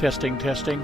Testing, testing.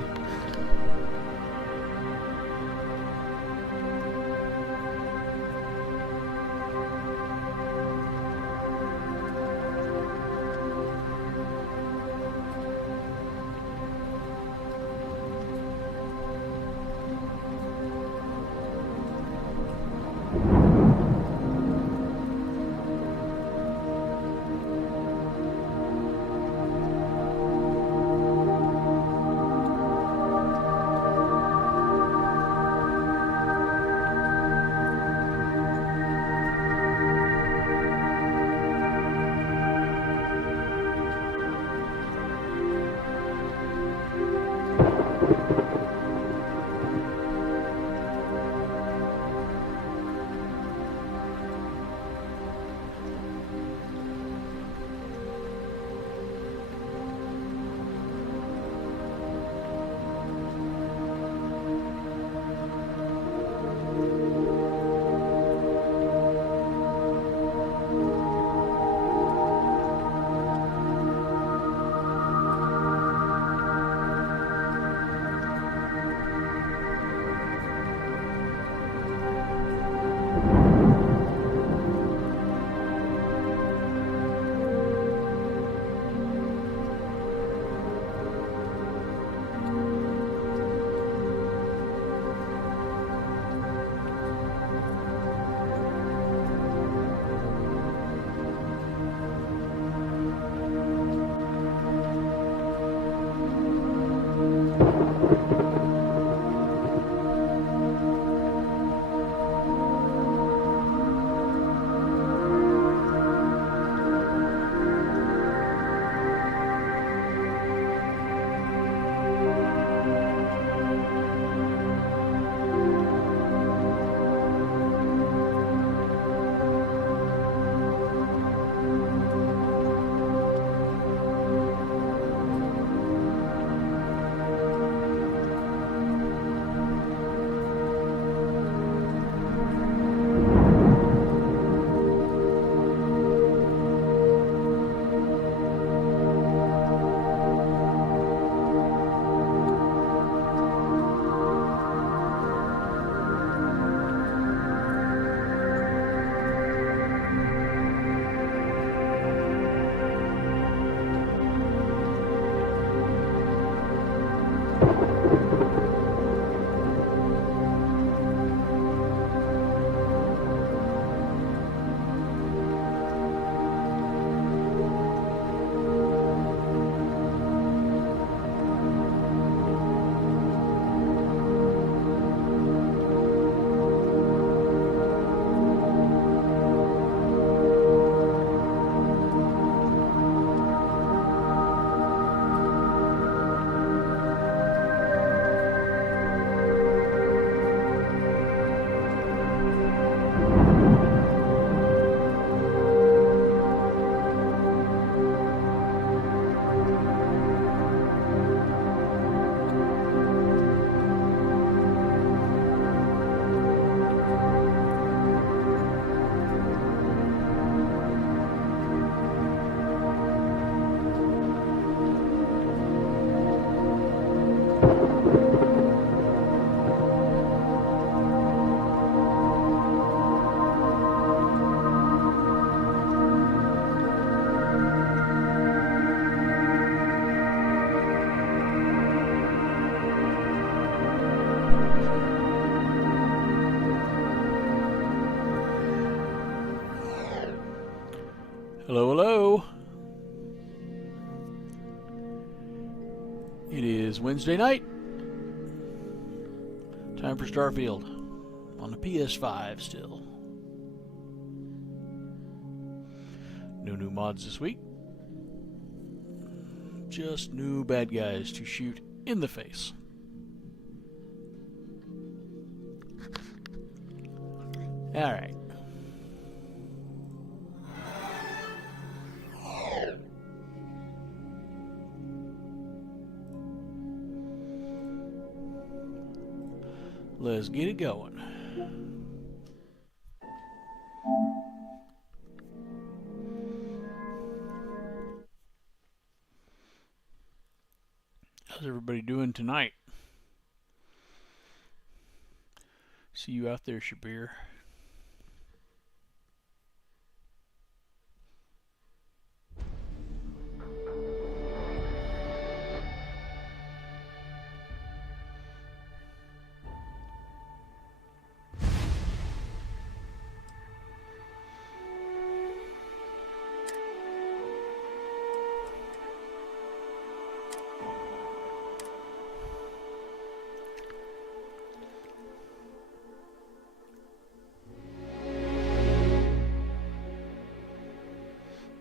Hello, hello. It is Wednesday night. Time for Starfield. On the PS5 still. No new mods this week. Just new bad guys to shoot in the face. Alright. Let's get it going. How's everybody doing tonight? See you out there, Shabir.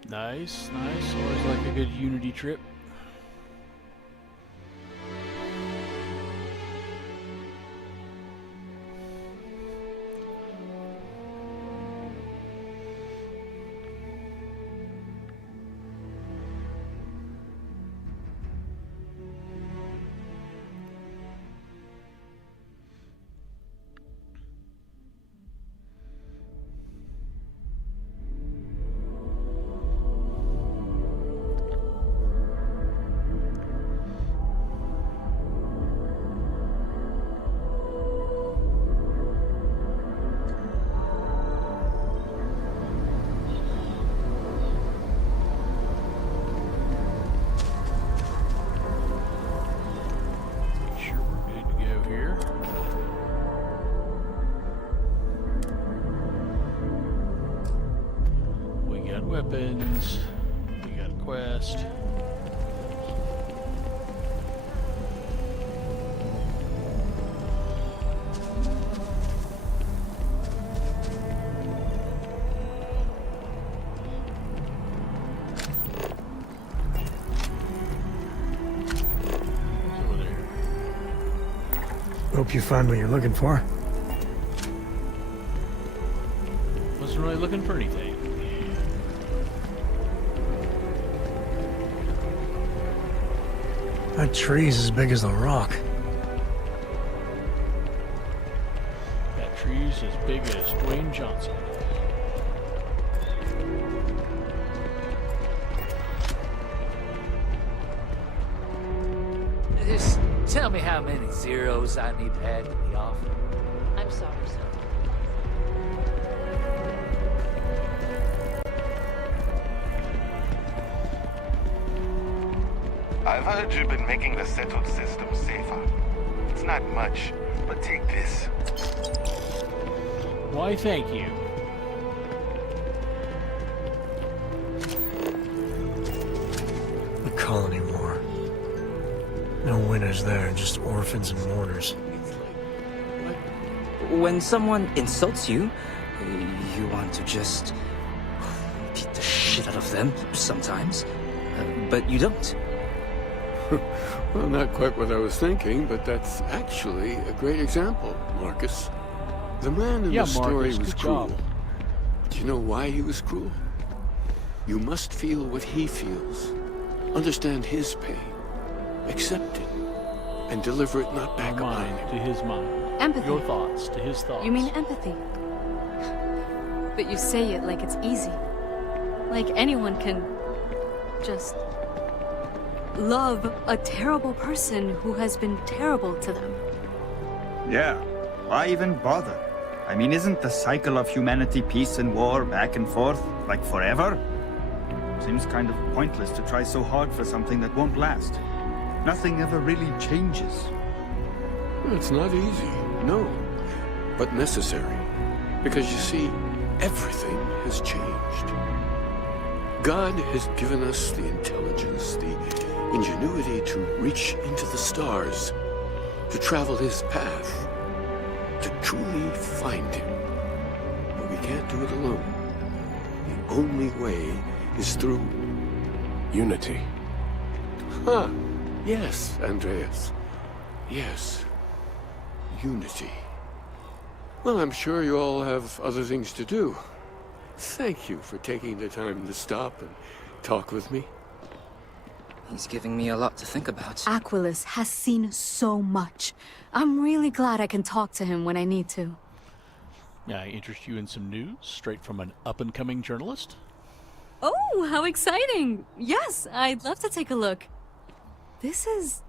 Nice, nice. Always like a good Unity trip. Weapons. We got a quest. What's over there? Hope you find what you're looking for. Wasn't really looking for anything. That tree's as big as the rock. That tree's as big as Dwayne Johnson. Just tell me how many zeros I need to add to the offer. I'm sorry, sir. I've heard you've been making the settled system safer. It's not much, but take this. Why, thank you. The colony war. No winners there, just orphans and mourners. When someone insults you, you want to just beat the shit out of them sometimes, but you don't. Well, not quite what I was thinking, but that's actually a great example, Marcus. The man in the story Marcus, was good cruel. job. Do you know why he was cruel? You must feel what he feels, understand his pain, accept it, and deliver it not back upon Mind him. to his mind. Empathy. Your thoughts to his thoughts. You mean empathy? But you say it like it's easy. Like anyone can just love a terrible person who has been terrible to them. Yeah, why even bother? I mean, isn't the cycle of humanity peace and war back and forth, like forever? Seems kind of pointless to try so hard for something that won't last. Nothing ever really changes. It's not easy, no, but necessary. Because you see, everything has changed. God has given us the intelligence, the ingenuity to reach into the stars, to travel his path, to truly find him. But we can't do it alone. The only way is through Unity. Huh. Yes, Andreas. Yes. Unity. Well, I'm sure you all have other things to do. Thank you for taking the time to stop and talk with me. He's giving me a lot to think about. Aquilus has seen so much. I'm really glad I can talk to him when I need to. May I interest you in some news straight from an up-and-coming journalist? Oh, how exciting! Yes, I'd love to take a look. This is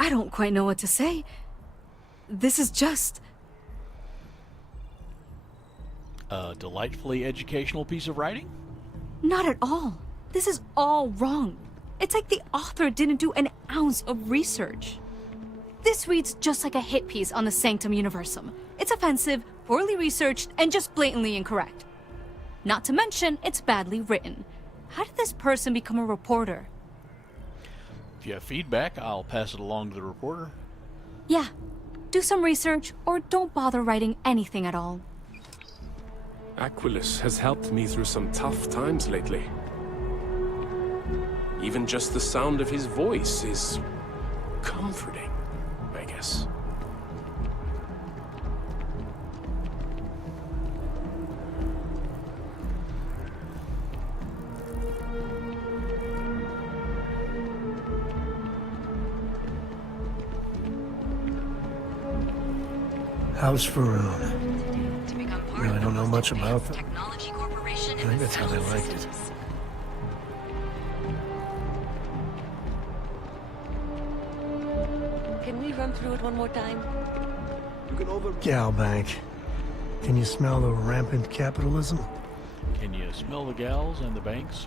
I don't quite know what to say. This is just... A delightfully educational piece of writing? Not at all. This is all wrong. It's like the author didn't do an ounce of research. This reads just like a hit piece on the Sanctum Universum. It's offensive, poorly researched, and just blatantly incorrect. Not to mention, it's badly written. How did this person become a reporter? If you have feedback, I'll pass it along to the reporter. Yeah, do some research, or don't bother writing anything at all. Aquilus has helped me through some tough times lately. Even just the sound of his voice is comforting, I guess. How's Faroon? Really don't know much about them. Technology Corporation I think that's how they like it. Can we run through it one more time? Galbank. Can you smell the rampant capitalism? Can you smell the gals and the banks?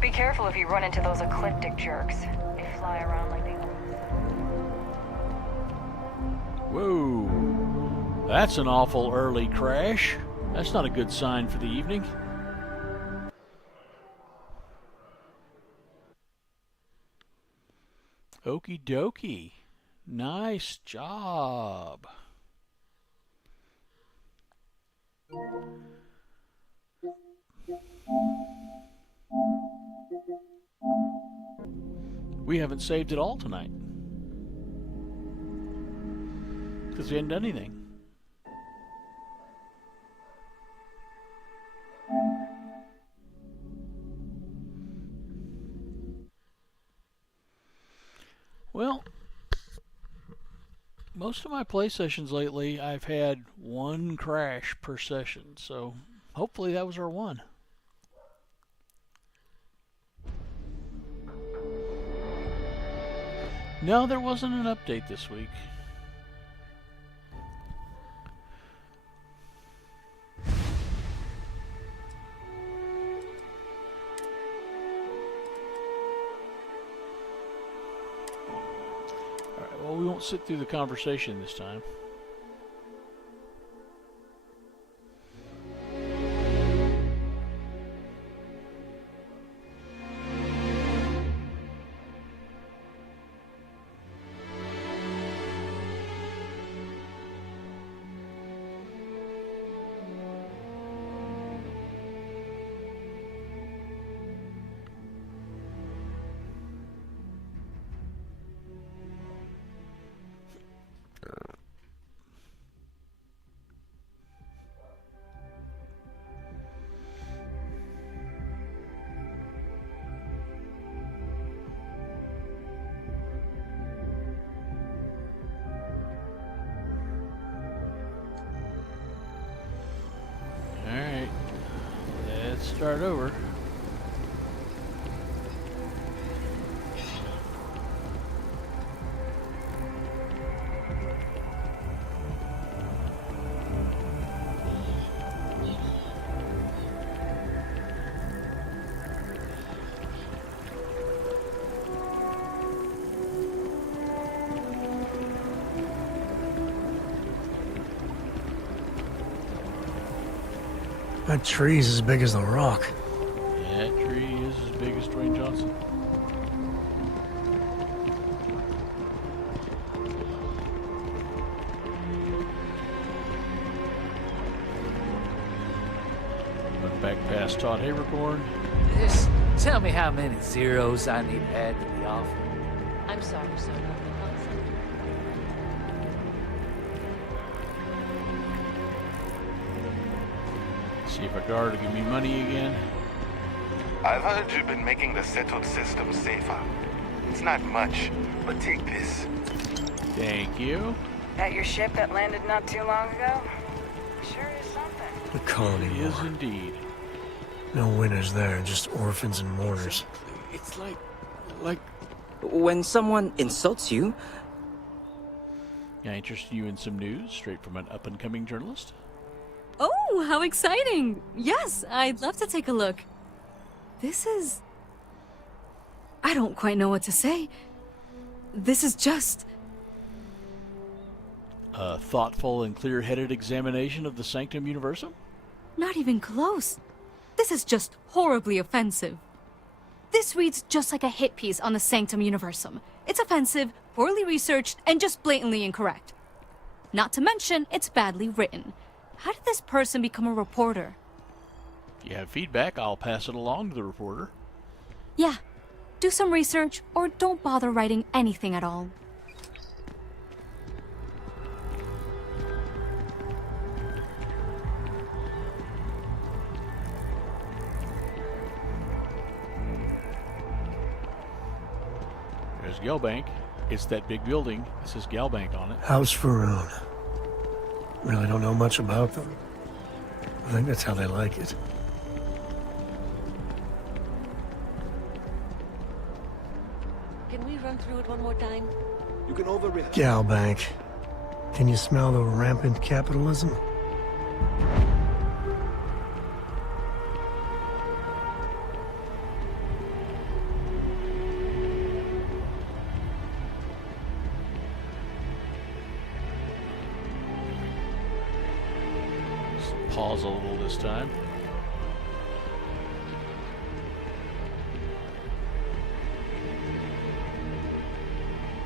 Be careful if you run into those ecliptic jerks. They fly around like they... Whoa. That's an awful early crash. That's not a good sign for the evening. Okie dokie. Nice job. We haven't saved at all tonight. Because we hadn't done anything. Well, most of my play sessions lately, I've had one crash per session, so hopefully that was our one. No, there wasn't an update this week. Alright, well, we won't sit through the conversation this time. Alright, let's start over. That tree's as big as the rock. Yeah, that tree is as big as Dwayne Johnson. Went back past Todd Habercorn. Just tell me how many zeros I need to add to the offer. I'm sorry, sir. See if a guard will give me money again. I've heard you've been making the settled system safer. It's not much, but take this. Thank you. That your ship that landed not too long ago? Sure is something. The colony He is war. indeed. No winners there, just orphans and mourners. It's like... When someone insults you, Can I interest you in some news straight from an up-and-coming journalist? Oh, how exciting! Yes, I'd love to take a look. This is... I don't quite know what to say. This is just... A thoughtful and clear-headed examination of the Sanctum Universum? Not even close. This is just horribly offensive. This reads just like a hit piece on the Sanctum Universum. It's offensive, poorly researched, and just blatantly incorrect. Not to mention, it's badly written. How did this person become a reporter? If you have feedback, I'll pass it along to the reporter. Yeah, do some research, or don't bother writing anything at all. There's Gelbank. It's that big building. It says Gelbank on it. House Faroon. Really don't know much about them. I think that's how they like it. Can we run through it one more time? You can overreact. Galbank. Can you smell the rampant capitalism? Pause a little this time.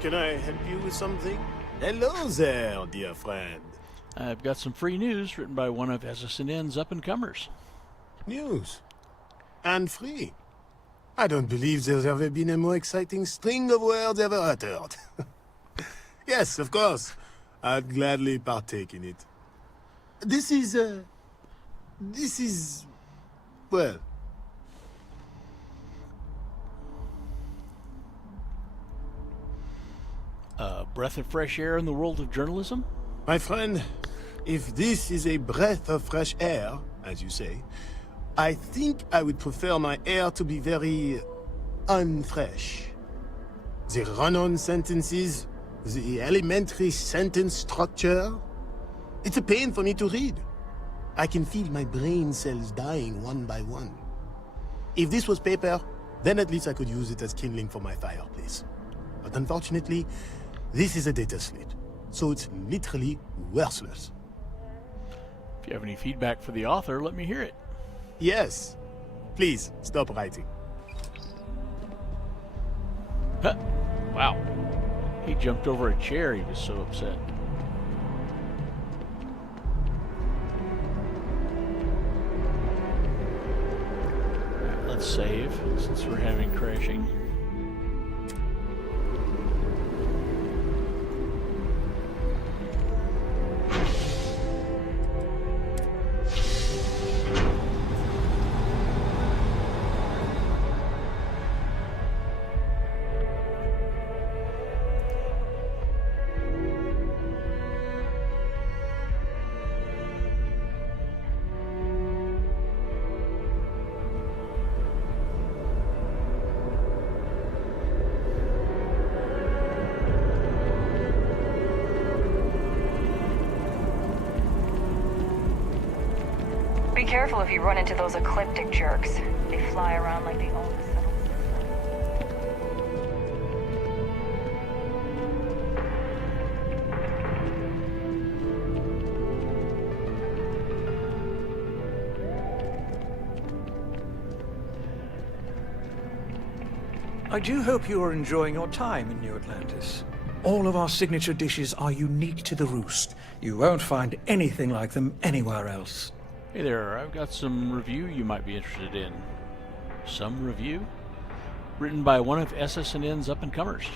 Can I help you with something? Hello there, dear friend. I've got some free news written by one of SSN's up-and-comers. News. And free. I don't believe there's ever been a more exciting string of words ever uttered. Yes, of course. I'd gladly partake in it. This is, well... A breath of fresh air in the world of journalism? My friend, if this is a breath of fresh air, as you say, I think I would prefer my air to be very unfresh. The run-on sentences, the elementary sentence structure, it's a pain for me to read. I can feel my brain cells dying one by one. If this was paper, then at least I could use it as kindling for my fireplace. But unfortunately, this is a data slate, so it's literally worthless. If you have any feedback for the author, let me hear it. Yes. Please, stop writing. Huh. Wow. He jumped over a chair, he was so upset. Alright, let's save, since we're having crashing. Be careful if you run into those ecliptic jerks. They fly around like they own the settled system. I do hope you are enjoying your time in New Atlantis. All of our signature dishes are unique to the Roost. You won't find anything like them anywhere else. Hey there, I've got some review you might be interested in. Some review? Written by one of SSN's up-and-comers.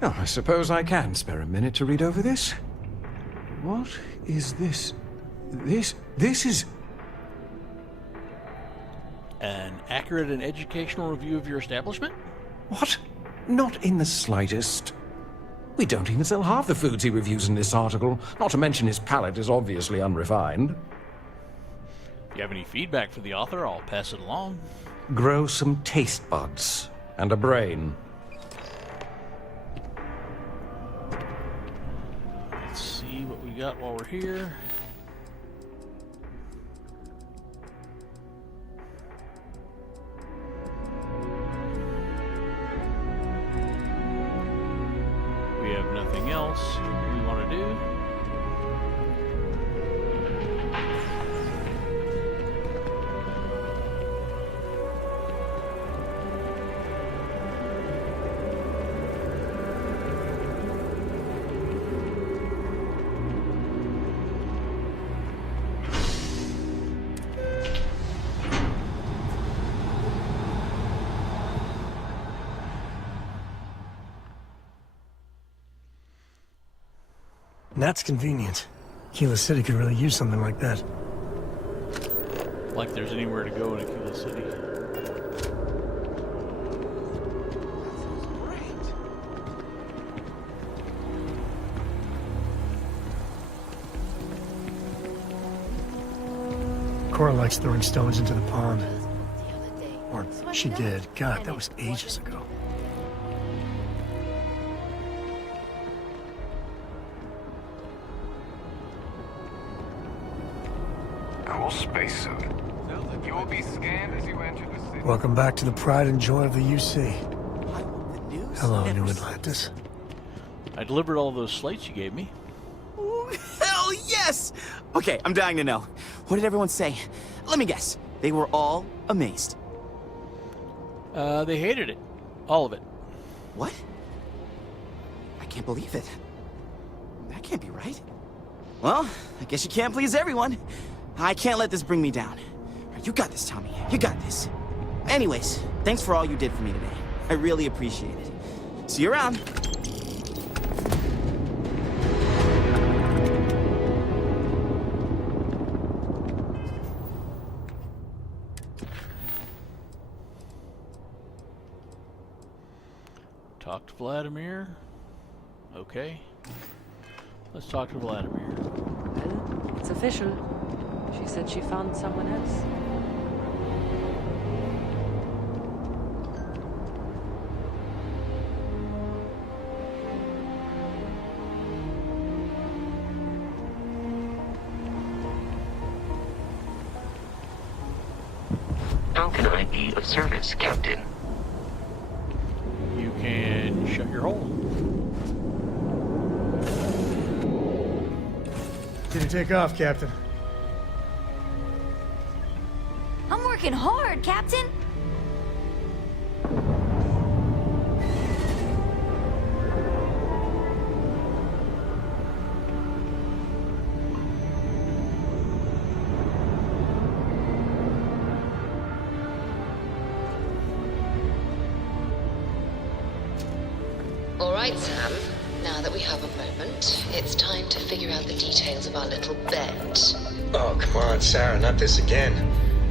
Oh, I suppose I can spare a minute to read over this. What is this? This is... An accurate and educational review of your establishment? What? Not in the slightest. We don't even sell half the foods he reviews in this article, not to mention his palate is obviously unrefined. you have any feedback for the author, I'll pass it along. Grow some taste buds and a brain. Let's see what we got while we're here. We have nothing else we want to do. That's convenient. Kila City could really use something like that. Like there's anywhere to go in Aquila City. Cora likes throwing stones into the pond. Or she did. God, that was ages ago. Cool spacesuit. You will be scanned as you enter the city. Welcome back to the pride and joy of the UC. Hello, New Atlantis. I delivered all those slates you gave me. Ooh, hell yes! Okay, I'm dying to know. What did everyone say? Let me guess. They were all amazed. They hated it. All of it. What? I can't believe it. That can't be right. Well, I guess you can't please everyone. I can't let this bring me down. You got this, Tommy. You got this. Anyways, thanks for all you did for me today. I really appreciate it. See you around. Talk to Vladimir. Okay. Let's talk to Vladimir. Well, it's official. She said she found someone else. How can I be of service, Captain? You can shut your hole. Did you take off, Captain? I'm working hard, Captain. All right, Sam. Now that we have a moment, it's time to figure out the details of our little bet. Oh, come on, Sarah, not this again.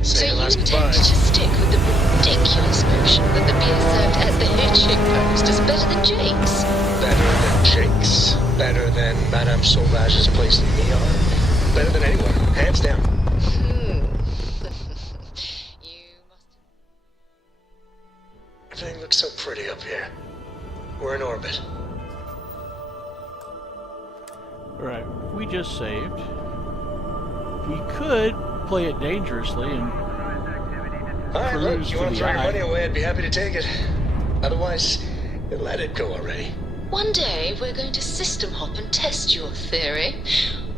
So Say you your last intend goodbye. to stick with the ridiculous notion that the beer served at the hitching post is better than Jake's? Better than Jake's. Better than Madame Sauvage's place in Neon. Better than anyone, hands down. Everything looks so pretty up here. We're in orbit. Alright, we just saved. We could play it dangerously and Alright, look, cruise you for want to the throw your eye. money away, I'd be happy to take it. Otherwise, let it go already. One day, we're going to system hop and test your theory.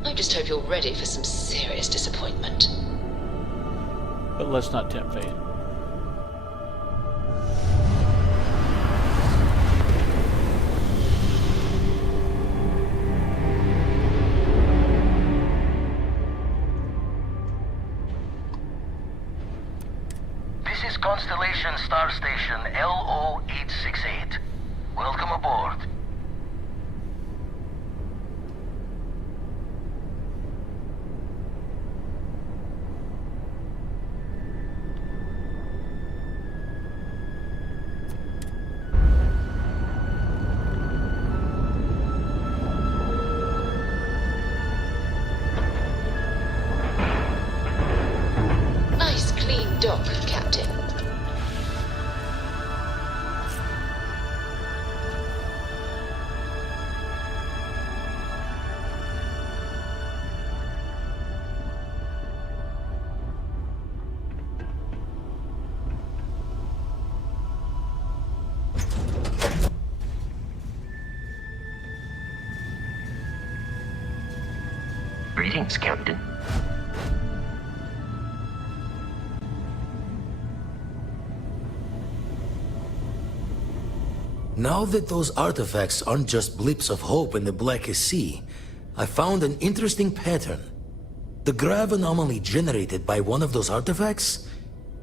I just hope you're ready for some serious disappointment. But let's not tempt fate. This is Constellation Star Station LO-868. Welcome aboard. dock, Captain. Greetings, Captain. Now that those artifacts aren't just blips of hope in the blackest sea, I found an interesting pattern. The grav anomaly generated by one of those artifacts,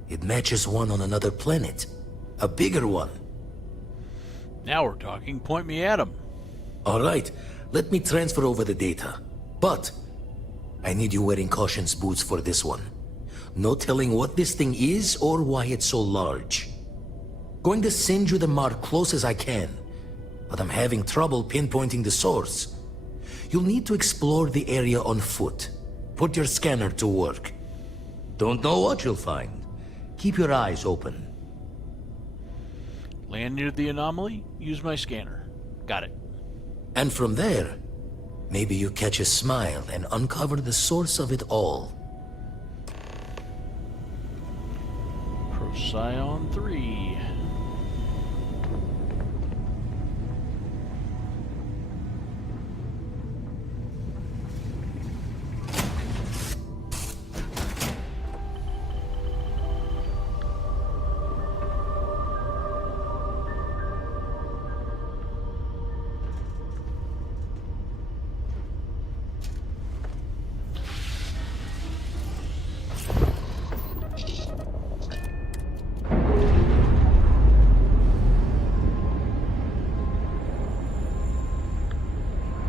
it matches one on another planet. A bigger one. Now we're talking. Point me at him. All right, let me transfer over the data. But I need you wearing caution's boots for this one. No telling what this thing is or why it's so large. Going to send you the mark close as I can, but I'm having trouble pinpointing the source. You'll need to explore the area on foot. Put your scanner to work. Don't know what you'll find. Keep your eyes open. Land near the anomaly, use my scanner. Got it. And from there, maybe you catch a smile and uncover the source of it all. Procyon 3.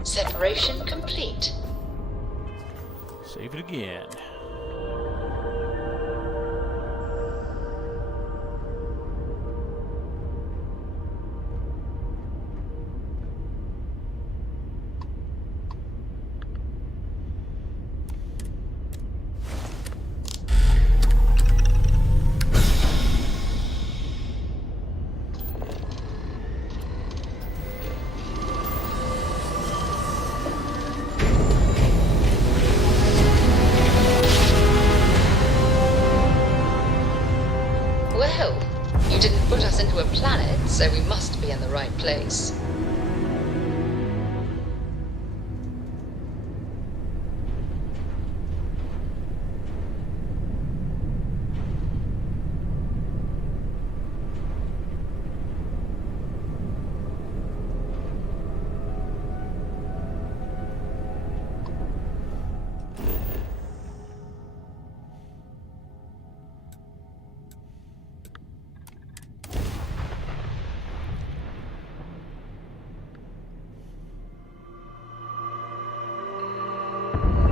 Separation complete. Save it again. Well, you didn't put us into a planet, so we must be in the right place.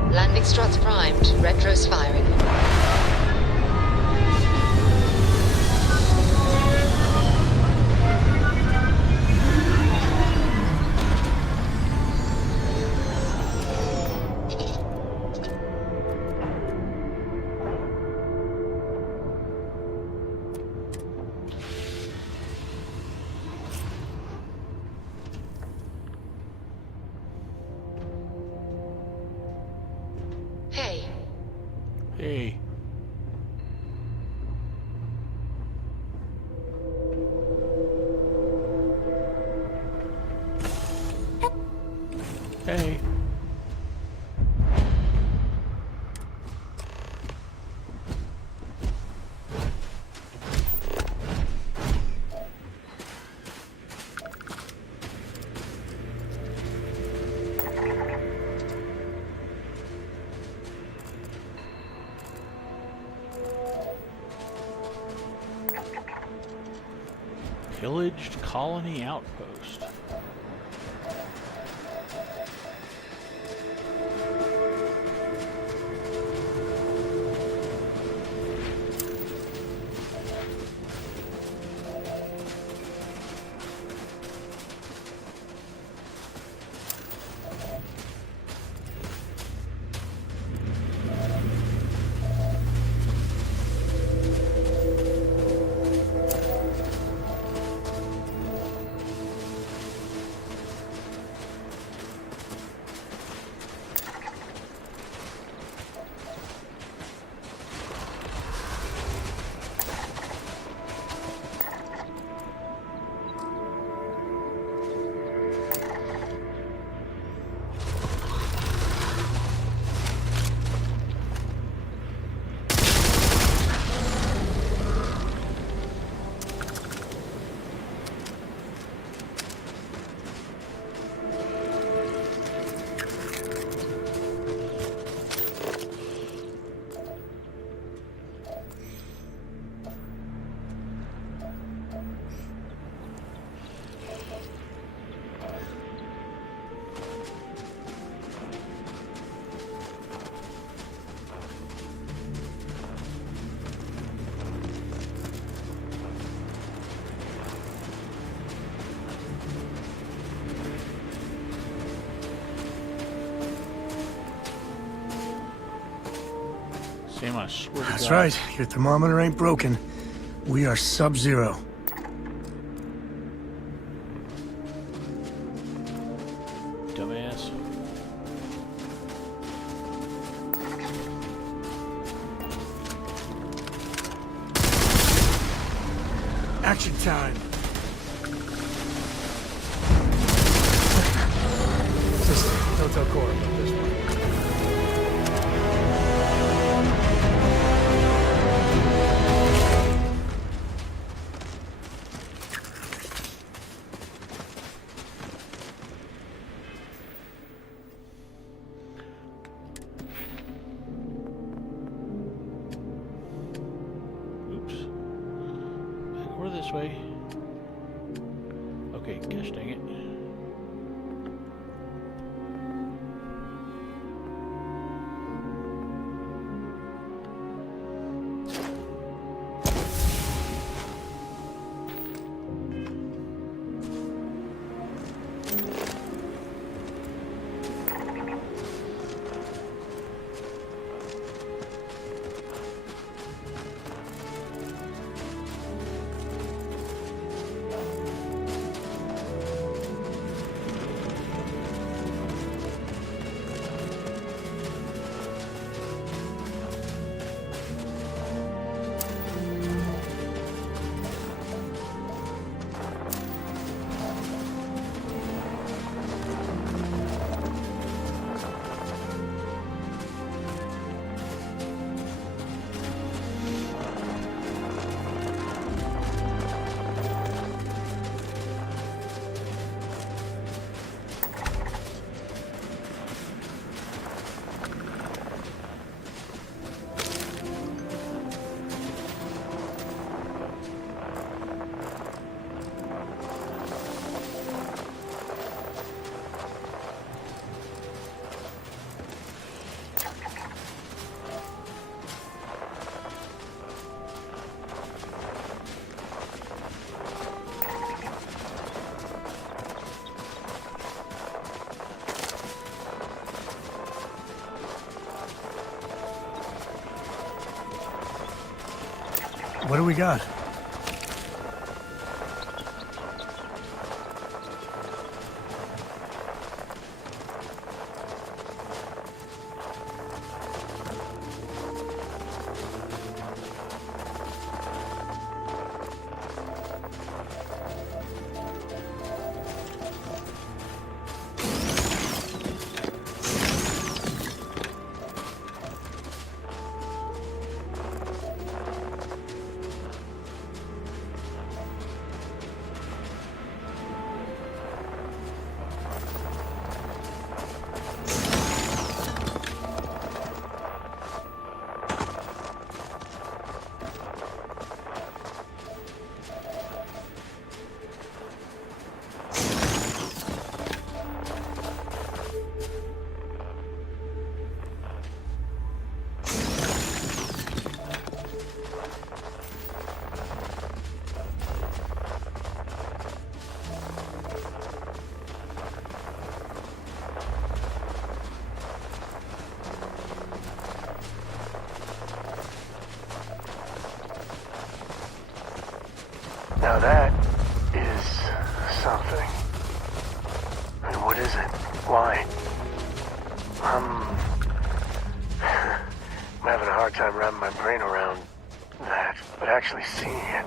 Landing struts primed, retros firing. Hey. Hey. Hey. Pillaged colony outpost. Sam, I swear to That's God. right. Your thermometer ain't broken. We are sub-zero. Dumbass. Action time. Just don't tell Cora about this one. Oops. Back over this way. Okay, gosh dang it. What do we got? Now that is something. I mean, what is it? Why? I'm having a hard time wrapping my brain around that, but actually seeing it.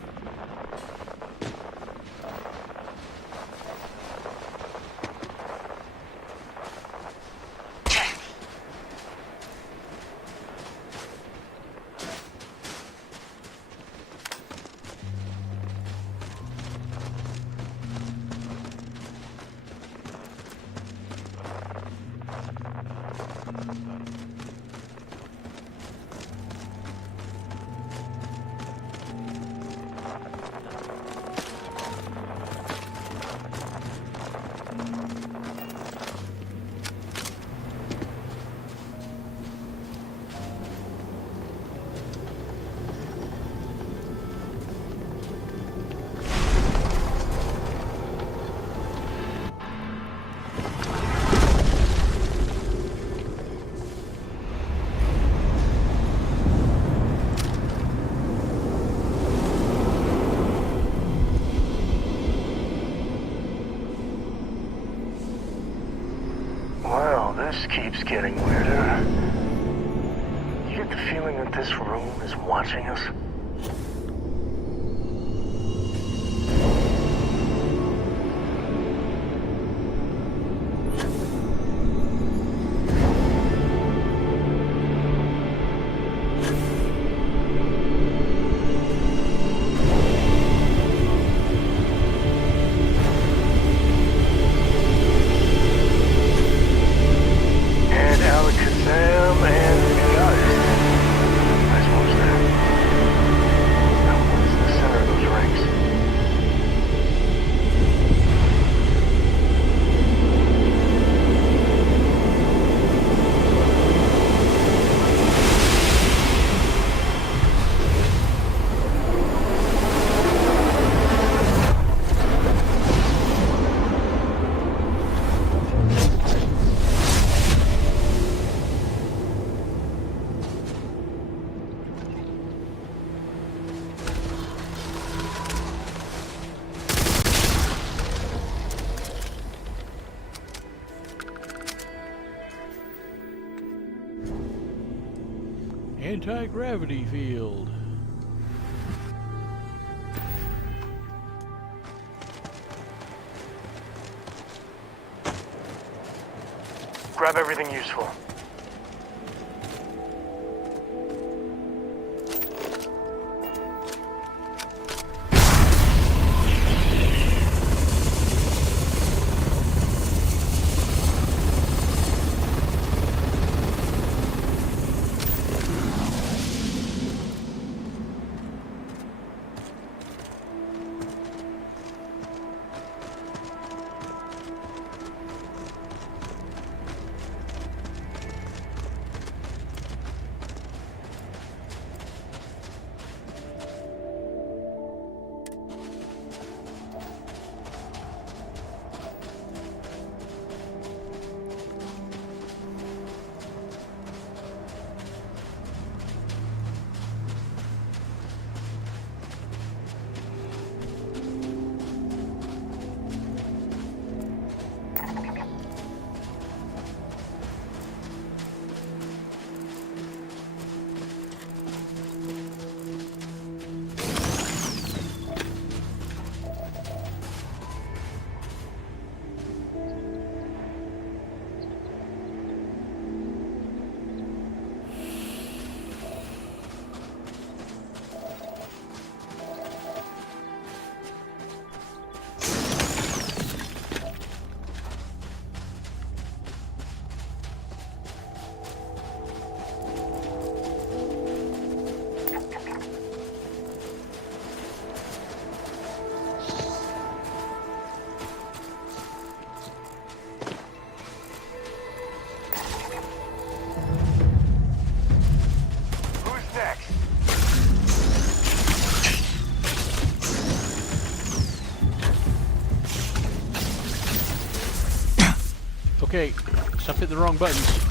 This keeps getting weirder. You get the feeling that this room is watching us? Anti-gravity field. Grab everything useful. Okay, stop hitting the wrong buttons.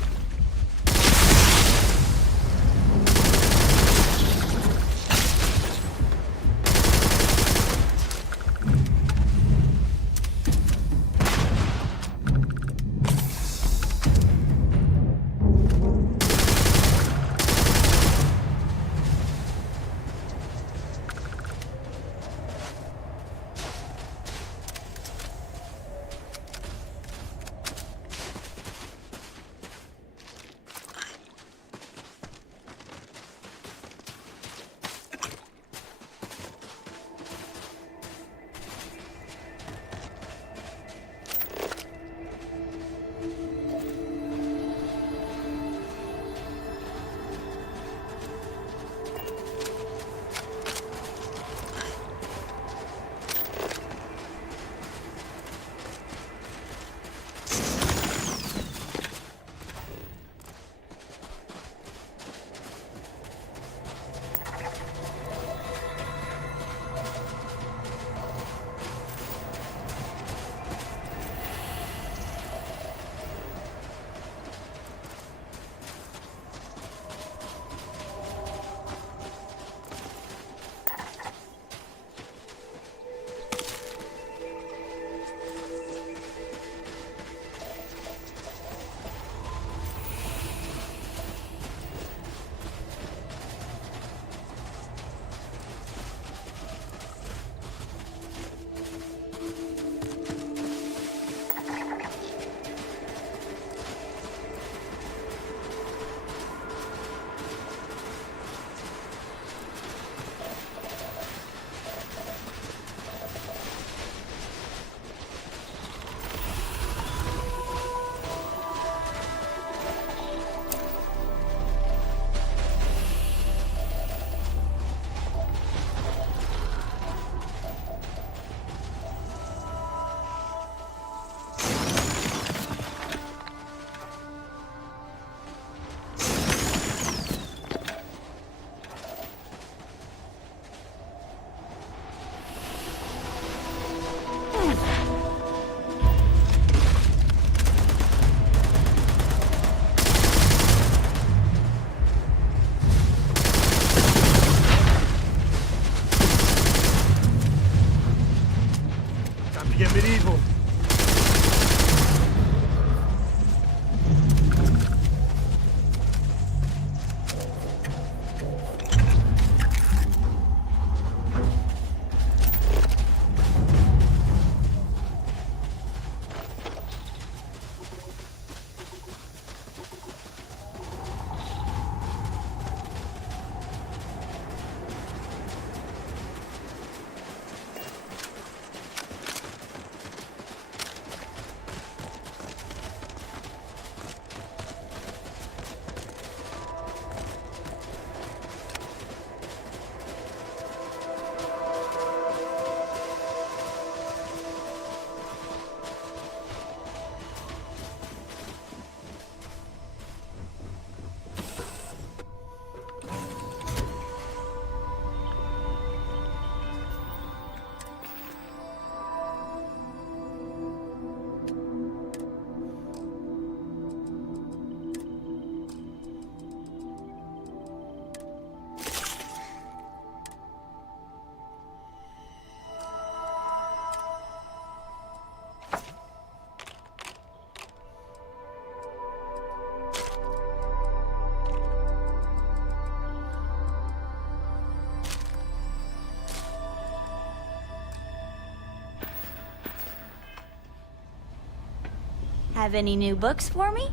Have any new books for me?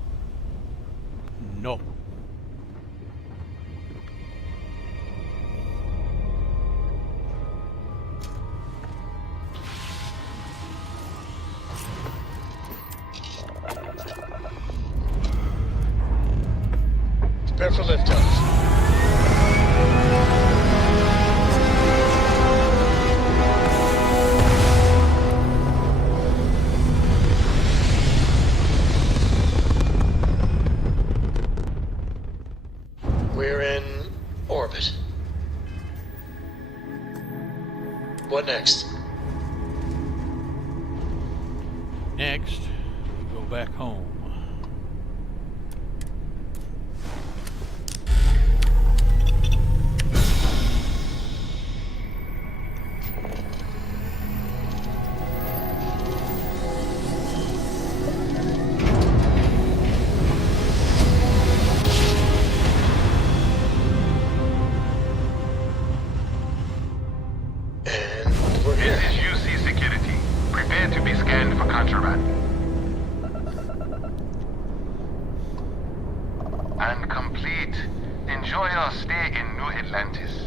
No. Prepare for liftoff. We're in orbit. What next? Next, we go back home. This is UC Security. Prepare to be scanned for contraband. And complete. Enjoy your stay in New Atlantis.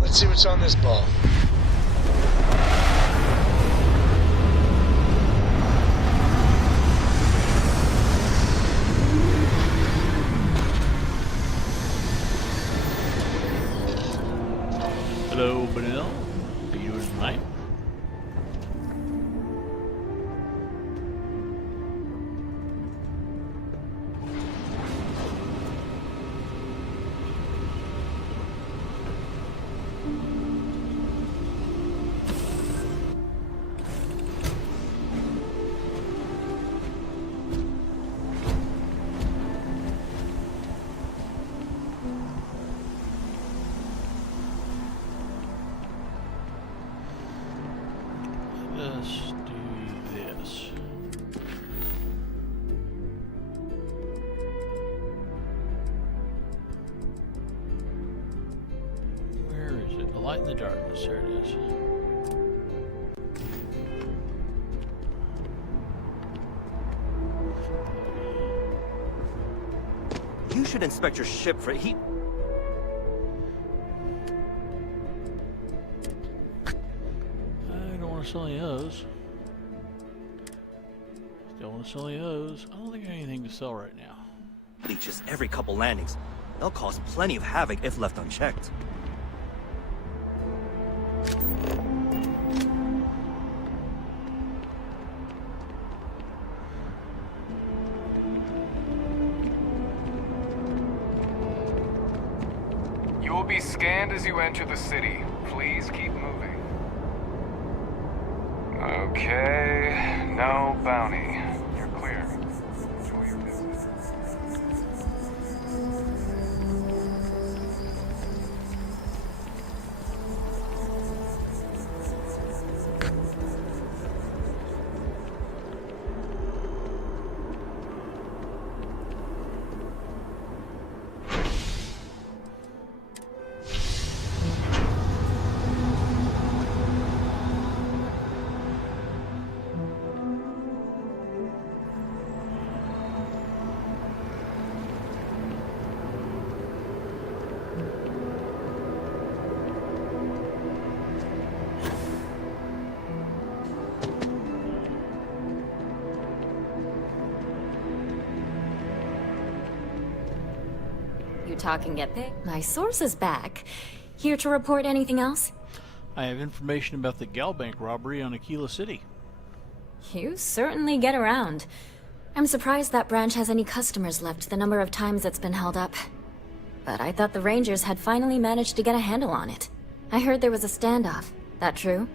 Let's see what's on this ball. Hello, Benil. How you doing tonight? Let's do this. Where is it? The light in the darkness. There it is. You should inspect your ship for heat. I don't want to sell any of those. Don't want to sell any of those. I don't think I have anything to sell right now. Leeches every couple landings. They'll cause plenty of havoc if left unchecked. You will be scanned as you enter the city. Please keep moving. Okay, no bounty. You're clear. Enjoy your business. You talking epic? My source is back. Here to report anything else? I have information about the Galbank robbery on Aquila City. You certainly get around. I'm surprised that branch has any customers left, the number of times it's been held up. But I thought the Rangers had finally managed to get a handle on it. I heard there was a standoff. That true?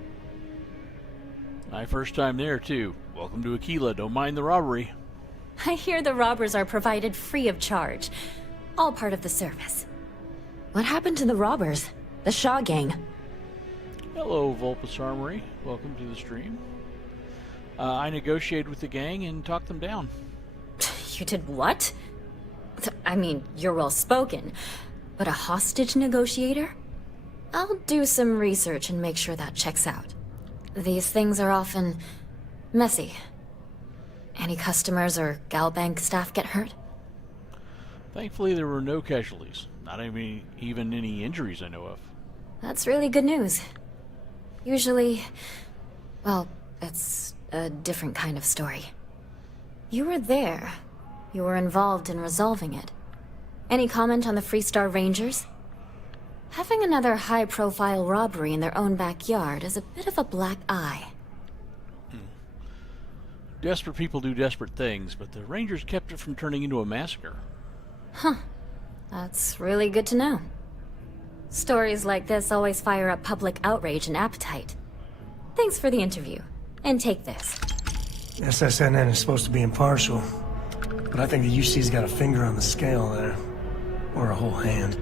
My first time there, too. Welcome to Aquila. Don't mind the robbery. I hear the robbers are provided free of charge. All part of the service. What happened to the robbers? The Shaw gang? Hello, Vulpus Armory. Welcome to the stream. I negotiated with the gang and talked them down. You did what? I mean, you're well spoken, but a hostage negotiator? I'll do some research and make sure that checks out. These things are often messy. Any customers or Galbank staff get hurt? Thankfully, there were no casualties. Not even any injuries I know of. That's really good news. Usually, well, it's a different kind of story. You were there. You were involved in resolving it. Any comment on the Freestar Rangers? Having another high-profile robbery in their own backyard is a bit of a black eye. Desperate people do desperate things, but the Rangers kept it from turning into a massacre. Huh. That's really good to know. Stories like this always fire up public outrage and appetite. Thanks for the interview. And take this. SSNN is supposed to be impartial, but I think the UC's got a finger on the scale there. Or a whole hand.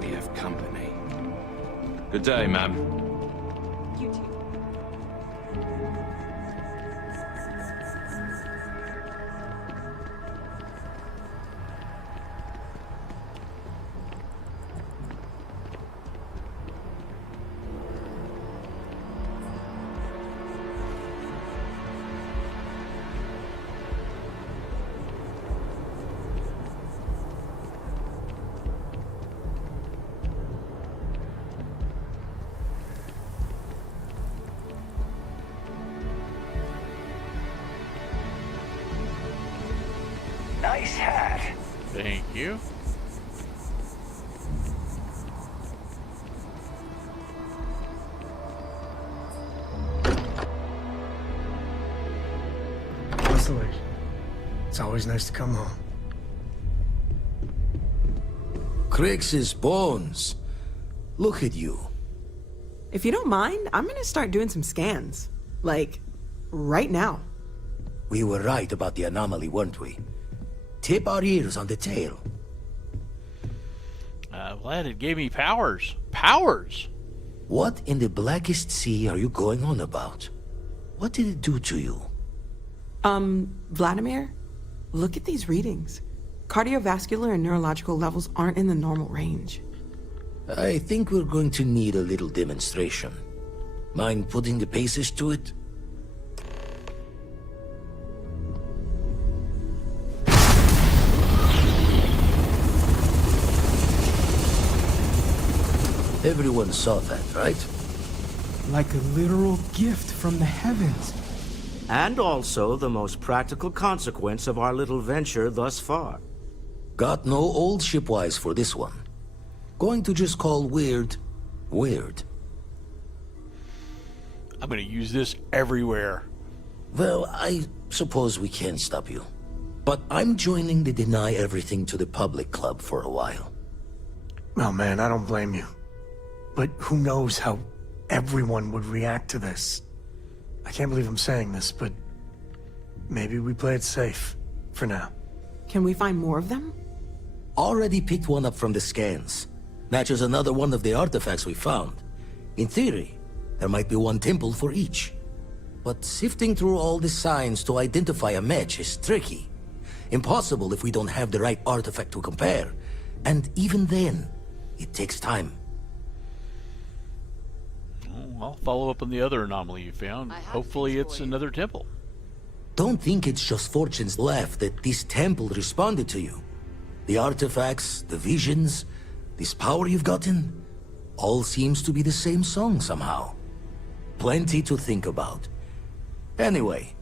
We have company. Good day, ma'am. You too. Nice hat. Thank you. Leslie, it's always nice to come home. Crix's bones. Look at you. If you don't mind, I'm gonna start doing some scans. Like, right now. We were right about the anomaly, weren't we? Tip our ears on the tail. Vlad, it gave me powers. Powers! What in the blackest sea are you going on about? What did it do to you? Vladimir, look at these readings. Cardiovascular and neurological levels aren't in the normal range. I think we're going to need a little demonstration. Mind putting the paces to it? Everyone saw that, right? Like a literal gift from the heavens. And also the most practical consequence of our little venture thus far. Got no old shipwise for this one. Going to just call weird, weird. I'm gonna use this everywhere. Well, I suppose we can't stop you. But I'm joining the Deny Everything to the Public Club for a while. Oh man, I don't blame you. But who knows how everyone would react to this? I can't believe I'm saying this, but maybe we play it safe for now. Can we find more of them? Already picked one up from the scans. Matches another one of the artifacts we found. In theory, there might be one temple for each. But sifting through all the signs to identify a match is tricky. Impossible if we don't have the right artifact to compare. And even then, it takes time. I'll follow up on the other anomaly you found. Hopefully it's another temple. Don't think it's just Fortune's laugh that this temple responded to you. The artifacts, the visions, this power you've gotten, all seems to be the same song somehow. Plenty to think about. Anyway,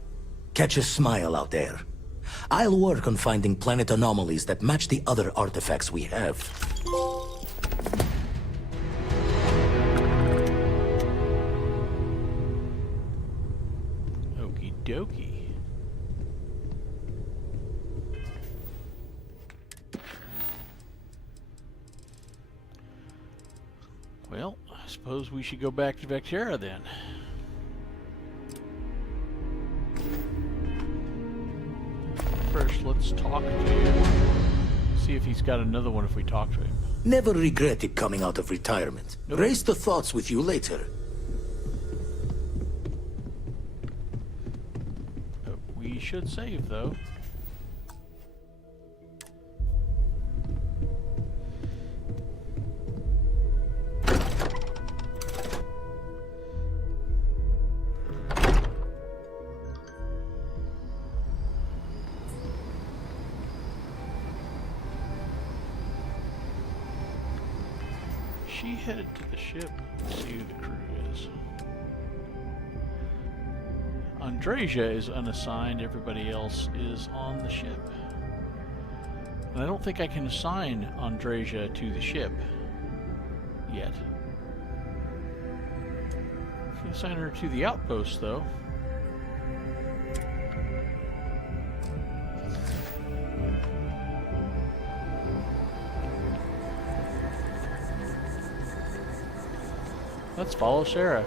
catch a smile out there. I'll work on finding planet anomalies that match the other artifacts we have. Okie dokie. Well, I suppose we should go back to Vectera then. First, let's talk to him. See if he's got another one if we talk to him. Never regretted coming out of retirement. Nope. Raise the thoughts with you later. We should save, though. She headed to the ship. Let's see who the crew is. Andrasia is unassigned. Everybody else is on the ship. And I don't think I can assign Andrasia to the ship yet. I can assign her to the outpost, though. Let's follow Sarah.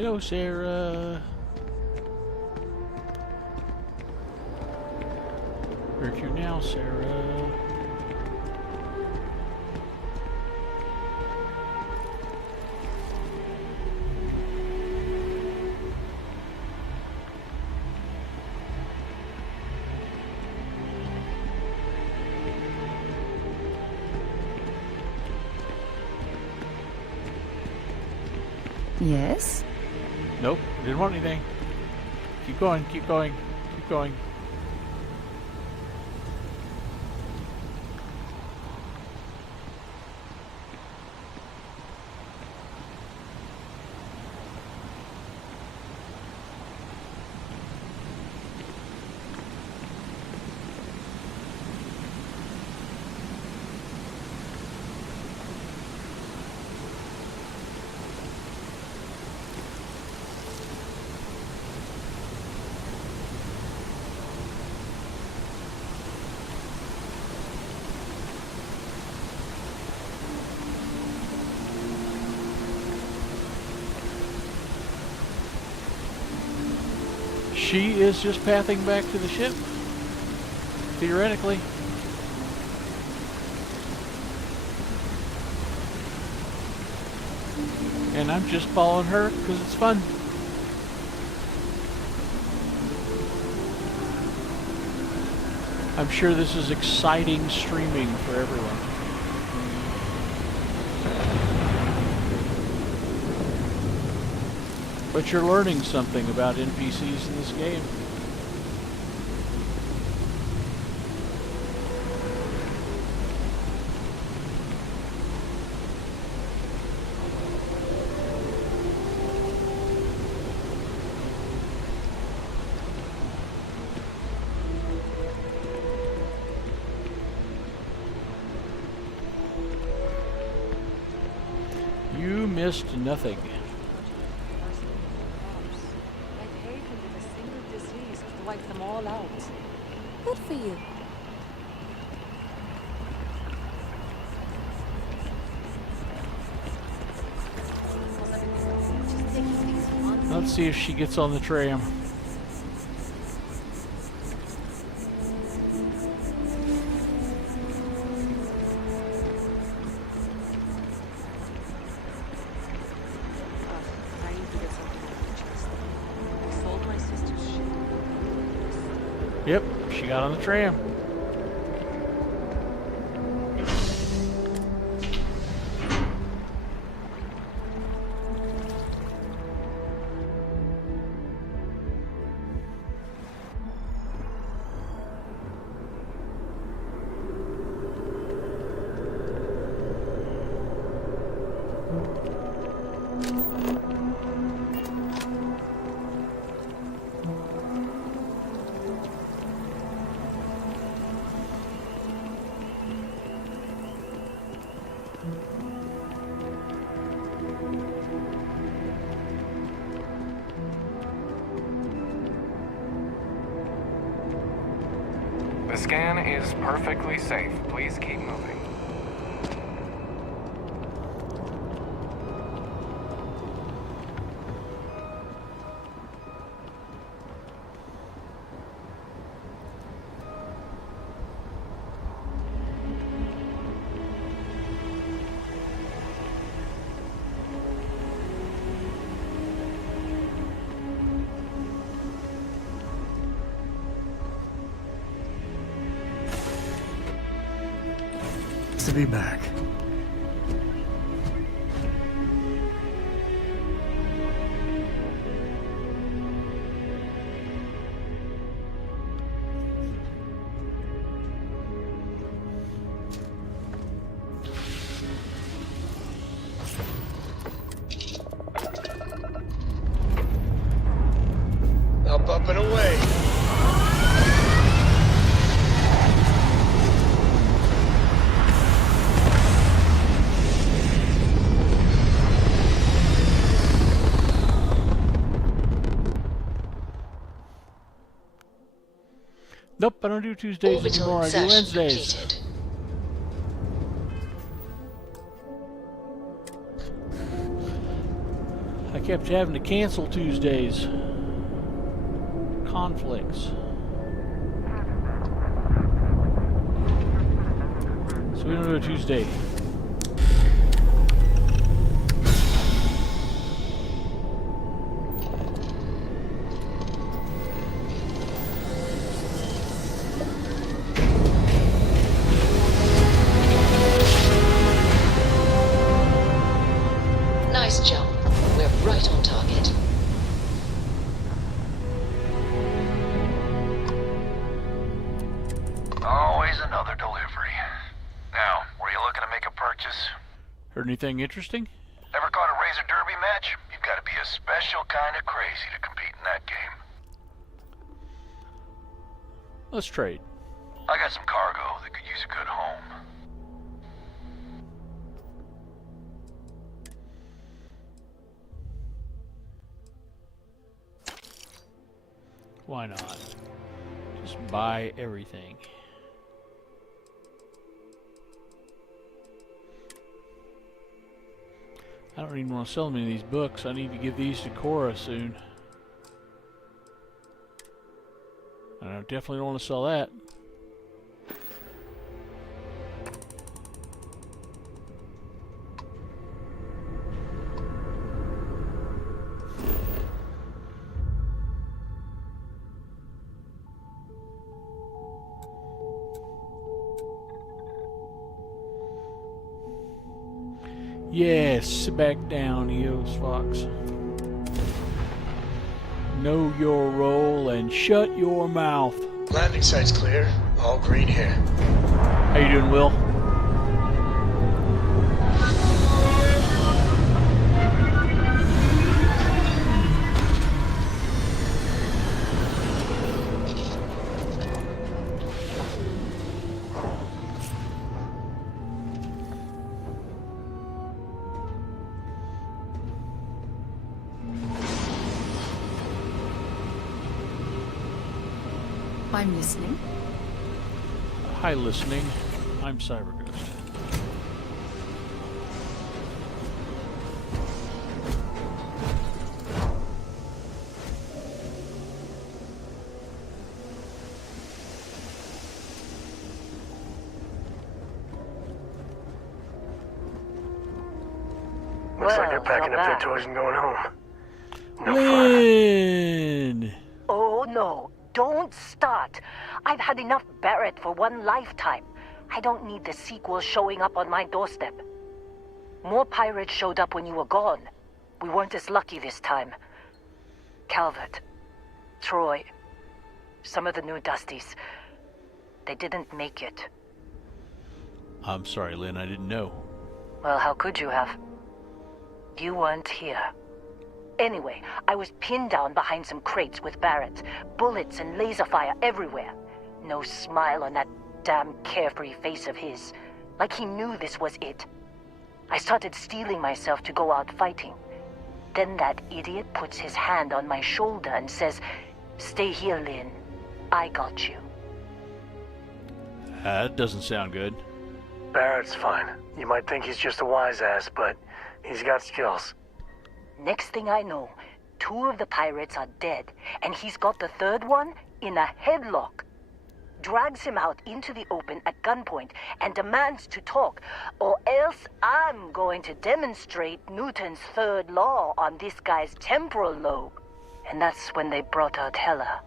Hello, Sarah. Where to now, Sarah? Yes? Nope, didn't want anything. Keep going, keep going, keep going. She is just pathing back to the ship, theoretically. And I'm just following her because it's fun. I'm sure this is exciting streaming for everyone. But you're learning something about NPCs in this game. You missed nothing. Wipe them all out. Good for you. Let's see if she gets on the tram. I need to get something off the chest. I sold my sister's shit. Yep, she got on the tram. The scan is perfectly safe. Please keep moving. To be back. Up and away. Nope, I don't do Tuesdays anymore, I do Wednesdays. Completed. I I kept having to cancel Tuesdays. Conflicts. So we don't do a Tuesday. Nice jump. We're right on target. Always another delivery. Now, were you looking to make a purchase? Heard anything interesting? Ever caught a razor derby match? You've got to be a special kind of crazy to compete in that game. Let's trade. I got some cargo that could use a good home. Why not? Just buy everything. I don't even want to sell any of these books. I need to give these to Cora soon. And I definitely don't want to sell that. Yes, sit back down, Eos Fox. Know your role and shut your mouth. Landing site's clear. All green here. How you doing, Will? I'm listening. Hi, listening. I'm Sy Burgess. Looks like they're packing up their toys and going home. Lynn! Oh, no. Don't start. I've had enough Barrett for one lifetime. I don't need the sequel showing up on my doorstep. More pirates showed up when you were gone. We weren't as lucky this time. Calvert, Troy, some of the new Dusties. They didn't make it. I'm sorry, Lynn. I didn't know. Well, how could you have? You weren't here. Anyway, I was pinned down behind some crates with Barrett. Bullets and laser fire everywhere. No smile on that damn carefree face of his. Like he knew this was it. I started steeling myself to go out fighting. Then that idiot puts his hand on my shoulder and says, "Stay here, Lynn. I got you." That doesn't sound good. Barrett's fine. You might think he's just a wise ass, but he's got skills. Next thing I know, 2 of the pirates are dead, and he's got the 3rd one in a headlock. Drags him out into the open at gunpoint and demands to talk, or else I'm going to demonstrate Newton's 3rd law on this guy's temporal lobe. And that's when they brought out Heller.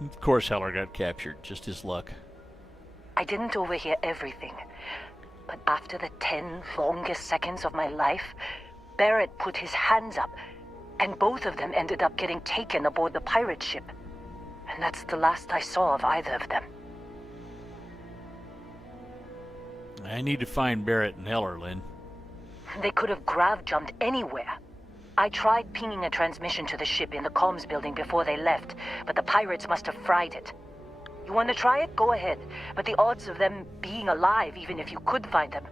Of course Heller got captured. Just his luck. I didn't overhear everything. But after the 10 longest seconds of my life, Barrett put his hands up, and both of them ended up getting taken aboard the pirate ship. And that's the last I saw of either of them. I need to find Barrett and Heller, Lynn. They could have grav-jumped anywhere. I tried pinging a transmission to the ship in the comms building before they left, but the pirates must have fried it. You want to try it? Go ahead. But the odds of them being alive, even if you could find them...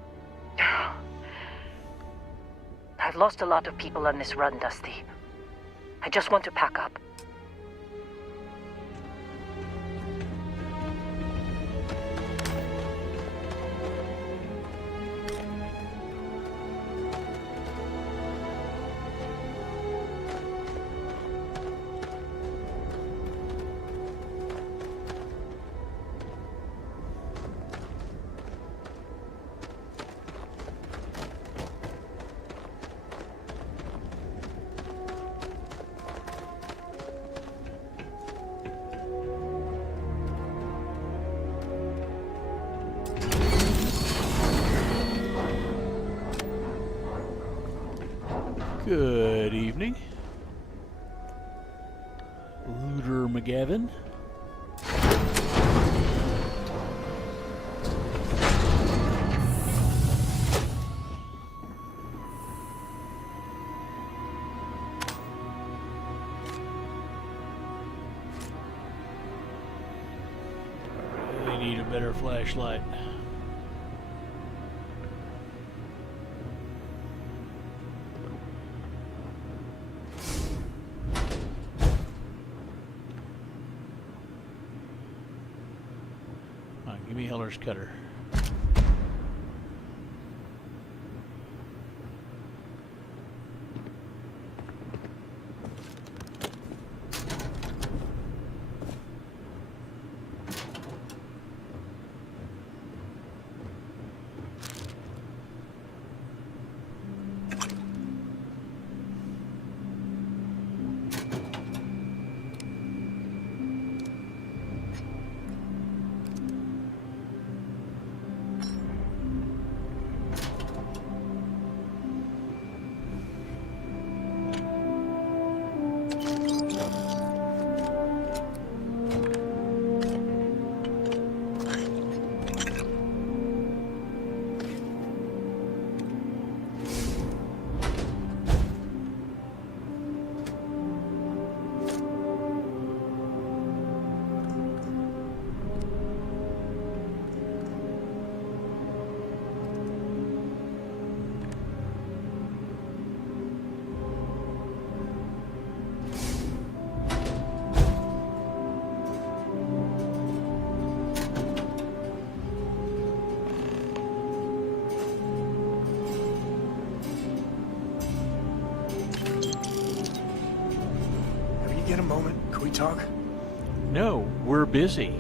I've lost a lot of people on this run, Dusty. I just want to pack up. Good evening. Looter McGavin. Really need a better flashlight. Give me Heller's cutter. Get a moment? Can we talk? No, we're busy.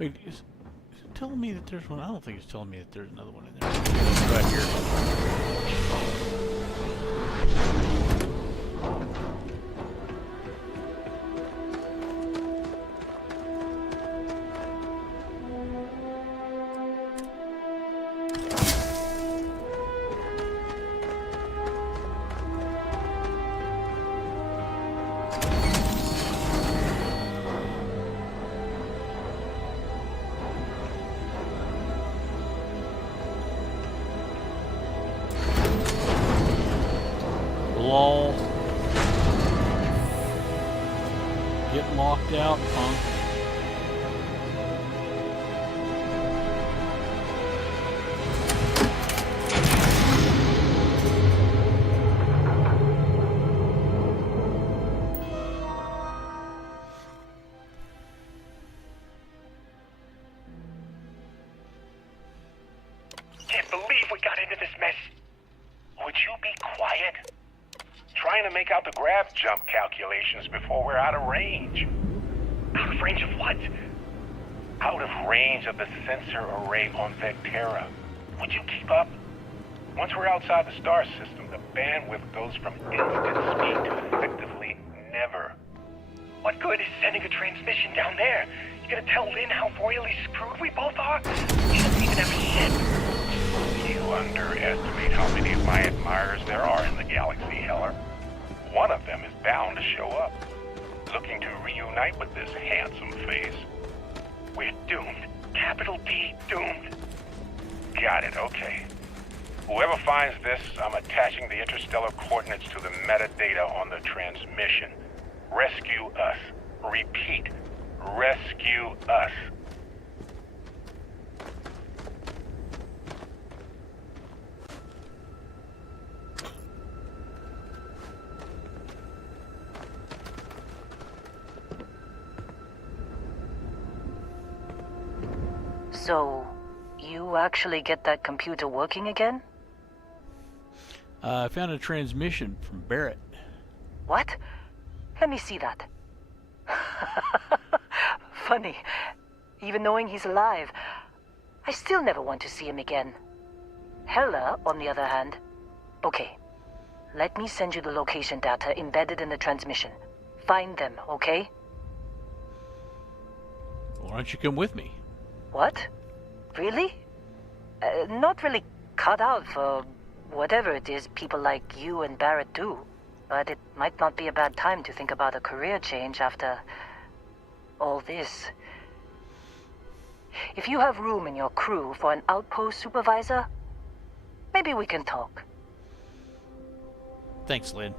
Wait, is it telling me that there's one? I don't think it's telling me that there's another one in there. Right here. Lol. Get locked out, punk. Can't believe we got into this mess. Would you be quiet? Trying to make out the grav jump calculations before we're out of range. Out of range of what? Out of range of the sensor array on Vectera. Would you keep up? Once we're outside the star system, the bandwidth goes from instant speed to effectively never. What good is sending a transmission down there? You gonna tell Lynn how royally screwed we both are? You don't even have a ship. You underestimate how many of my admirers there are in the galaxy, Heller. One of them is bound to show up, looking to reunite with this handsome face. We're doomed. Capital D, doomed. Got it, okay. Whoever finds this, I'm attaching the interstellar coordinates to the metadata on the transmission. Rescue us. Repeat. Rescue us. So, you actually get that computer working again? I found a transmission from Barrett. What? Let me see that. Funny. Even knowing he's alive, I still never want to see him again. Hella, on the other hand. Okay. Let me send you the location data embedded in the transmission. Find them, okay? Why don't you come with me? What? Really? Not really cut out for whatever it is people like you and Barrett do. But it might not be a bad time to think about a career change after all this. If you have room in your crew for an outpost supervisor, maybe we can talk. Thanks, Lynn.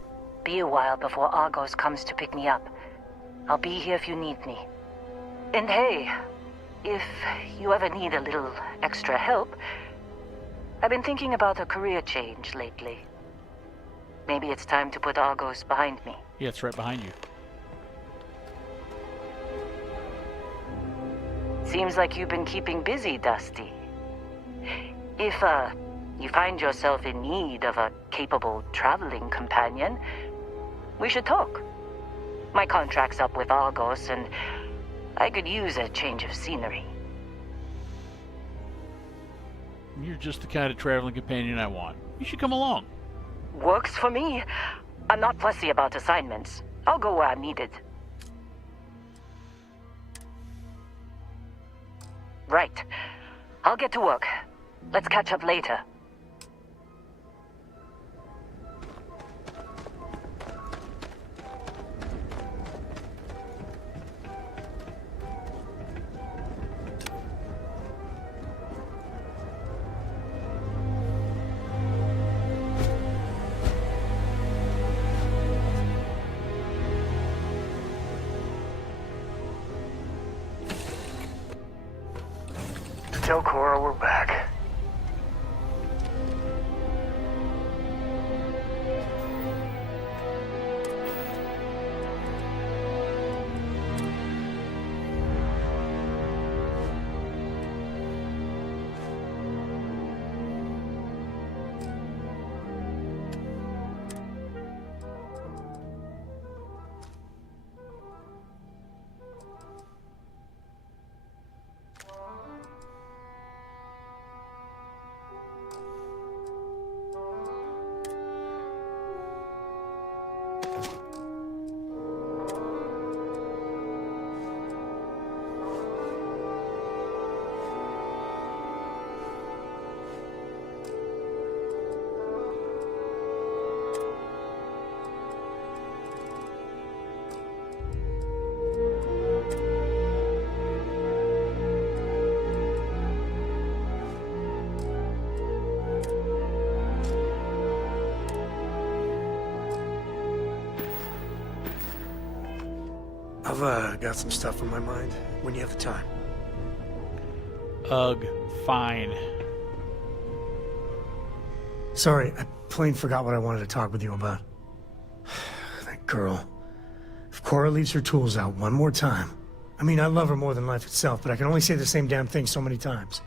Be a while before Argos comes to pick me up. I'll be here if you need me. And hey, if you ever need a little extra help, I've been thinking about a career change lately. Maybe it's time to put Argos behind me. Yeah, it's right behind you. Seems like you've been keeping busy, Dusty. If, you find yourself in need of a capable traveling companion, we should talk. My contract's up with Argos, and I could use a change of scenery. You're just the kind of traveling companion I want. You should come along. Works for me. I'm not fussy about assignments. I'll go where I'm needed. Right. I'll get to work. Let's catch up later. Tell Cora we're back. got some stuff on my mind when you have the time. Ugh, fine. Sorry, I plain forgot what I wanted to talk with you about. That girl. If Cora leaves her tools out one more time... I mean, I love her more than life itself, but I can only say the same damn thing so many times.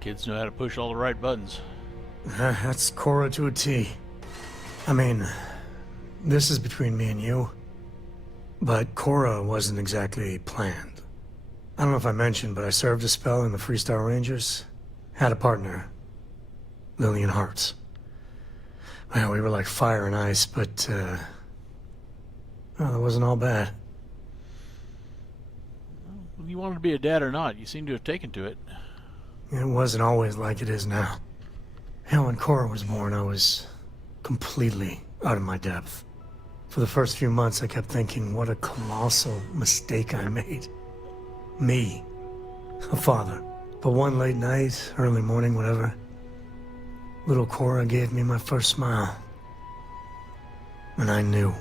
Kids know how to push all the right buttons. That's Cora to a T. I mean, this is between me and you, but Cora wasn't exactly planned. I don't know if I mentioned, but I served a spell in the Freestar Rangers. Had a partner, Lillian Hartz. Well, we were like fire and ice, but, well, it wasn't all bad. Well, you wanted to be a dad or not, you seem to have taken to it. It wasn't always like it is now. Hell, when Cora was born, I was completely out of my depth. For the first few months, I kept thinking, what a colossal mistake I made. Me, a father. But one late night, early morning, whatever, little Cora gave me my first smile. And I knew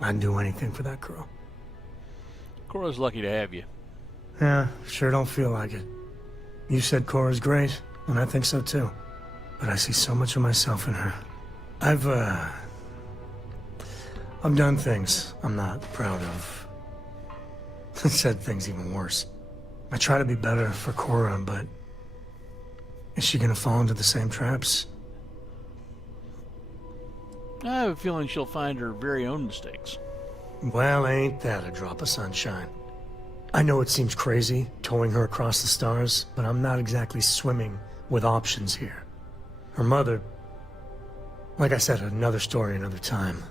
I'd do anything for that girl. Cora's lucky to have you. Yeah, sure don't feel like it. You said Cora's great, and I think so too. But I see so much of myself in her. I've done things I'm not proud of. Said things even worse. I try to be better for Cora, but is she gonna fall into the same traps? I have a feeling she'll find her very own mistakes. Well, ain't that a drop of sunshine? I know it seems crazy, towing her across the stars, but I'm not exactly swimming with options here. Her mother... Like I said, another story, another time.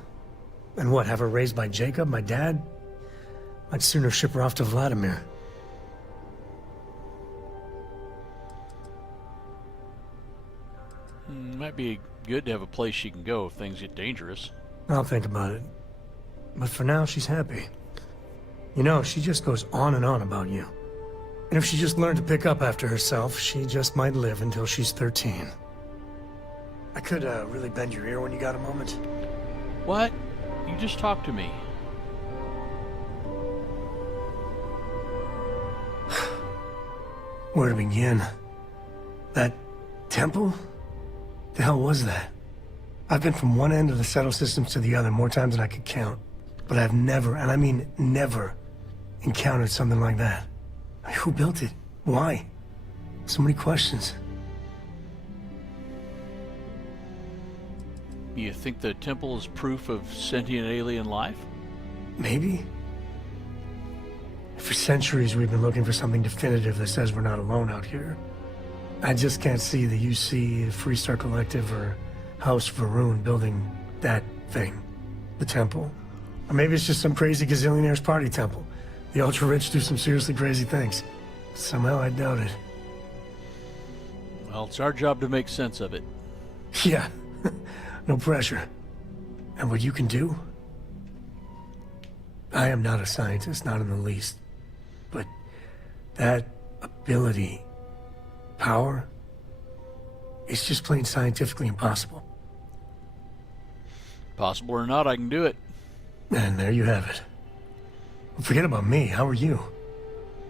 And what, have her raised by Jacob, my dad? I'd sooner ship her off to Vladimir. Might be good to have a place she can go if things get dangerous. I'll think about it. But for now, she's happy. You know, she just goes on and on about you. And if she just learned to pick up after herself, she just might live until she's 13. I could really bend your ear when you got a moment. What? You just talked to me. Where to begin? That temple? The hell was that? I've been from one end of the settle systems to the other more times than I could count. But I've never, and I mean never, encountered something like that. I mean, who built it? Why? So many questions. You think the temple is proof of sentient alien life? Maybe. For centuries we've been looking for something definitive that says we're not alone out here. I just can't see the UC, Freestar Collective, or House Varun building that thing. The temple. Or maybe it's just some crazy gazillionaire's party temple. The ultra-rich do some seriously crazy things. Somehow I doubt it. Well, it's our job to make sense of it. Yeah. No pressure. And what you can do? I am not a scientist, not in the least. But that ability, power, it's just plain scientifically impossible. Possible or not, I can do it. And there you have it. Forget about me, how are you?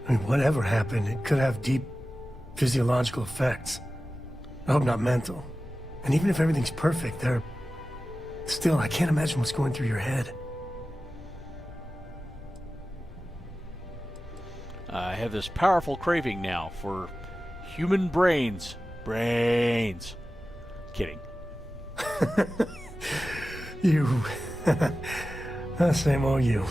I mean, whatever happened, it could have deep physiological effects. I hope not mental. And even if everything's perfect, still, I can't imagine what's going through your head. I have this powerful craving now for human brains. Brains. Kidding. You. Same old you.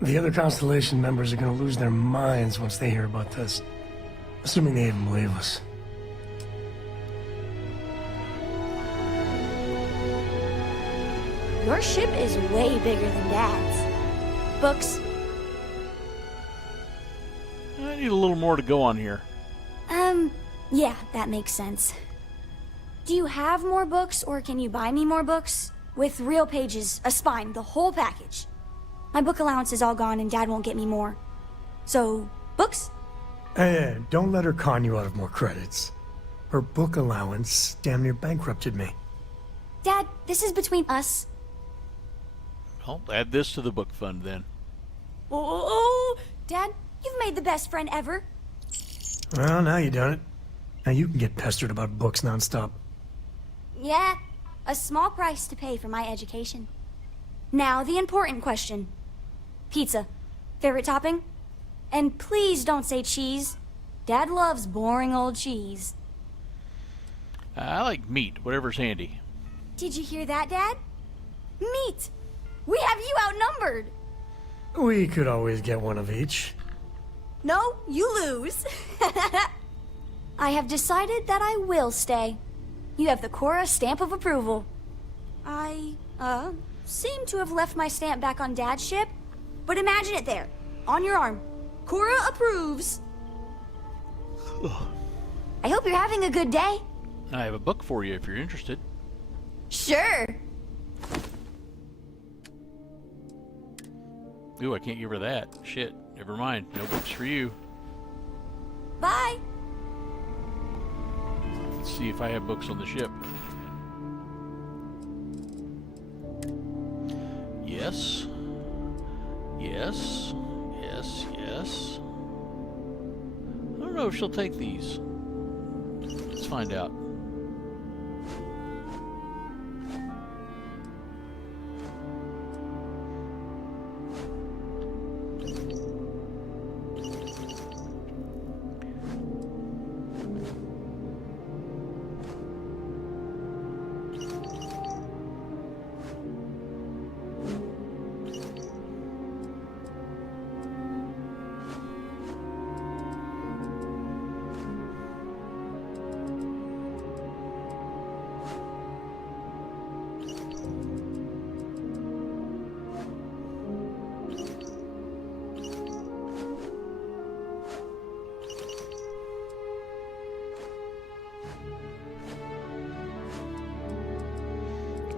The other Constellation members are going to lose their minds once they hear about this. Assuming they even believe us. Your ship is way bigger than Dad's. Books? I need a little more to go on here. Yeah, that makes sense. Do you have more books, or can you buy me more books? With real pages, a spine, the whole package. My book allowance is all gone and Dad won't get me more. So, books? Hey, don't let her con you out of more credits. Her book allowance damn near bankrupted me. Dad, this is between us. I'll add this to the book fund then. Oh, Dad, you've made the best friend ever. Well, now you done it. Now you can get pestered about books nonstop. Yeah, a small price to pay for my education. Now the important question. Pizza. Favorite topping? And please don't say cheese. Dad loves boring old cheese. I like meat, whatever's handy. Did you hear that, Dad? Meat! We have you outnumbered! We could always get one of each. No, you lose. I have decided that I will stay. You have the Cora stamp of approval. I, seem to have left my stamp back on Dad's ship, but imagine it there, on your arm. Cora approves. I hope you're having a good day. I have a book for you if you're interested. Sure. Ooh, I can't give her that. Shit. Never mind. No books for you. Bye. Let's see if I have books on the ship. Yes. Yes. Yes. Yes. I don't know if she'll take these. Let's find out.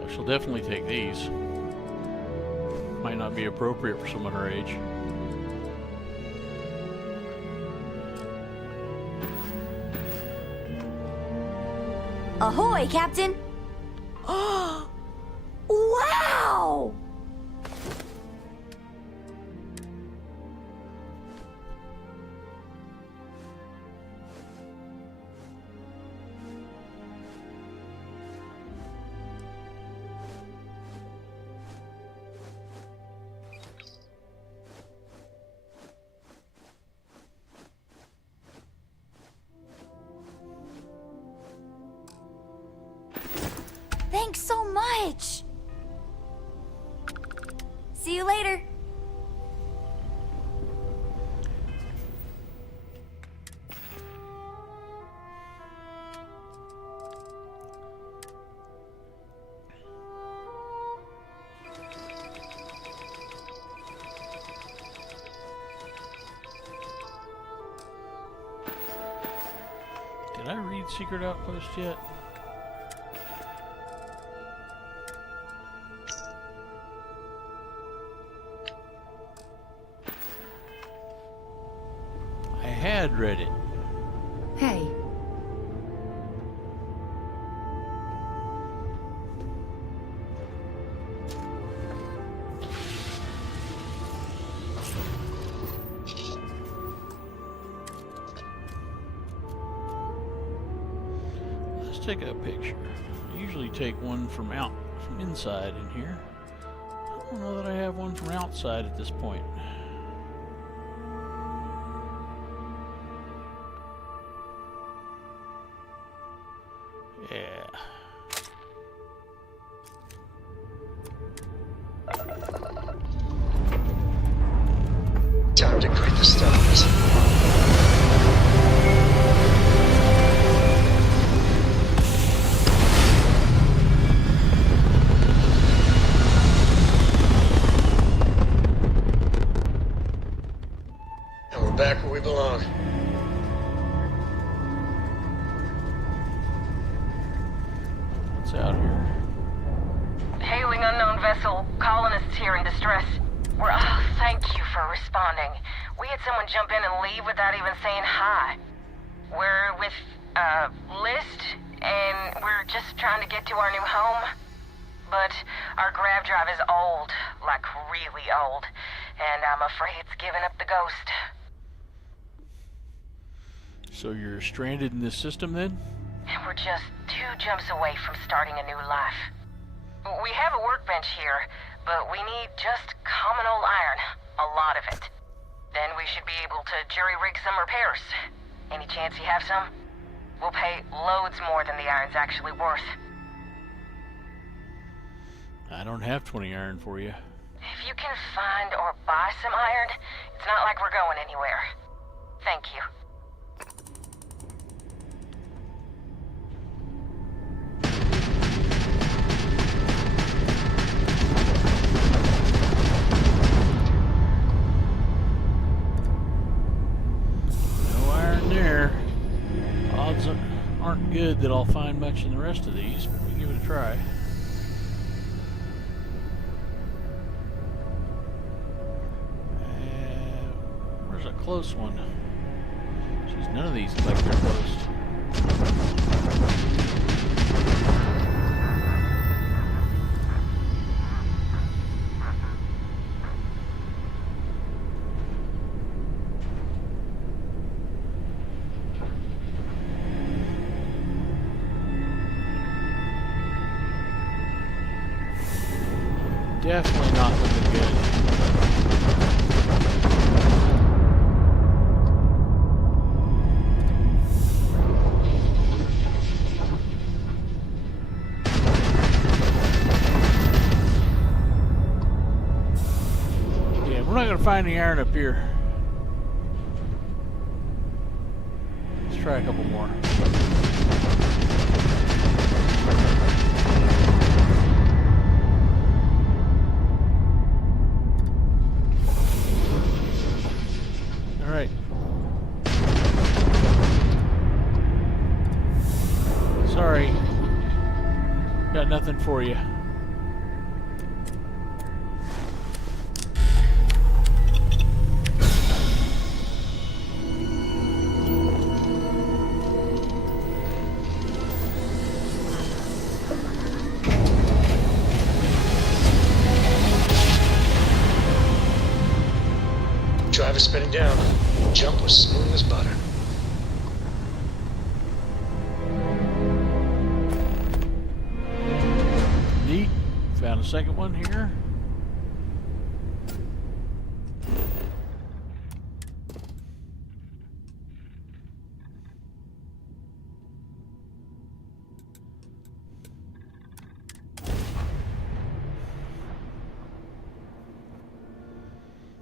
She'll definitely take these. Might not be appropriate for someone her age. Ahoy, Captain! Wow! Thanks so much! See you later. Did I read Secret Outpost yet? I had read it. Hey. Let's take a picture. I usually take one from inside in here. I don't know that I have one from outside at this point. Yeah. Time to greet the stars. And we're back where we belong. What's out here? Hailing unknown vessel. Colonists here in distress. Thank you for responding. We had someone jump in and leave without even saying hi. We're with, List, and we're just trying to get to our new home. But our grav drive is old, like really old, and I'm afraid it's given up the ghost. So you're stranded in this system then? We're just 2 jumps away from starting a new life. We have a workbench here, but we need just common old iron, a lot of it. Then we should be able to jury-rig some repairs. Any chance you have some? We'll pay loads more than the iron's actually worth. I don't have 20 iron for you. If you can find or buy some iron, it's not like we're going anywhere. Thank you. No iron there. Odds aren't good that I'll find much in the rest of these, but we can give it a try. Where's a close one? Jeez, none of these look like they're close. Definitely not looking good. Yeah, we're not going to find any iron up here. Let's try a couple more. Alright. Sorry. Got nothing for you. Driver spinning down. Jump was smooth as butter. Neat. Found a second one here.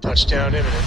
Touchdown imminent.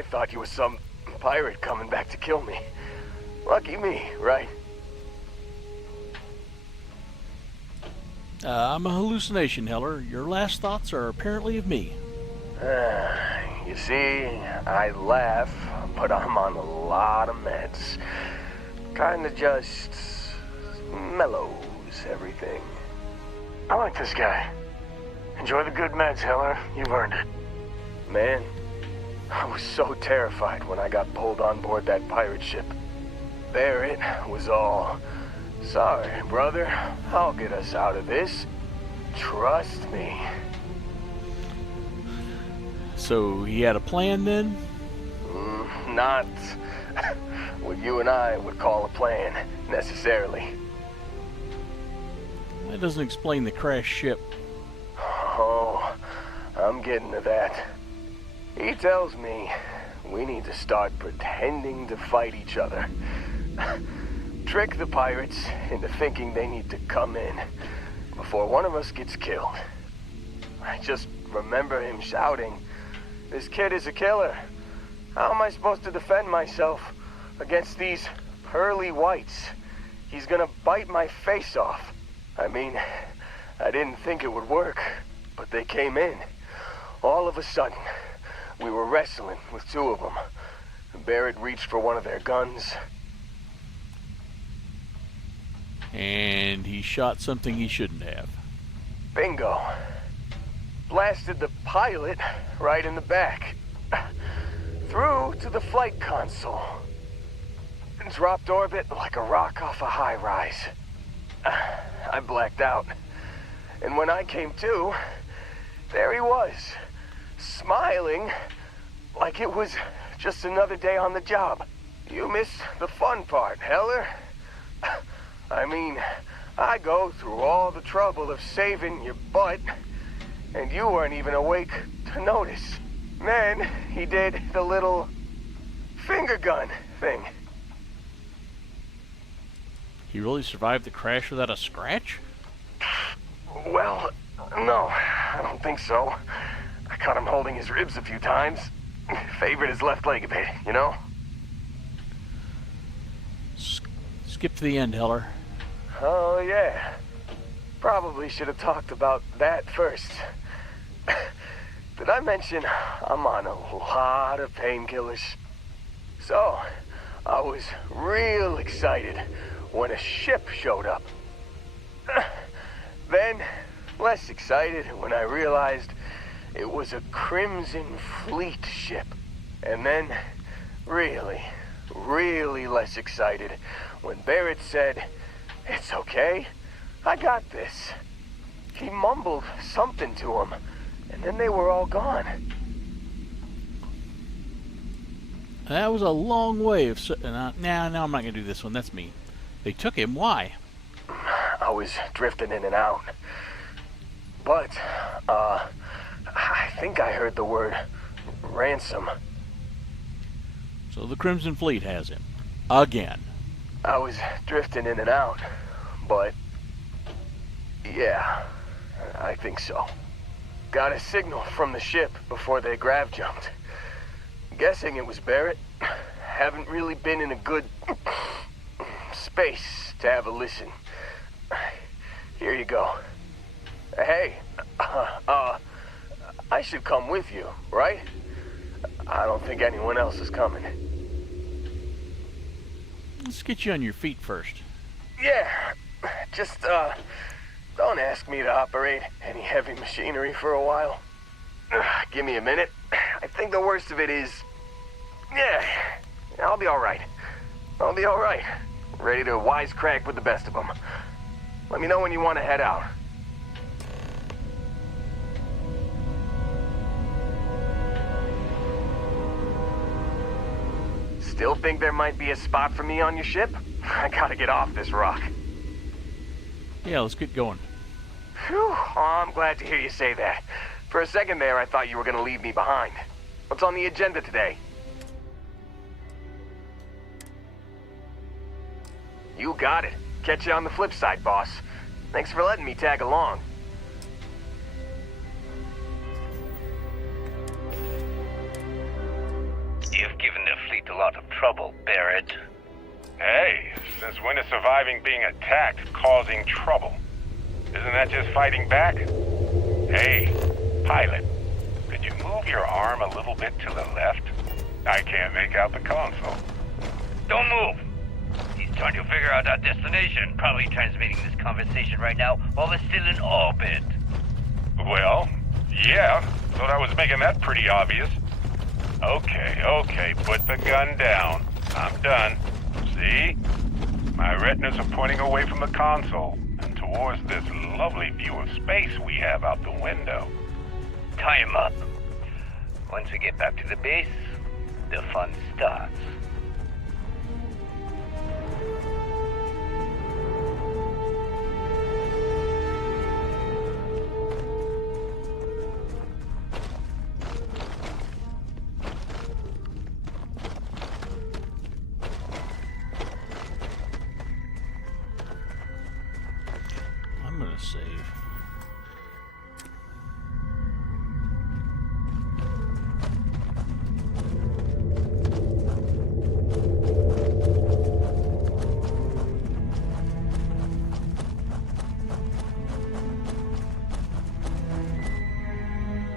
I thought you were some pirate coming back to kill me. Lucky me, right? I'm a hallucination, Heller. Your last thoughts are apparently of me. You see, I laugh, but I'm on a lot of meds. Kinda just mellows everything. I like this guy. Enjoy the good meds, Heller. You've earned it. Man, I was so terrified when I got pulled on board that pirate ship. Barrett was all, "Sorry, brother. I'll get us out of this. Trust me." So he had a plan then? Not what you and I would call a plan, necessarily. That doesn't explain the crashed ship. Oh, I'm getting to that. He tells me we need to start pretending to fight each other. Trick the pirates into thinking they need to come in before one of us gets killed. I just remember him shouting, "This kid is a killer. How am I supposed to defend myself against these pearly whites? He's gonna bite my face off." I mean, I didn't think it would work, but they came in. All of a sudden, we were wrestling with two of them. Barrett reached for one of their guns. And he shot something he shouldn't have. Bingo. Blasted the pilot right in the back. Through to the flight console. Dropped orbit like a rock off a high rise. I blacked out. And when I came to, there he was, smiling like it was just another day on the job. You missed the fun part, Heller. I mean, I go through all the trouble of saving your butt, and you weren't even awake to notice. Then he did the little finger gun thing. He really survived the crash without a scratch? Well, no, I don't think so. I caught him holding his ribs a few times. Favored his left leg a bit, you know? Skip to the end, Heller. Oh, yeah. Probably should have talked about that first. Did I mention I'm on a lot of painkillers? So, I was real excited when a ship showed up. Then, less excited when I realized it was a Crimson Fleet ship. And then, really less excited when Barrett said, "It's okay, I got this." He mumbled something to him, and then they were all gone. That was a long way of... now I'm not going to do this one. That's me. They took him. Why? I was drifting in and out. But, I think I heard the word ransom. So the Crimson Fleet has him. Again. I was drifting in and out, but... yeah, I think so. Got a signal from the ship before they grav jumped. Guessing it was Barrett. Haven't really been in a good space to have a listen. Here you go. Hey, I should come with you, right? I don't think anyone else is coming. Let's get you on your feet first. Yeah, just, don't ask me to operate any heavy machinery for a while. Give me a minute. I think the worst of it is... yeah, I'll be alright. I'll be alright. Ready to wisecrack with the best of them. Let me know when you want to head out. Still think there might be a spot for me on your ship? I gotta get off this rock. Yeah, let's get going. Phew, oh, I'm glad to hear you say that. For a second there, I thought you were gonna leave me behind. What's on the agenda today? You got it. Catch you on the flip side, boss. Thanks for letting me tag along. trouble, Barrett. Hey, since when is surviving being attacked causing trouble? Isn't that just fighting back? Hey, pilot, could you move your arm a little bit to the left? I can't make out the console. Don't move! He's trying to figure out our destination, probably transmitting this conversation right now while we're still in orbit. Well, yeah, thought I was making that pretty obvious. Okay, put the gun down. I'm done. See? My retinas are pointing away from the console and towards this lovely view of space we have out the window. Tie him up. Once we get back to the base, the fun starts. I'm gonna save.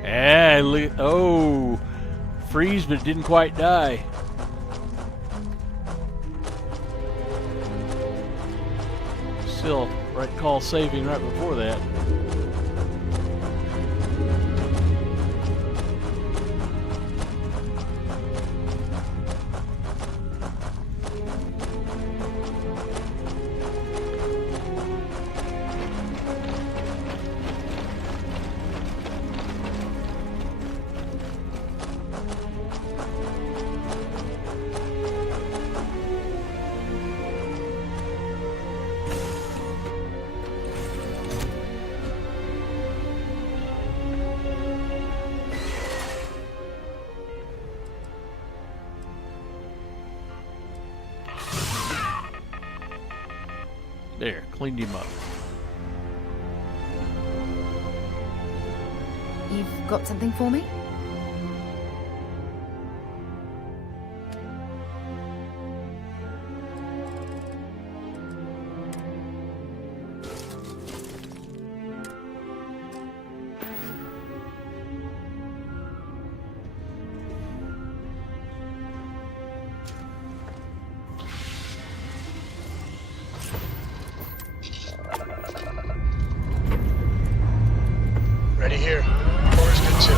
Yeah, look. Oh, freeze, but it didn't quite die. Still, right call saving right before that. There, cleaned him up. You've got something for me? Ready here. Order's good too.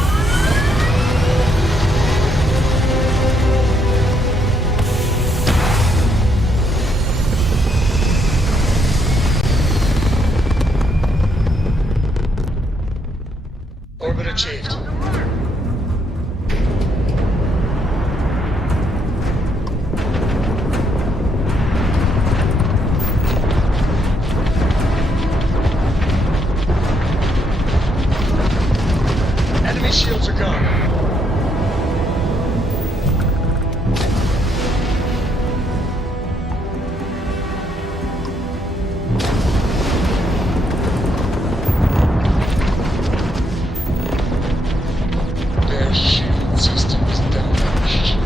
Orbit achieved. Enemy shields are gone. Their shield system is damaged.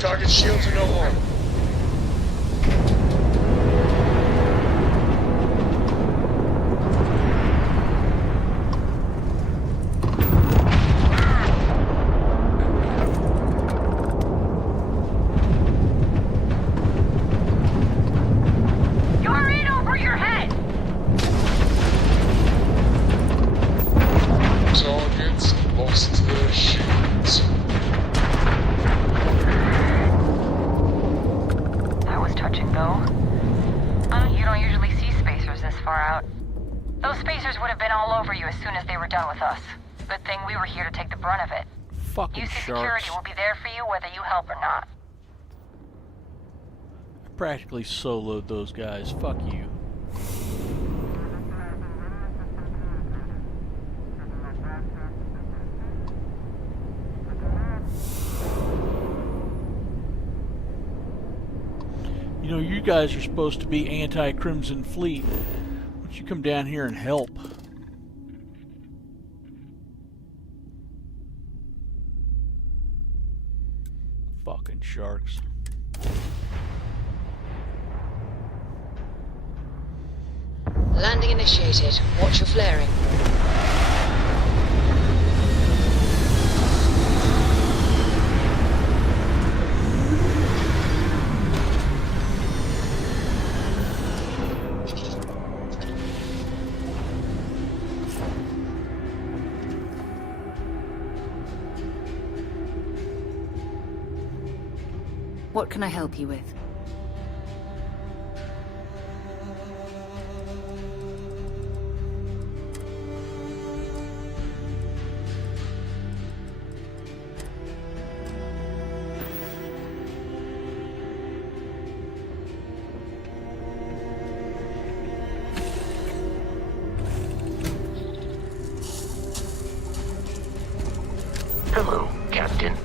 Target shields are no more. You're in over your head! Targets lost. brunt of it. Fucking UC sharks. Security will be there for you whether you help or not. I practically soloed those guys. Fuck you. You know, you guys are supposed to be anti-Crimson Fleet. Why don't you come down here and help? Fucking sharks. Landing initiated. Watch your flaring. What can I help you with? Hello, Captain.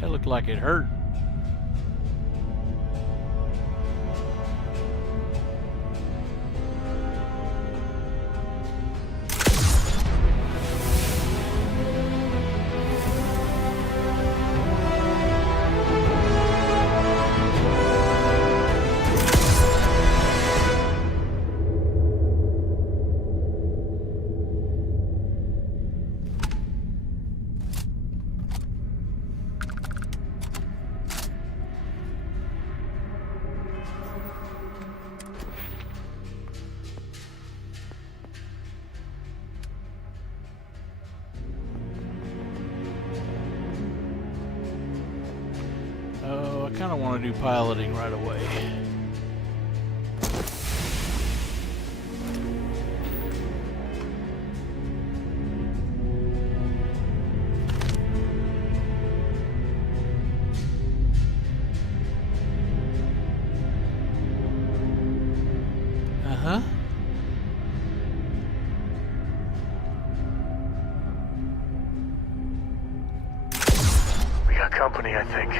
That looked like it hurt. Oh, I kind of want to do piloting right away. Uh-huh. We got company, I think.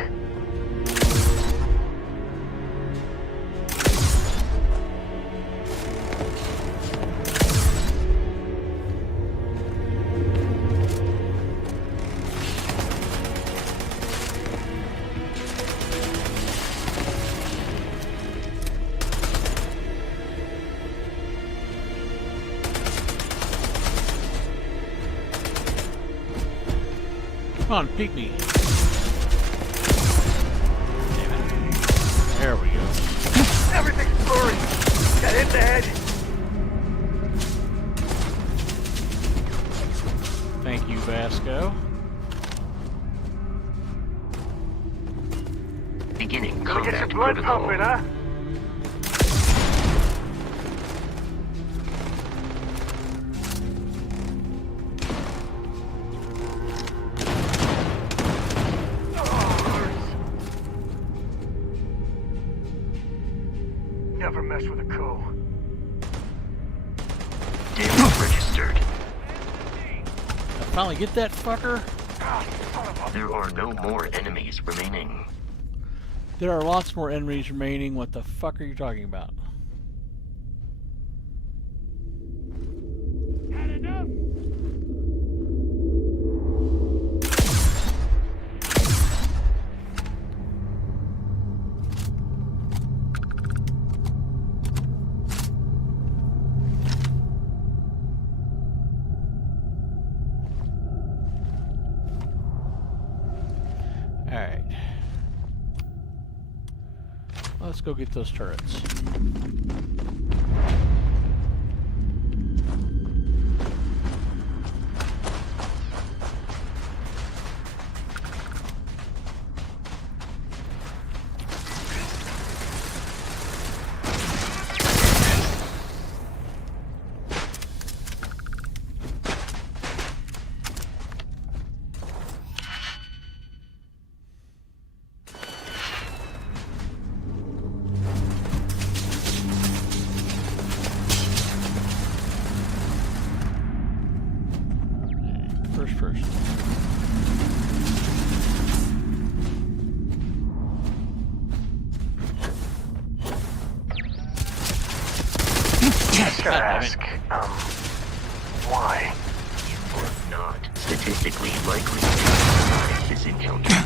Come on, peek me. Damn it. There we go. Everything's blurry. Got hit in the head. Thank you, Vasco. Beginning Gonna get combat your blood protocol. pumping, huh? Never mess with a co. Damage registered. I finally get that fucker. There are no more enemies remaining. There are lots more enemies remaining. What the fuck are you talking about? go get those turrets. First. Just gotta ask, why? You are not statistically likely to survive this encounter.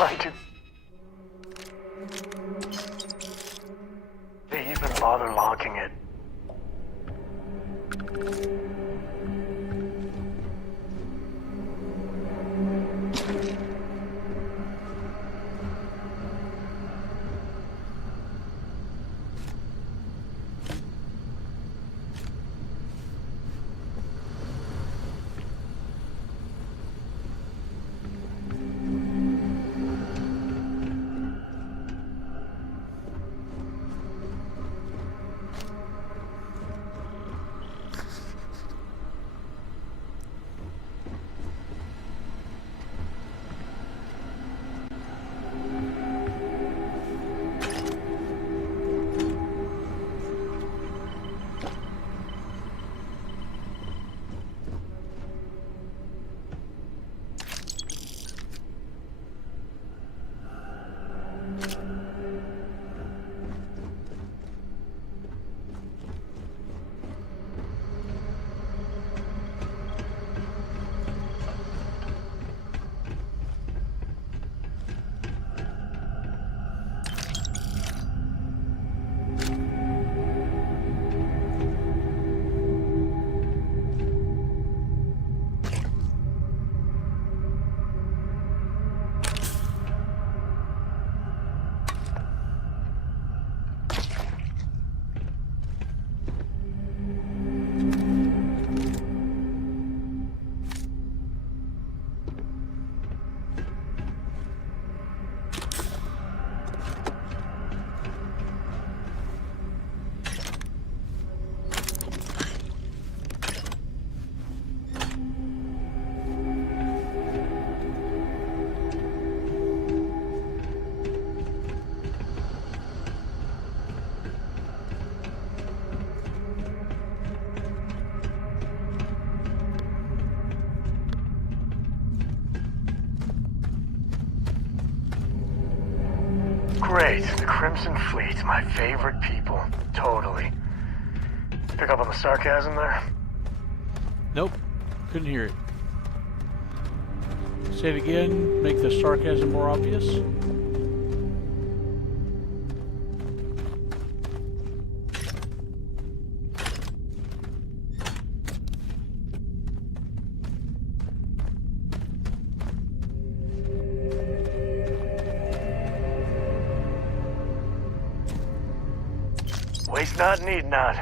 Why did they even bother locking it? Right, the Crimson Fleet, my favorite people. Totally. Pick up on the sarcasm there? Nope. Couldn't hear it. Say it again. Make the sarcasm more obvious. Waste not, need not.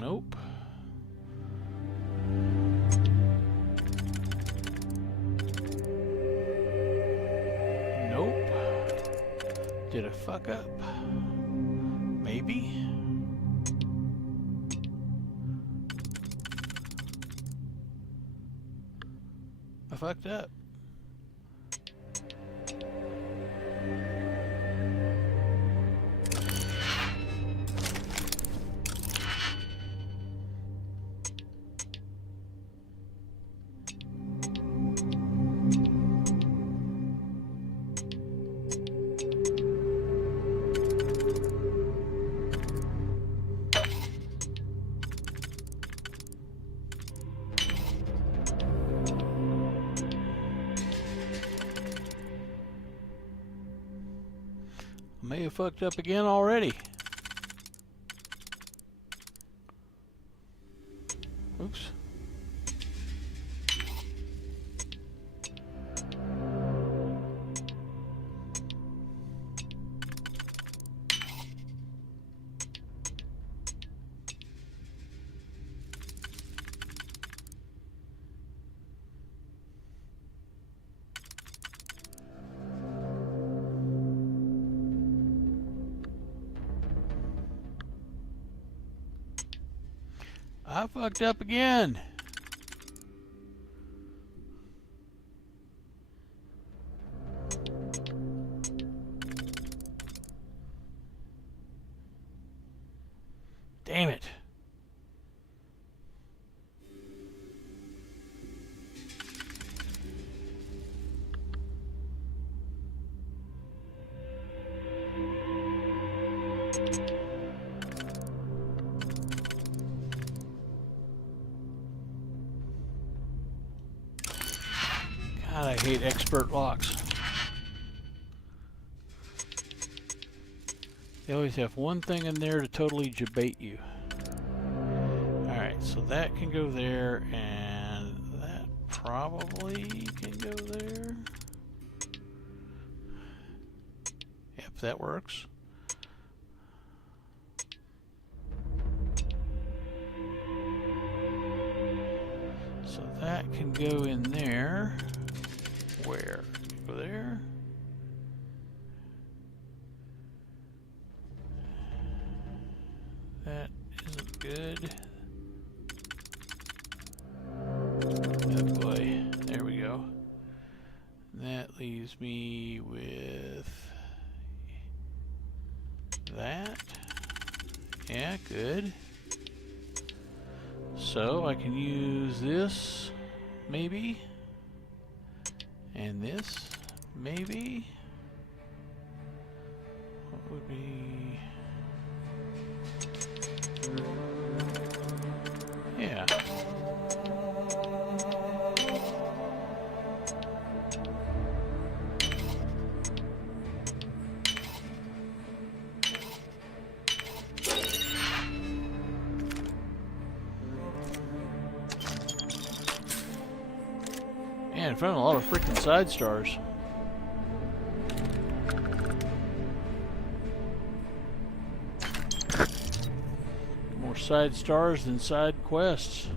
Nope. Nope. Did I fuck up? Maybe? I fucked up. May have fucked up again already. Oops. I fucked up again. Damn it. God, I hate expert locks. They always have one thing in there to totally debate you. Alright, so that can go there, and that probably can go there. Yep, that works. So that can go in there. Where? Go there. That isn't good. Oh boy. There we go. That leaves me with that. Yeah, good. So I can use this, maybe. And this, maybe. What would be... Yeah. Man, I found a lot of freaking side stars. More side stars than side quests.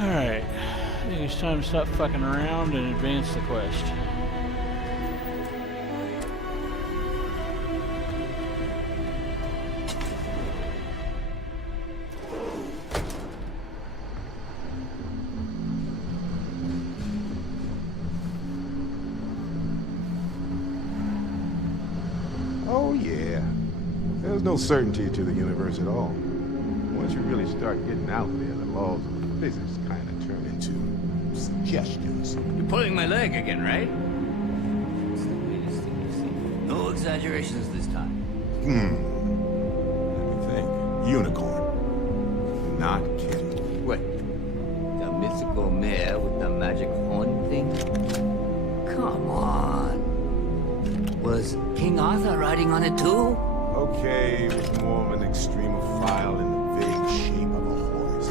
Alright, I think it's time to stop fucking around and advance the quest. Oh yeah, there's no certainty to the universe at all. Once you really start getting out there, the laws of physics kind of turn into suggestions. You're pulling my leg again, right? It's the weirdest thing you've seen. No exaggerations this time. Let me think. Unicorn. Not kidding. What? The mythical mare with the magic horn thing? Come on. Was King Arthur riding on it too? Okay, it was more of an extremophile in the vague shape of a horse.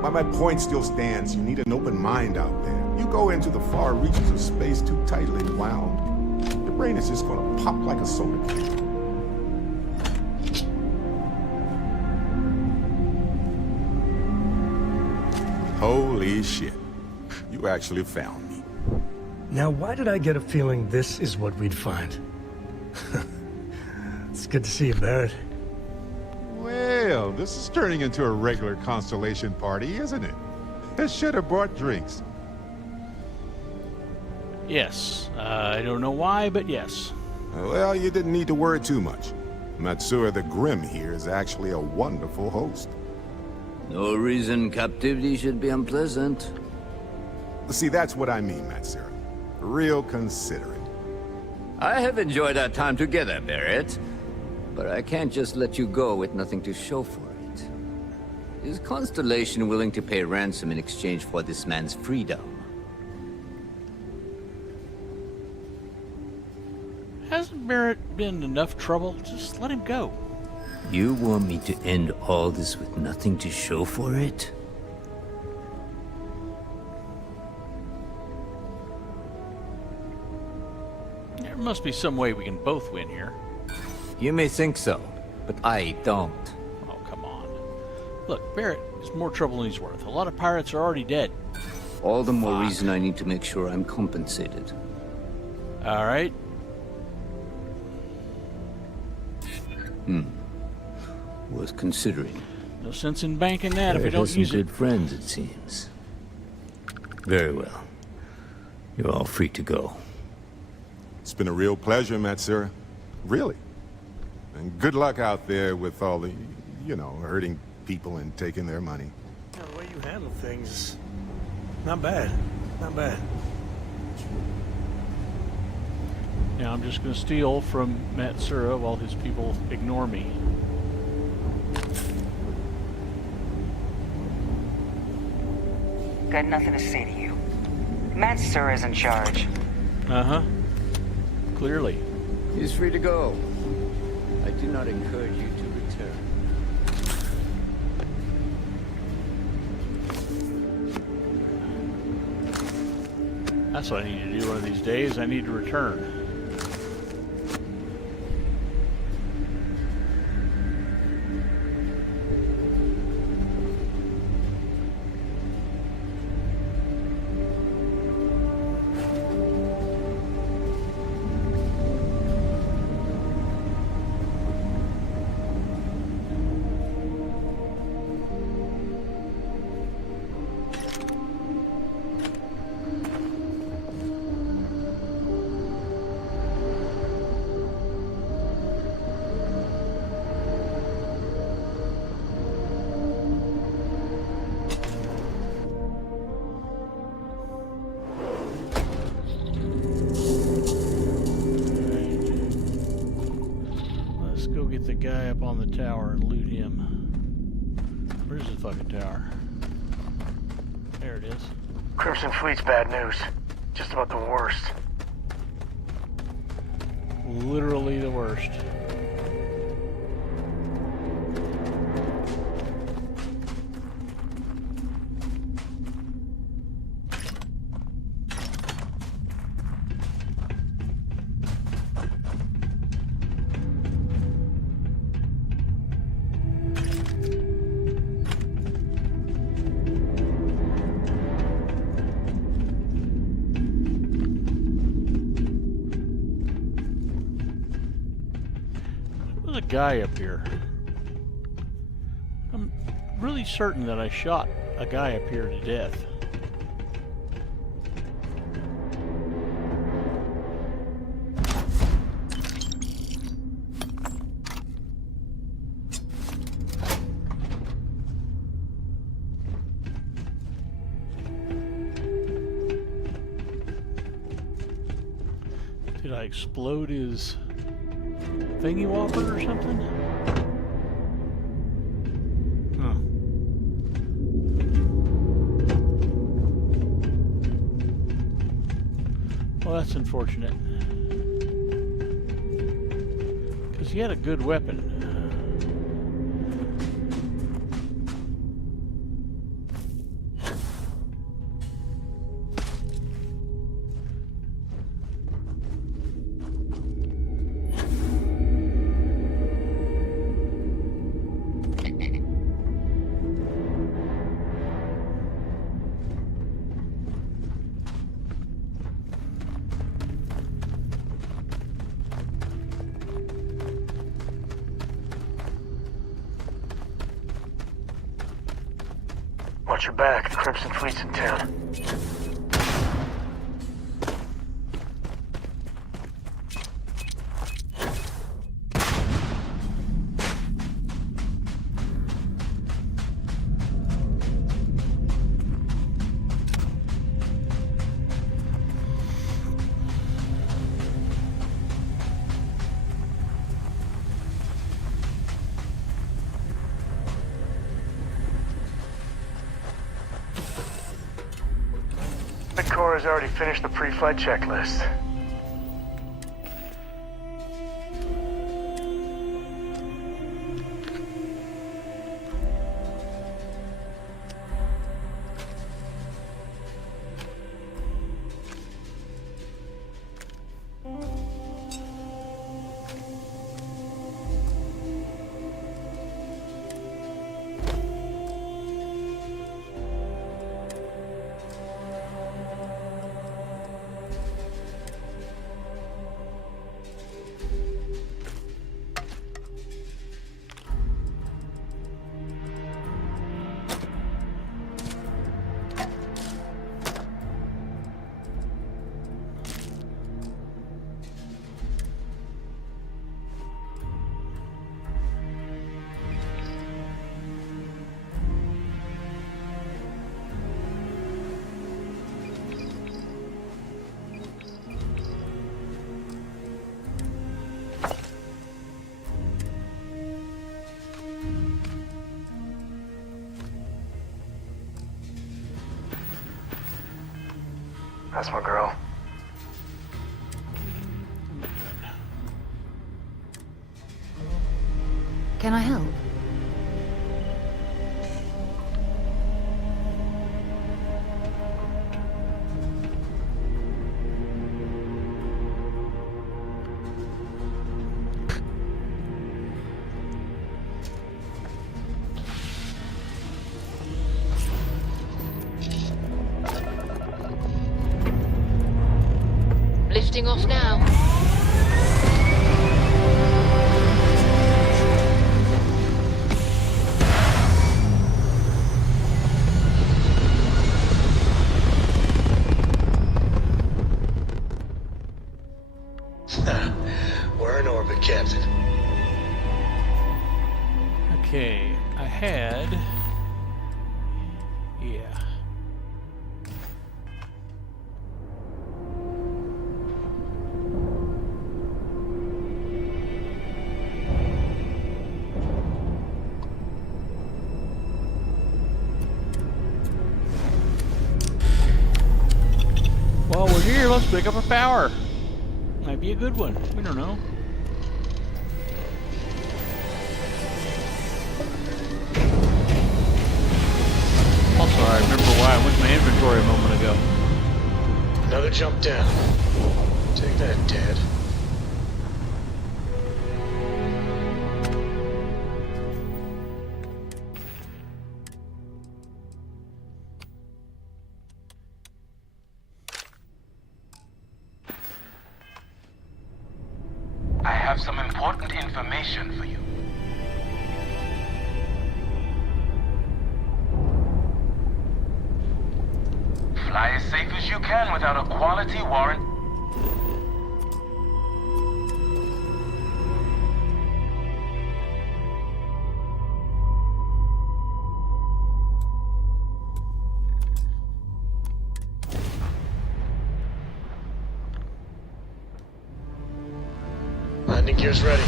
But my point still stands. You need an open mind out there. You go into the far reaches of space too tightly wound, your brain is just gonna pop like a soda can. Holy shit. You actually found me. Now, why did I get a feeling this is what we'd find? It's good to see you, Barrett. Well, this is turning into a regular Constellation party, isn't it? I should have brought drinks. Yes. I don't know why, but yes. Well, you didn't need to worry too much. Matsura the Grim here is actually a wonderful host. No reason captivity should be unpleasant. See, that's what I mean, Matsura. Real considerate. I have enjoyed our time together, Barrett. But I can't just let you go with nothing to show for it. Is Constellation willing to pay ransom in exchange for this man's freedom? Hasn't Barrett been enough trouble? Just let him go. You want me to end all this with nothing to show for it? There must be some way we can both win here. You may think so, but I don't. Oh, come on. Look, Barrett is more trouble than he's worth. A lot of pirates are already dead. All the more reason I need to make sure I'm compensated. All right. Worth considering. No sense in banking that if I Barrett don't has some use it. good friends, it seems. Very well. You're all free to go. It's been a real pleasure, Matsura. Really. And good luck out there with all the, you know, hurting people and taking their money. Yeah, the way you handle things, not bad. Not bad. Now I'm just going to steal from Matsura while his people ignore me. Got nothing to say to you. Matt Sir is in charge. Uh-huh. Clearly. He's free to go. I do not encourage you to return. That's what I need to do one of these days. I need to return. The guy up on the tower and loot him. Where's the fucking tower? There it is. Crimson Fleet's bad news. Just about the worst. Literally the worst. Guy up here. I'm really certain that I shot a guy up here to death. Did I explode his thingy whopper or something? Huh. Well, that's unfortunate. Because he had a good weapon. Watch your back. The Crimson Fleet's in town. Cora's already finished the pre-flight checklist. That's my girl. Can I help? Lifting off now. We're in orbit, Captain. Okay, I had... Yeah. Well, we're here. Let's pick up a power. Might be a good one. We don't know. Also, I remember why I went to my inventory a moment ago. Another jump down. Take that, Dad. I have some important information for you. Fly as safe as you can without a quality warrant. Landing gear's ready.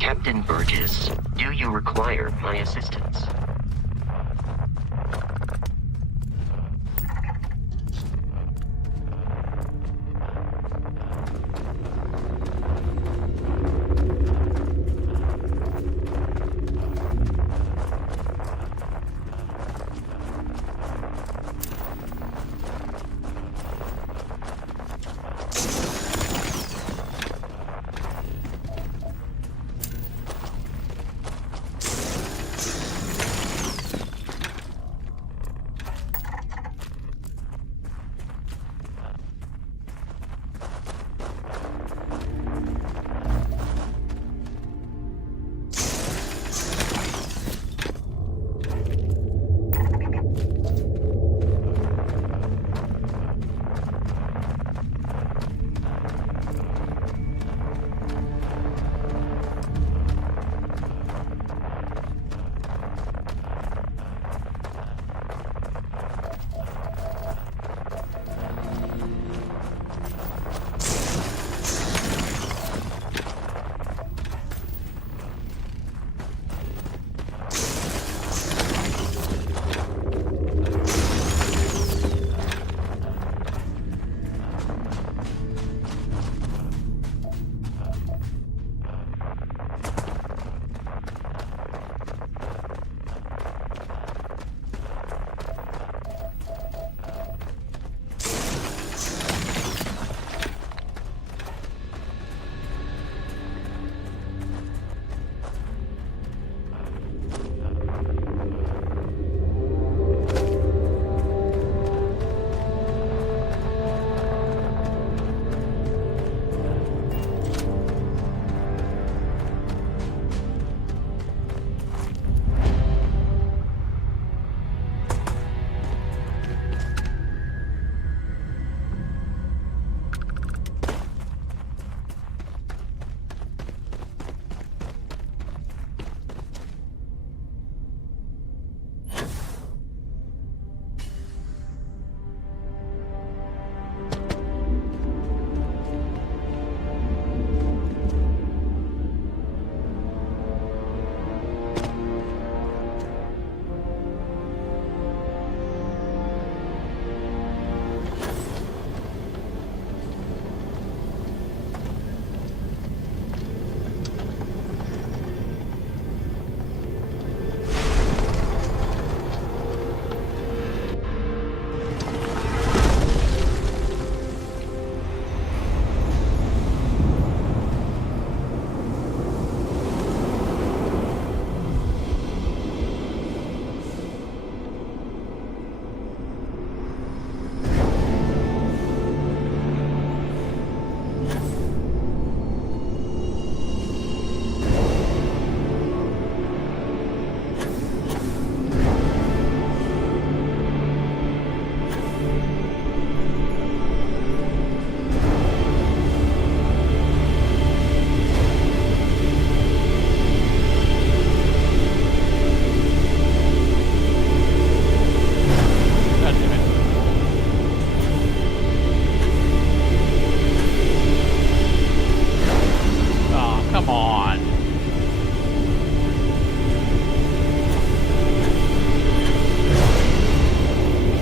Captain Burgess, do you require my assistance?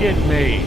kidding me?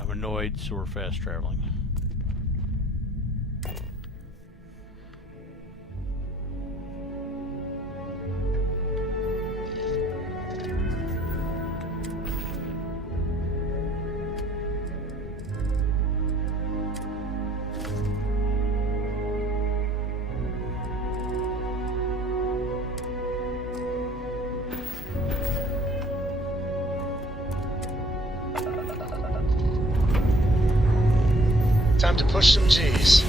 I'm annoyed, so we're fast traveling. Time to push some G's.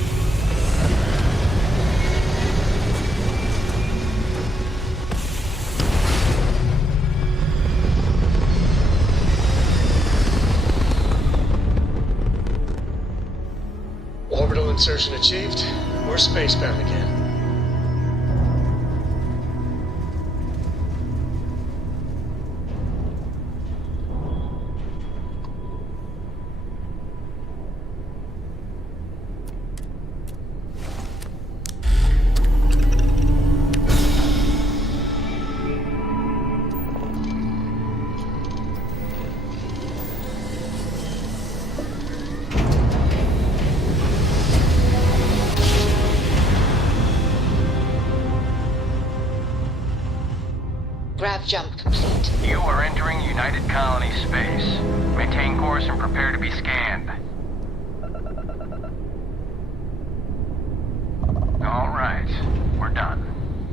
Orbital insertion achieved. We're spacebound again. Grav jump complete. You are entering United Colony space. Maintain course and prepare to be scanned. All right, we're done.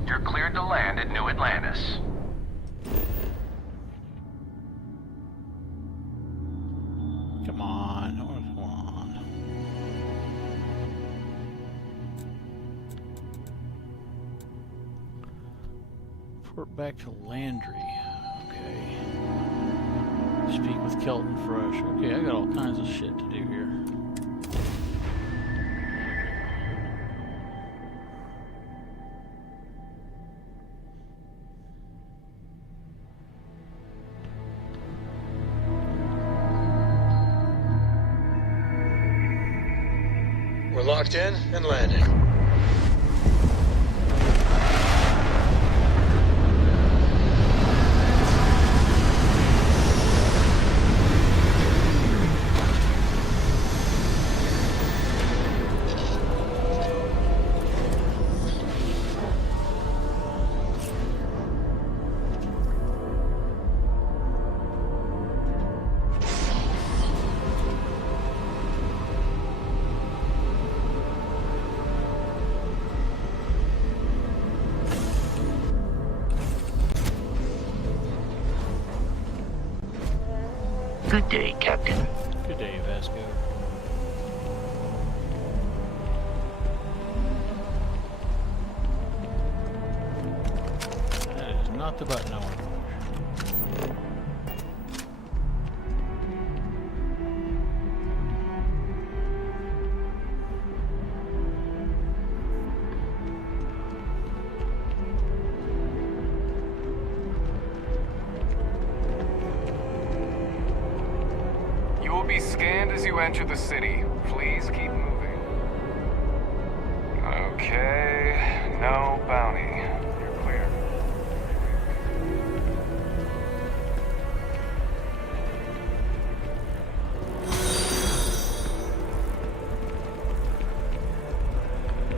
You're cleared to land at New Atlantis. Come on, come on. Port back to Landry. Okay. Speak with Kelton Fresh. Okay, I got all kinds of shit to do here. We're locked in and landing. Good day, Captain. Good day, Vasco. That is not the button I want to push. Be scanned as you enter the city. Please keep moving. Okay, no bounty. You're clear.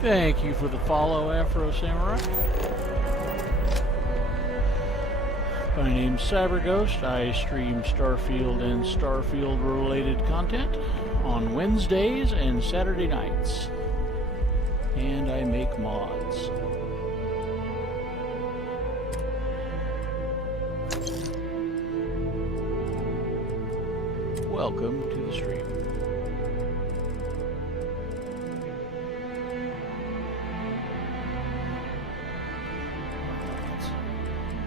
Thank you for the follow, Afro Samurai. My name's Sy Burgess. I stream Starfield and Starfield-related content on Wednesdays and Saturday nights. And I make mods. Welcome to the stream.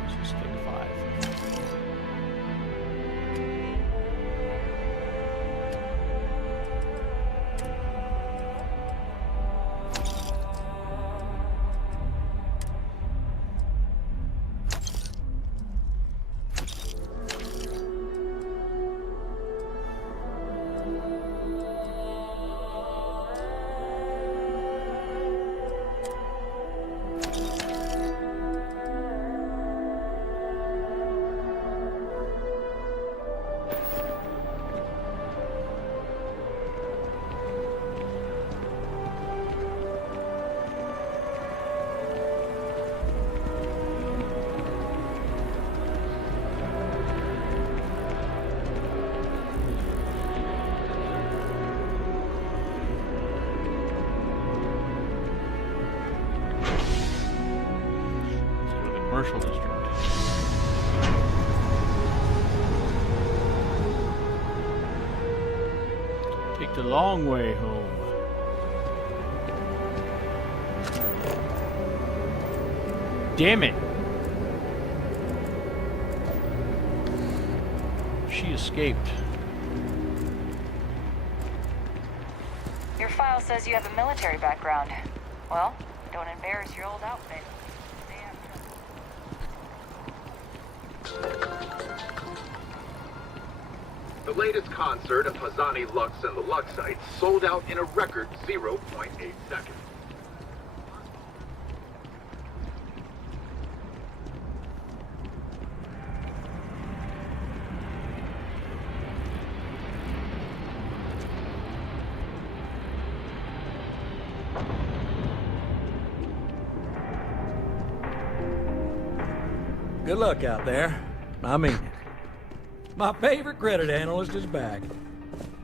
Let's just take 5. Commercial district. Take the long way home. Damn it! She escaped. Your file says you have a military background. Well, don't embarrass your old outfit. The latest concert of Hazani Lux and the Luxites sold out in a record 0.8 seconds. Good luck out there. I mean it. My favorite credit analyst is back.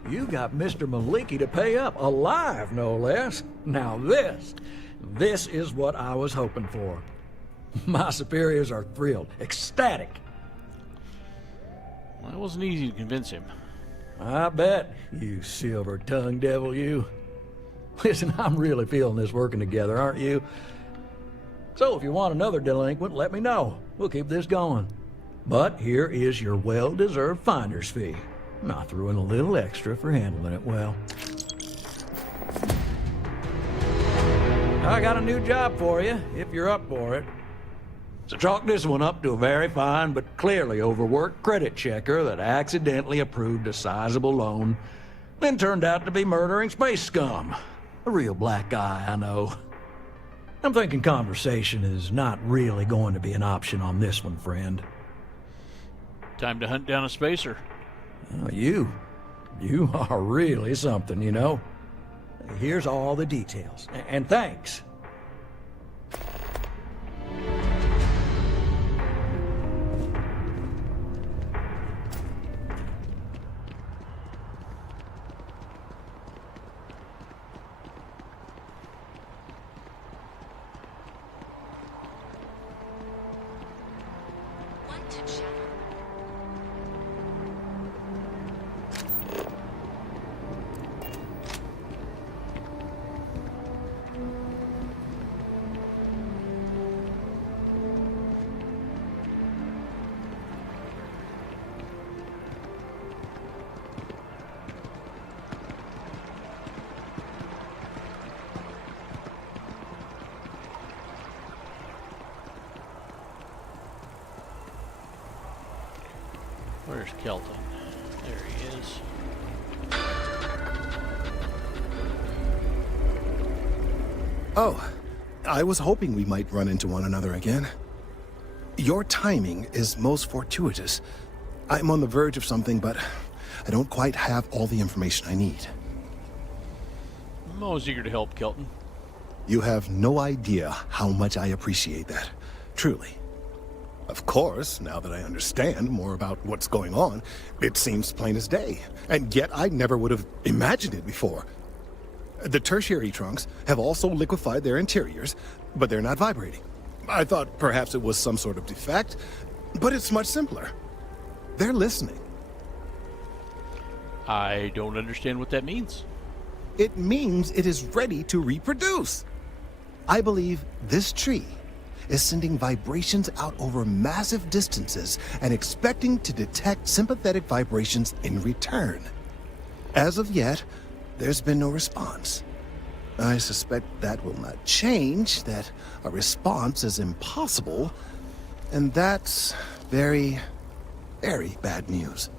You got Mr. Maliki to pay up, alive no less. Now this is what I was hoping for. My superiors are thrilled, ecstatic. Well, it wasn't easy to convince him. I bet, you silver-tongued devil, you. Listen, I'm really feeling this working together, aren't you? So if you want another delinquent, let me know. We'll keep this going. But here is your well-deserved finder's fee. I threw in a little extra for handling it well. I got a new job for you, if you're up for it. So chalk this one up to a very fine but clearly overworked credit checker that accidentally approved a sizable loan, then turned out to be murdering space scum. A real black guy, I know. I'm thinking conversation is not really going to be an option on this one, friend. Time to hunt down a spacer. Oh, you are really something, you know. Here's all the details. And thanks. Where's Kelton? There he is. Oh, I was hoping we might run into one another again. Your timing is most fortuitous. I'm on the verge of something, but I don't quite have all the information I need. I'm always eager to help, Kelton. You have no idea how much I appreciate that. Truly. Of course, now that I understand more about what's going on, it seems plain as day. And yet I never would have imagined it before. The tertiary trunks have also liquefied their interiors, but they're not vibrating. I thought perhaps it was some sort of defect, but it's much simpler. They're listening. I don't understand what that means. It means it is ready to reproduce. I believe this tree is sending vibrations out over massive distances and expecting to detect sympathetic vibrations in return. As of yet, there's been no response. I suspect that will not change, that a response is impossible, and that's very, very bad news.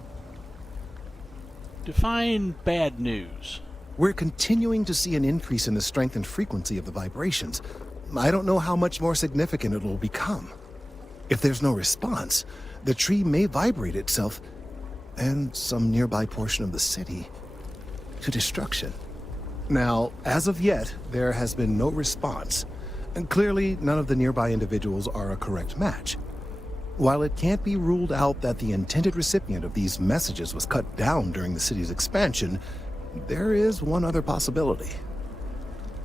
Define bad news. We're continuing to see an increase in the strength and frequency of the vibrations. I don't know how much more significant it will become. If there's no response, the tree may vibrate itself and some nearby portion of the city to destruction. Now, as of yet, there has been no response, and clearly none of the nearby individuals are a correct match. While it can't be ruled out that the intended recipient of these messages was cut down during the city's expansion, there is one other possibility.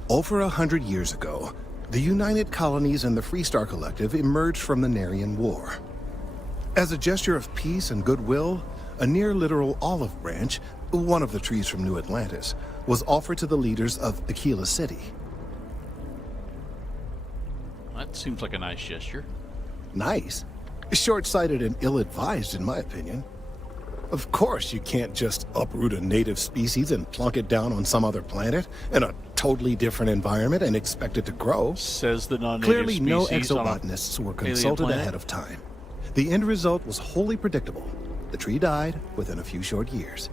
Over 100 years ago, the United Colonies and the Freestar Collective emerged from the Narian War. As a gesture of peace and goodwill, a near-literal olive branch, one of the trees from New Atlantis, was offered to the leaders of Aquila City. That seems like a nice gesture. Nice? Short-sighted and ill-advised, in my opinion. Of course, you can't just uproot a native species and plunk it down on some other planet in a totally different environment and expect it to grow. Says the non-native Clearly, species no on a exobotanists were alien consulted planet. ahead of time. The end result was wholly predictable. The tree died within a few short years.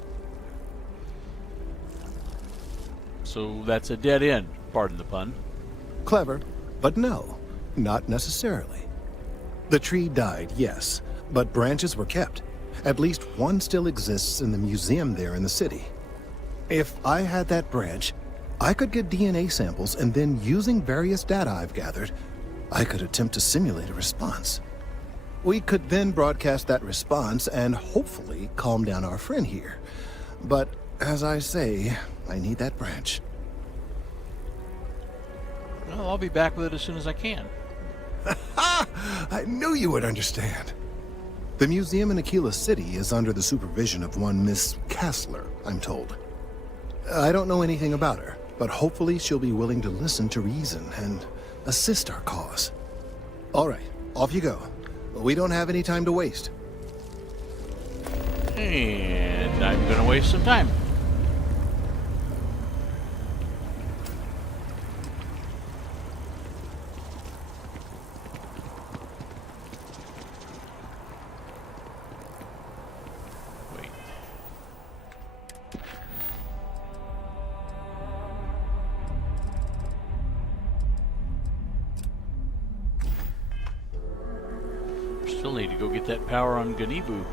So that's a dead end, pardon the pun. Clever, but no, not necessarily. The tree died, yes, but branches were kept. At least one still exists in the museum there in the city. If I had that branch, I could get DNA samples, and then using various data I've gathered, I could attempt to simulate a response. We could then broadcast that response and hopefully calm down our friend here. But as I say, I need that branch. Well, I'll be back with it as soon as I can. I knew you would understand. The museum in Aquila City is under the supervision of one Miss Kassler, I'm told. I don't know anything about her, but hopefully she'll be willing to listen to reason and assist our cause. All right, off you go. We don't have any time to waste. And I'm gonna waste some time. Wait. Still need to go get that power on Ganibu.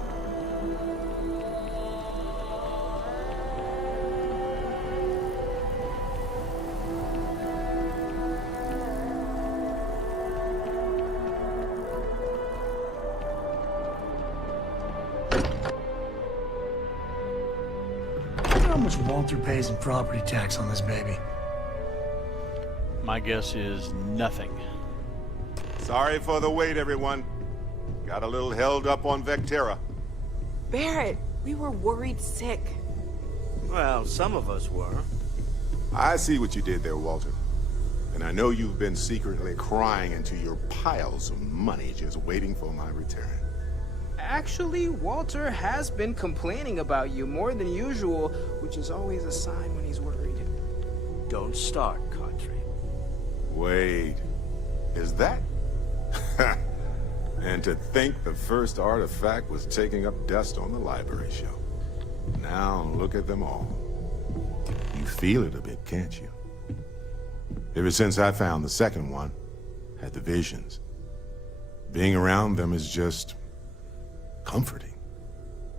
How much Walter pays in property tax on this baby? My guess is nothing. Sorry for the wait, everyone. Got a little held up on Vectera. Barrett, we were worried sick. Well, some of us were. I see what you did there, Walter. And I know you've been secretly crying into your piles of money just waiting for my return. Actually, Walter has been complaining about you more than usual, which is always a sign when he's worried. Don't start, Cartry. Wait, is that? And to think the first artifact was taking up dust on the library shelf. Now look at them all. You feel it a bit, can't you? Ever since I found the second one, had the visions. Being around them is just comforting.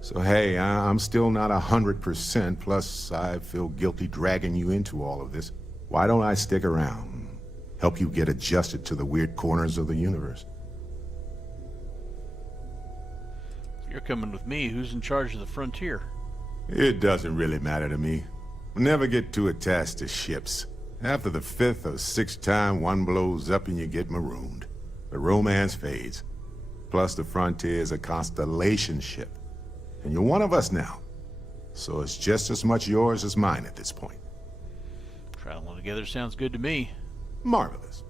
So hey, I'm still not 100%, plus I feel guilty dragging you into all of this. Why don't I stick around? Help you get adjusted to the weird corners of the universe? You're coming with me. Who's in charge of the frontier? It doesn't really matter to me. Never get too attached to ships. After the 5th or 6th time one blows up and you get marooned, the romance fades. Plus the frontier is a constellation ship. And you're one of us now. So it's just as much yours as mine at this point. Traveling together sounds good to me. Marvelous.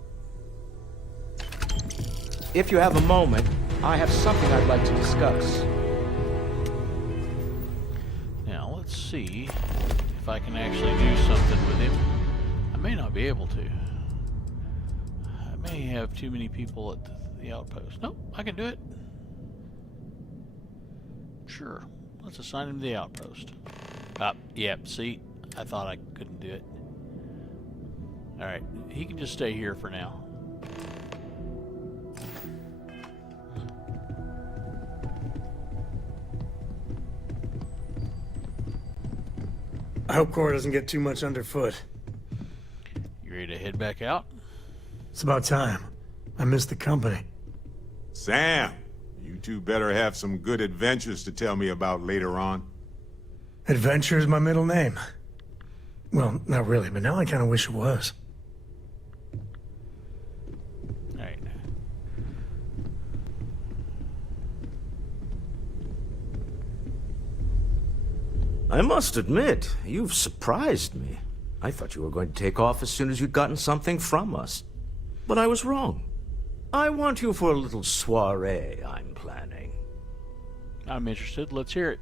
If you have a moment, I have something I'd like to discuss. Now, let's see if I can actually do something with him. I may not be able to. I may have too many people at the outpost. Nope, I can do it. Sure. Let's assign him to the outpost. Yep, see? I thought I couldn't do it. Alright, he can just stay here for now. I hope Cora doesn't get too much underfoot. You ready to head back out? It's about time. I missed the company. Sam, you two better have some good adventures to tell me about later on. Adventure is my middle name. Well, not really, but now I kind of wish it was. Alright. I must admit, you've surprised me. I thought you were going to take off as soon as you'd gotten something from us. But I was wrong. I want you for a little soiree I'm planning. I'm interested. Let's hear it.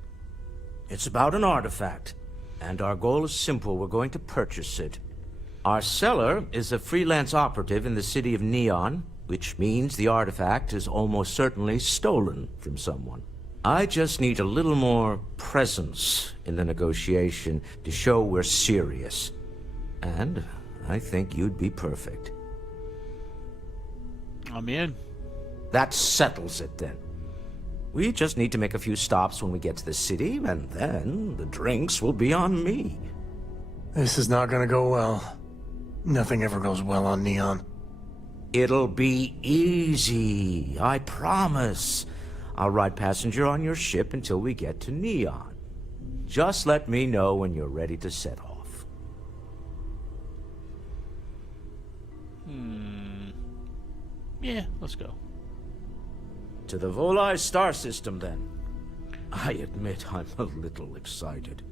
It's about an artifact, and our goal is simple. We're going to purchase it. Our seller is a freelance operative in the city of Neon, which means the artifact is almost certainly stolen from someone. I just need a little more presence in the negotiation to show we're serious. And I think you'd be perfect. I'm in. That settles it then. We just need to make a few stops when we get to the city, and then the drinks will be on me. This is not gonna go well. Nothing ever goes well on Neon. It'll be easy, I promise. I'll ride passenger on your ship until we get to Neon. Just let me know when you're ready to set off. Yeah, let's go. To the Volai star system, then. I admit I'm a little excited.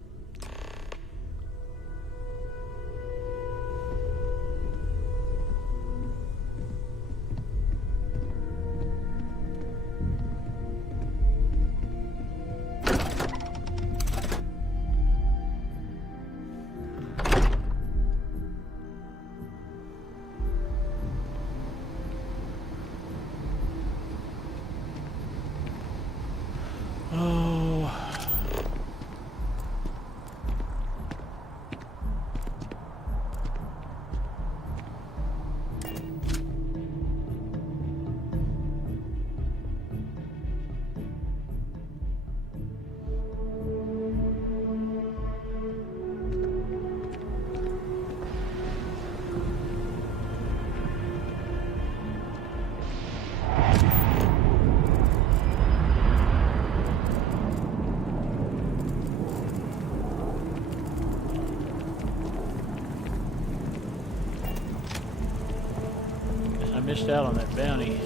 I missed out on that bounty.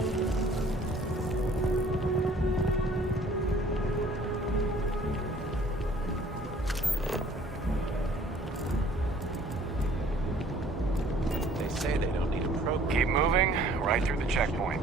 They say they don't need a program. Keep moving, right through the checkpoint.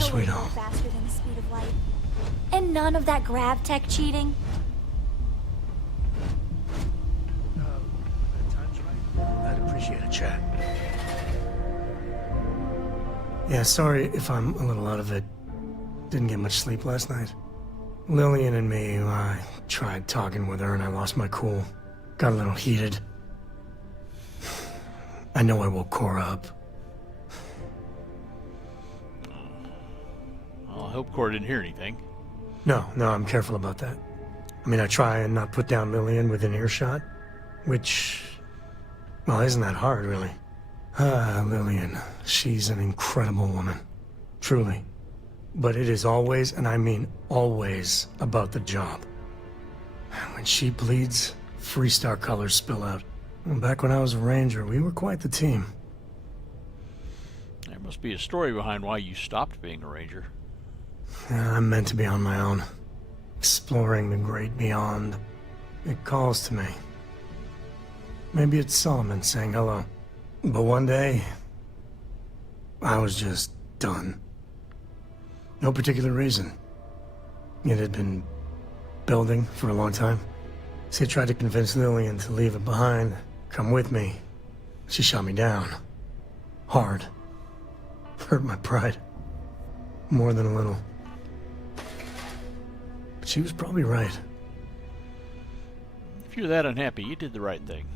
Sweet home. Faster than the speed of light. And none of that grav tech cheating. I'd appreciate a chat. Yeah, sorry if I'm a little out of it. Didn't get much sleep last night. Lillian and me, I tried talking with her and I lost my cool. Got a little heated. I know I woke Cora up. Well, I hope Cora didn't hear anything. No, I'm careful about that. I mean, I try and not put down Lillian within earshot, which, well, isn't that hard, really? Lillian, she's an incredible woman. Truly. But it is always, and I mean always, about the job. When she bleeds, Freestar colors spill out. Back when I was a ranger, we were quite the team. There must be a story behind why you stopped being a ranger. Yeah, I'm meant to be on my own, exploring the great beyond. It calls to me. Maybe it's Solomon saying hello. But one day, I was just done. No particular reason. It had been building for a long time. See, I tried to convince Lillian to leave it behind, come with me. She shot me down. Hard. Hurt my pride. More than a little. But she was probably right. If you're that unhappy, you did the right thing.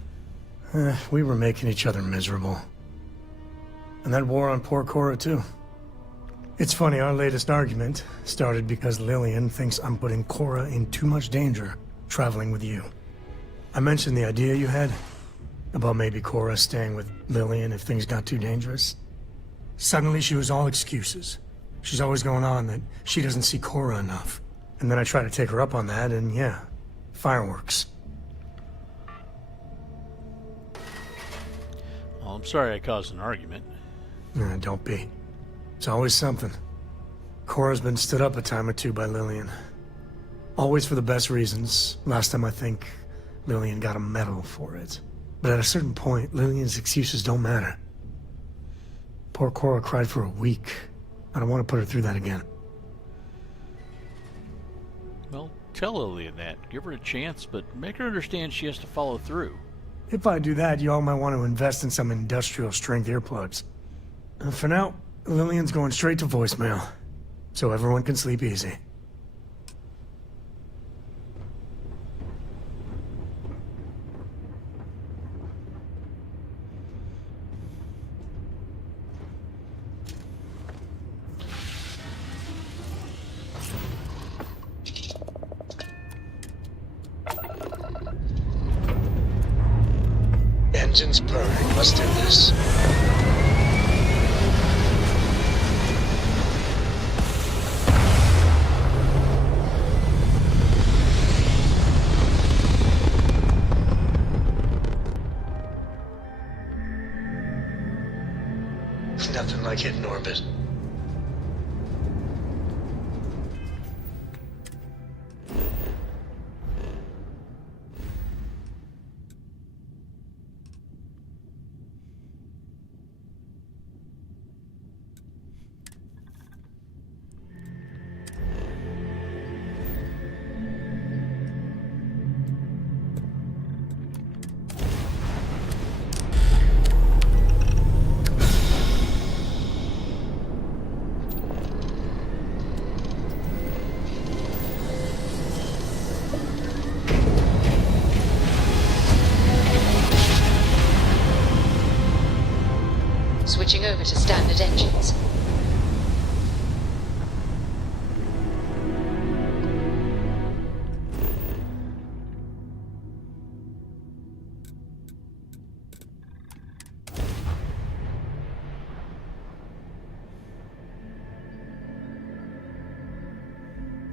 We were making each other miserable. And that wore on poor Cora, too. It's funny, our latest argument started because Lillian thinks I'm putting Cora in too much danger traveling with you. I mentioned the idea you had about maybe Cora staying with Lillian if things got too dangerous. Suddenly she was all excuses. She's always going on that she doesn't see Cora enough. And then I try to take her up on that, and yeah, fireworks. Well, I'm sorry I caused an argument. Don't be. It's always something. Cora's been stood up a time or two by Lillian. Always for the best reasons. Last time I think Lillian got a medal for it. But at a certain point, Lillian's excuses don't matter. Poor Cora cried for a week. I don't want to put her through that again. Well, tell Lillian that. Give her a chance, but make her understand she has to follow through. If I do that, you all might want to invest in some industrial-strength earplugs. For now, Lillian's going straight to voicemail, so everyone can sleep easy. Engine's purring. Let's do this. Nothing like hitting orbit. Switching over to standard engines.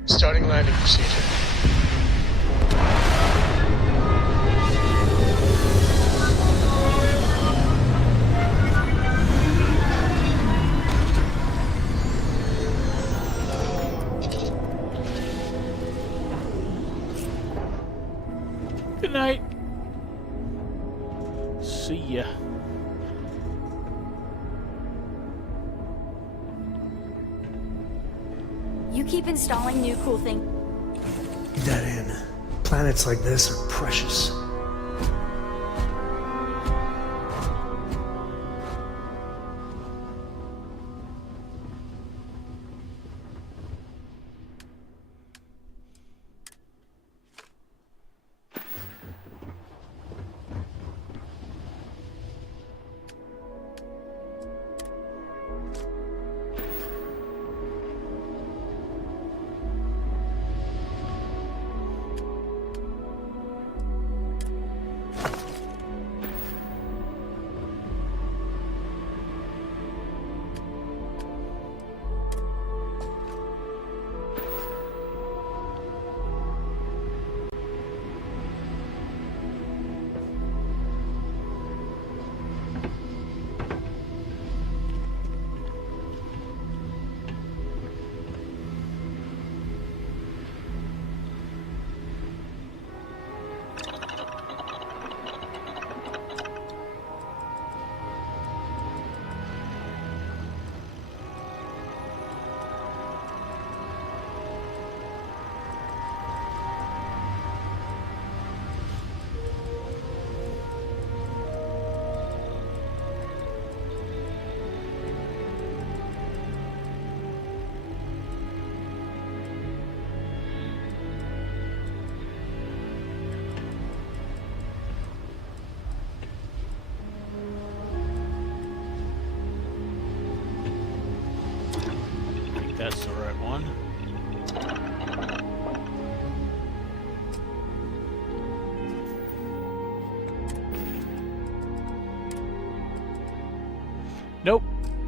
Starting landing procedure. Good night. See ya. You keep installing new cool things. Keep that in. Planets like this are precious.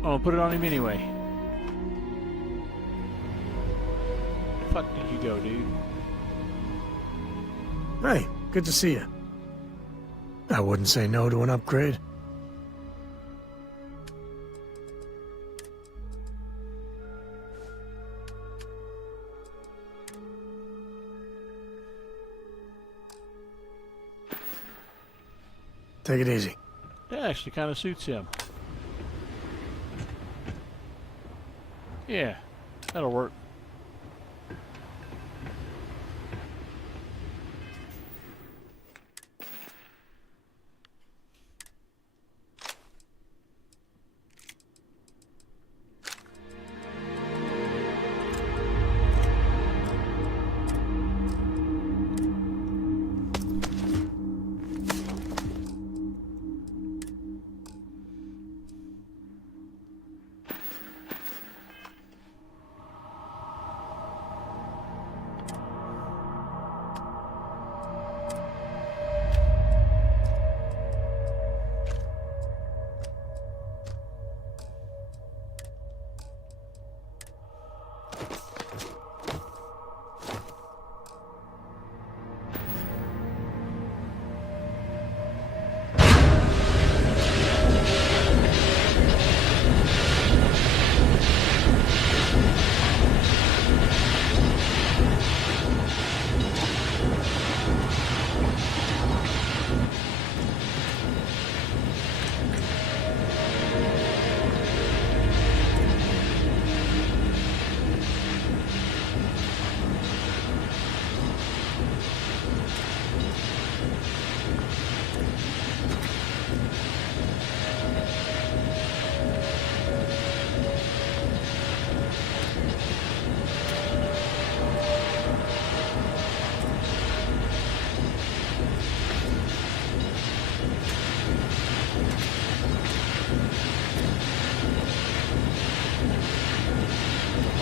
Oh, put it on him anyway. The fuck did you go, dude? Hey, good to see you. I wouldn't say no to an upgrade. Take it easy. That actually kind of suits him. Yeah, that'll work.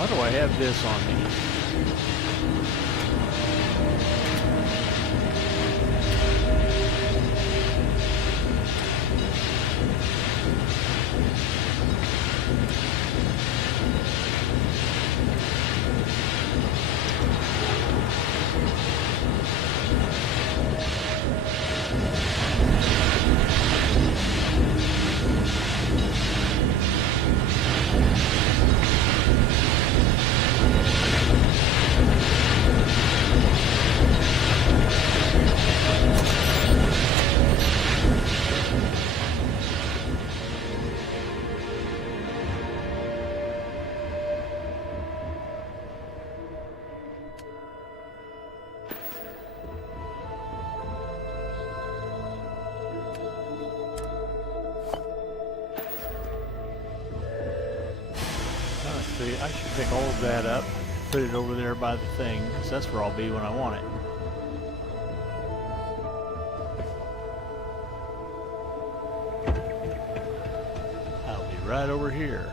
Why do I have this on me? I should pick all of that up, put it over there by the thing, because that's where I'll be when I want it. I'll be right over here.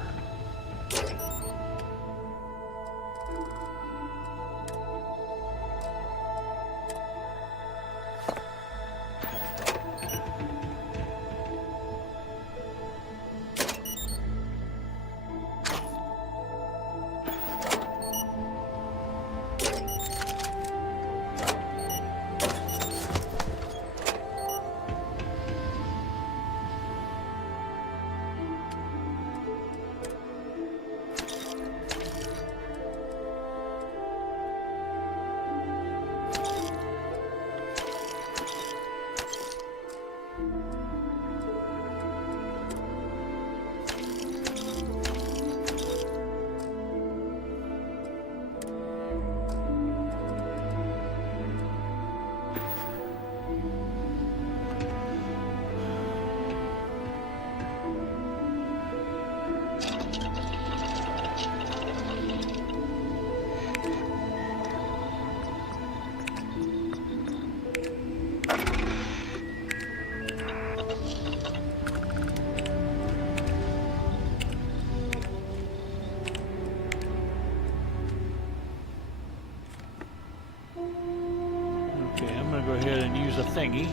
Go ahead and use a thingy.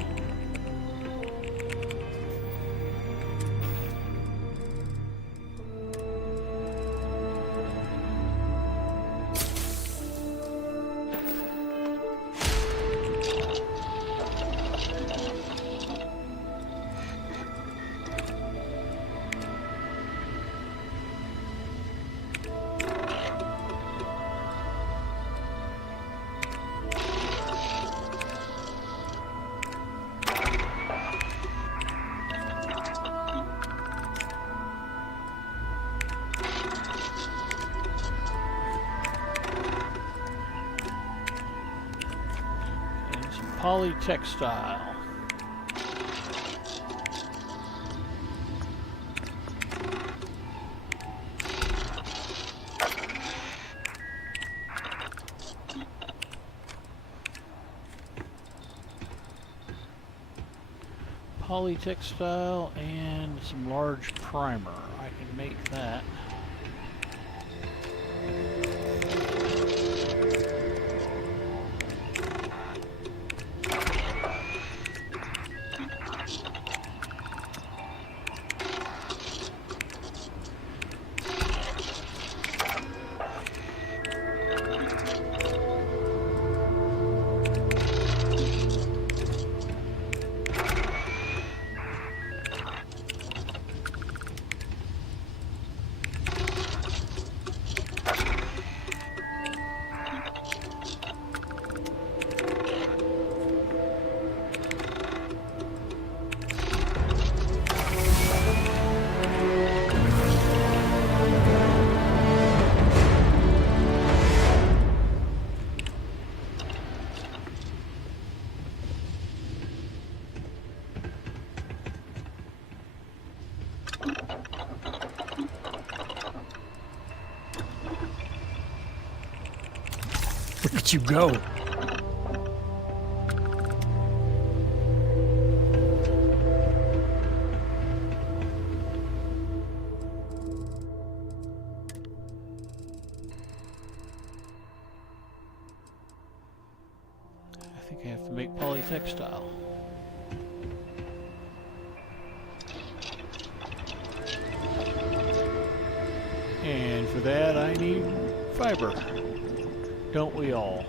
Polytextile. Polytextile and some large primer. I can make that. Look at you go. I think I have to make polytextile. And for that I need fiber. Don't we all?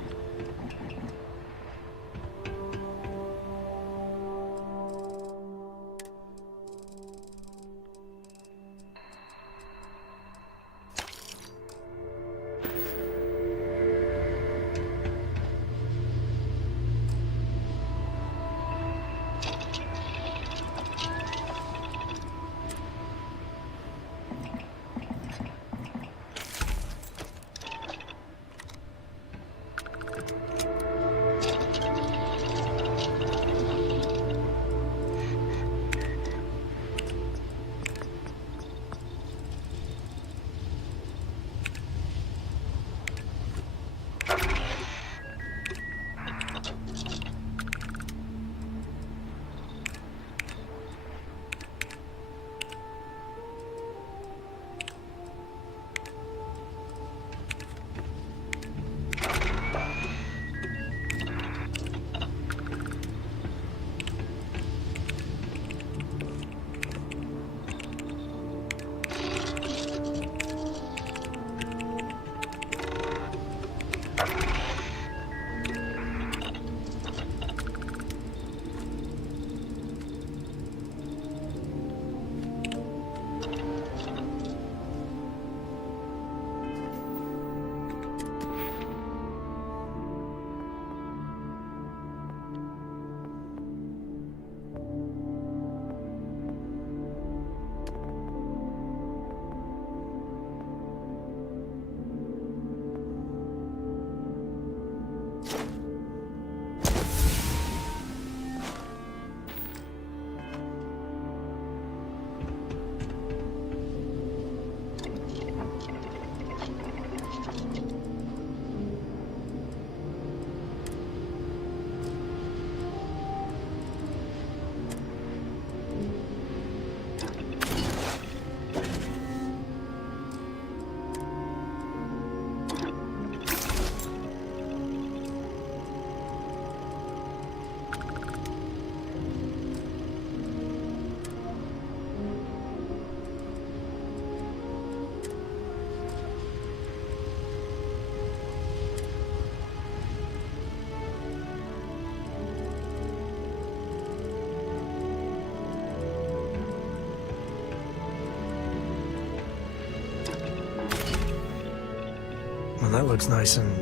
Well, that looks nice and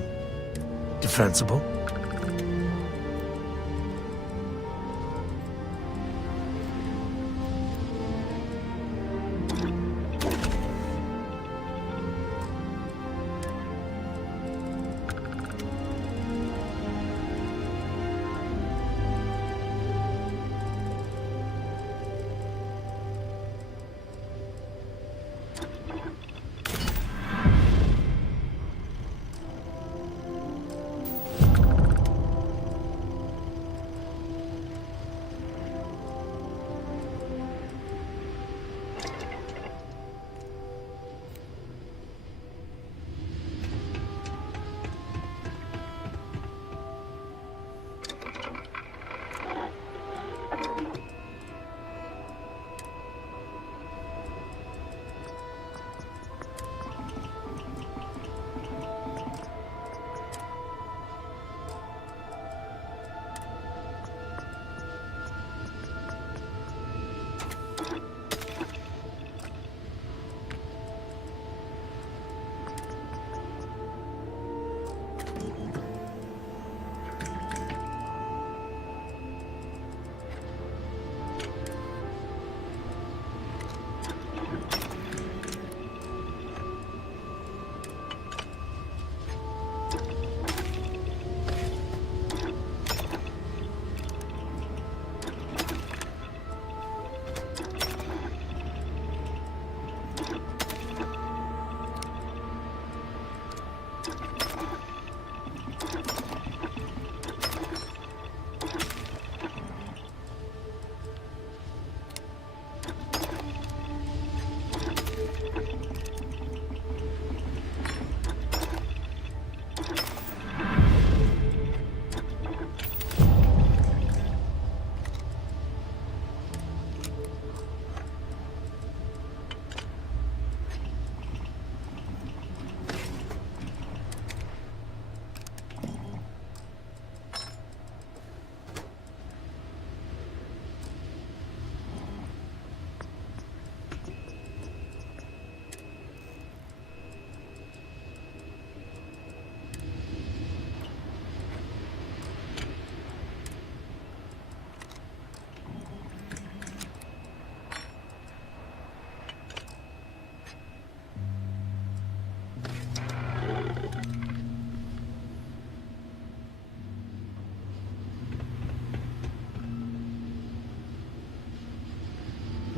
defensible.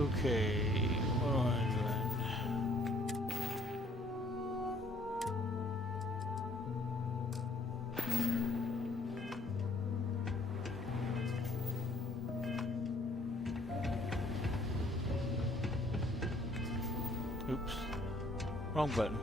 Okay, what am I doing? Oops, wrong button.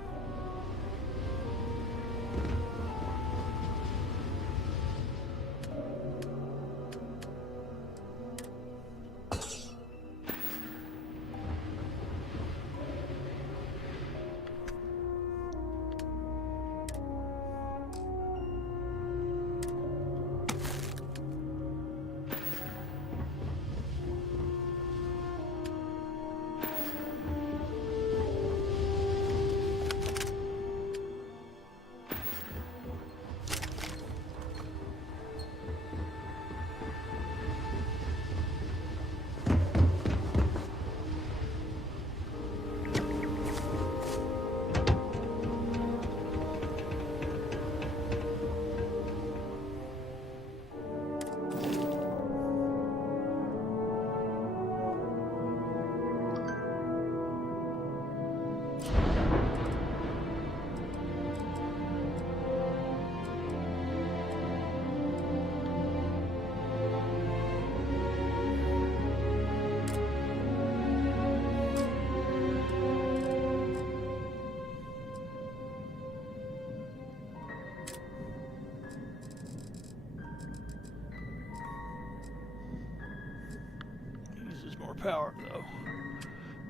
Power though.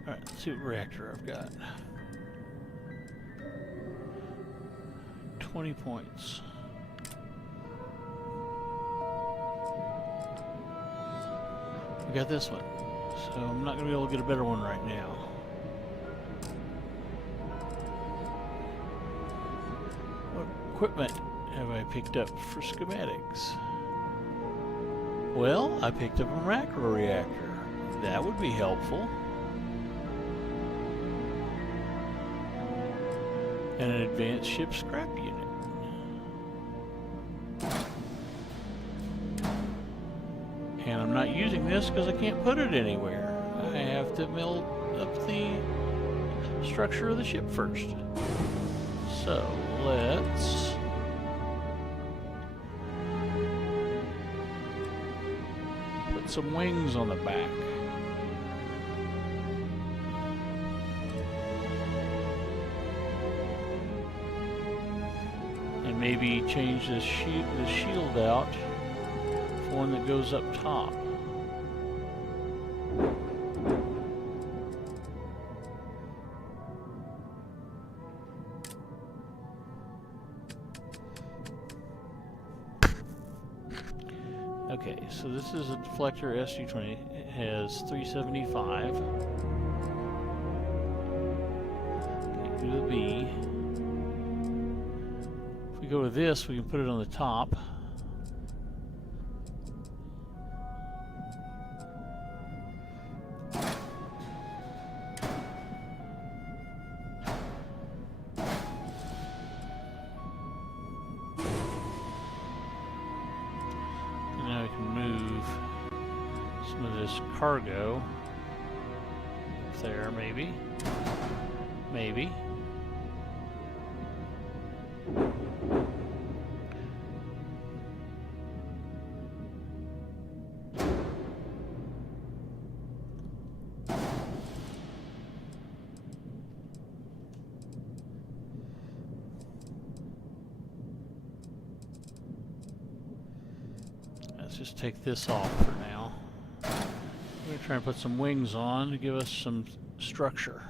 Alright, let's see what reactor I've got. 20 points. I got this one, so I'm not going to be able to get a better one right now. What equipment have I picked up for schematics? Well, I picked up a macro reactor. That would be helpful. And an advanced ship scrap unit. And I'm not using this because I can't put it anywhere. I have to build up the structure of the ship first. So let's put some wings on the back. Maybe change the shield out for one that goes up top. Okay, so this is a deflector SU-20. It has 375. Okay, do the B. Go to this, we can put it on the top. And now we can move some of this cargo up there, maybe. Maybe. Just take this off for now. I'm going to try and put some wings on to give us some structure.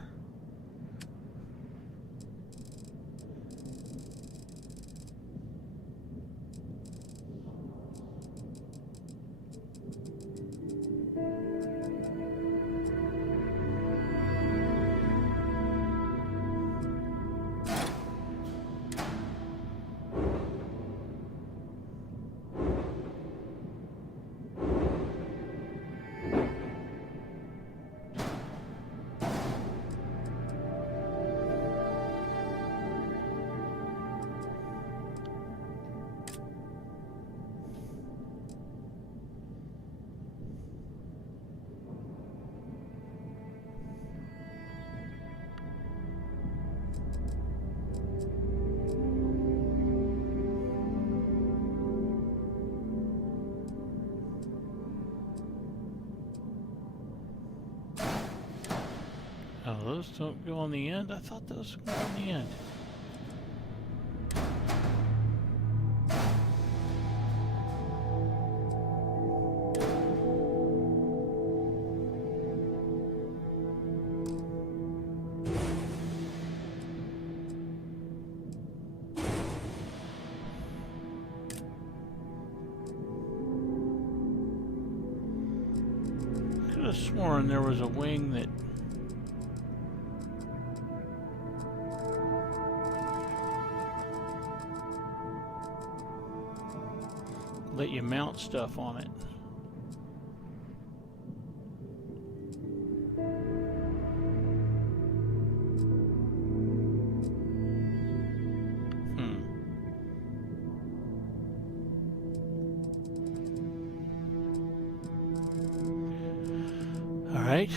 Those don't go on the end? I thought those would go on the end. Could have sworn there was a wing that let you mount stuff on it. All right.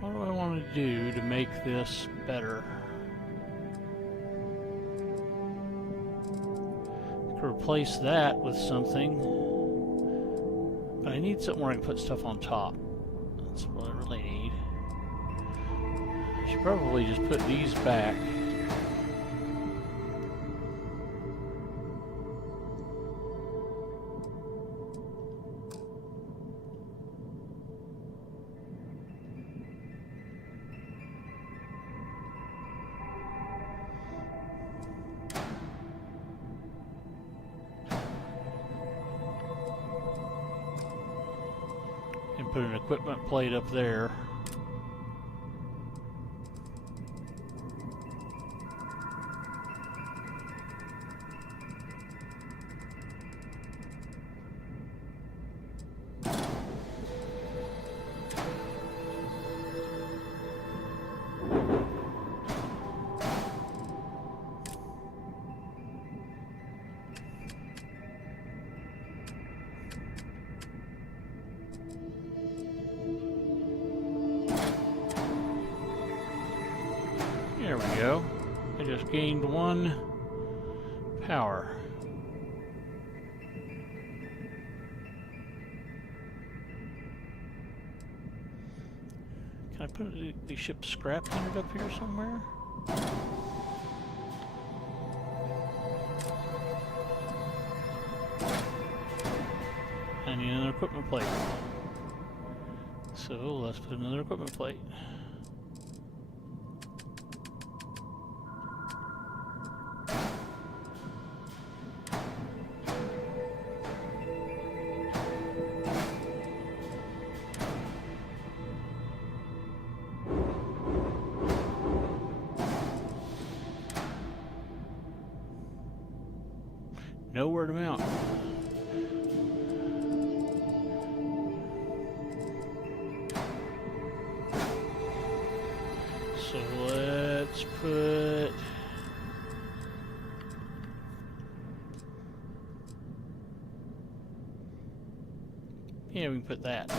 What do I want to do to make this better? I could replace that with something, but I need something where I can put stuff on top. That's what I really need. I should probably just put these back. And put an equipment plate up there. There we go. I just gained 1 power. Can I put the ship's scrap unit up here somewhere? I need another equipment plate. So let's put another equipment plate. Nowhere to mount. So let's put we can put that.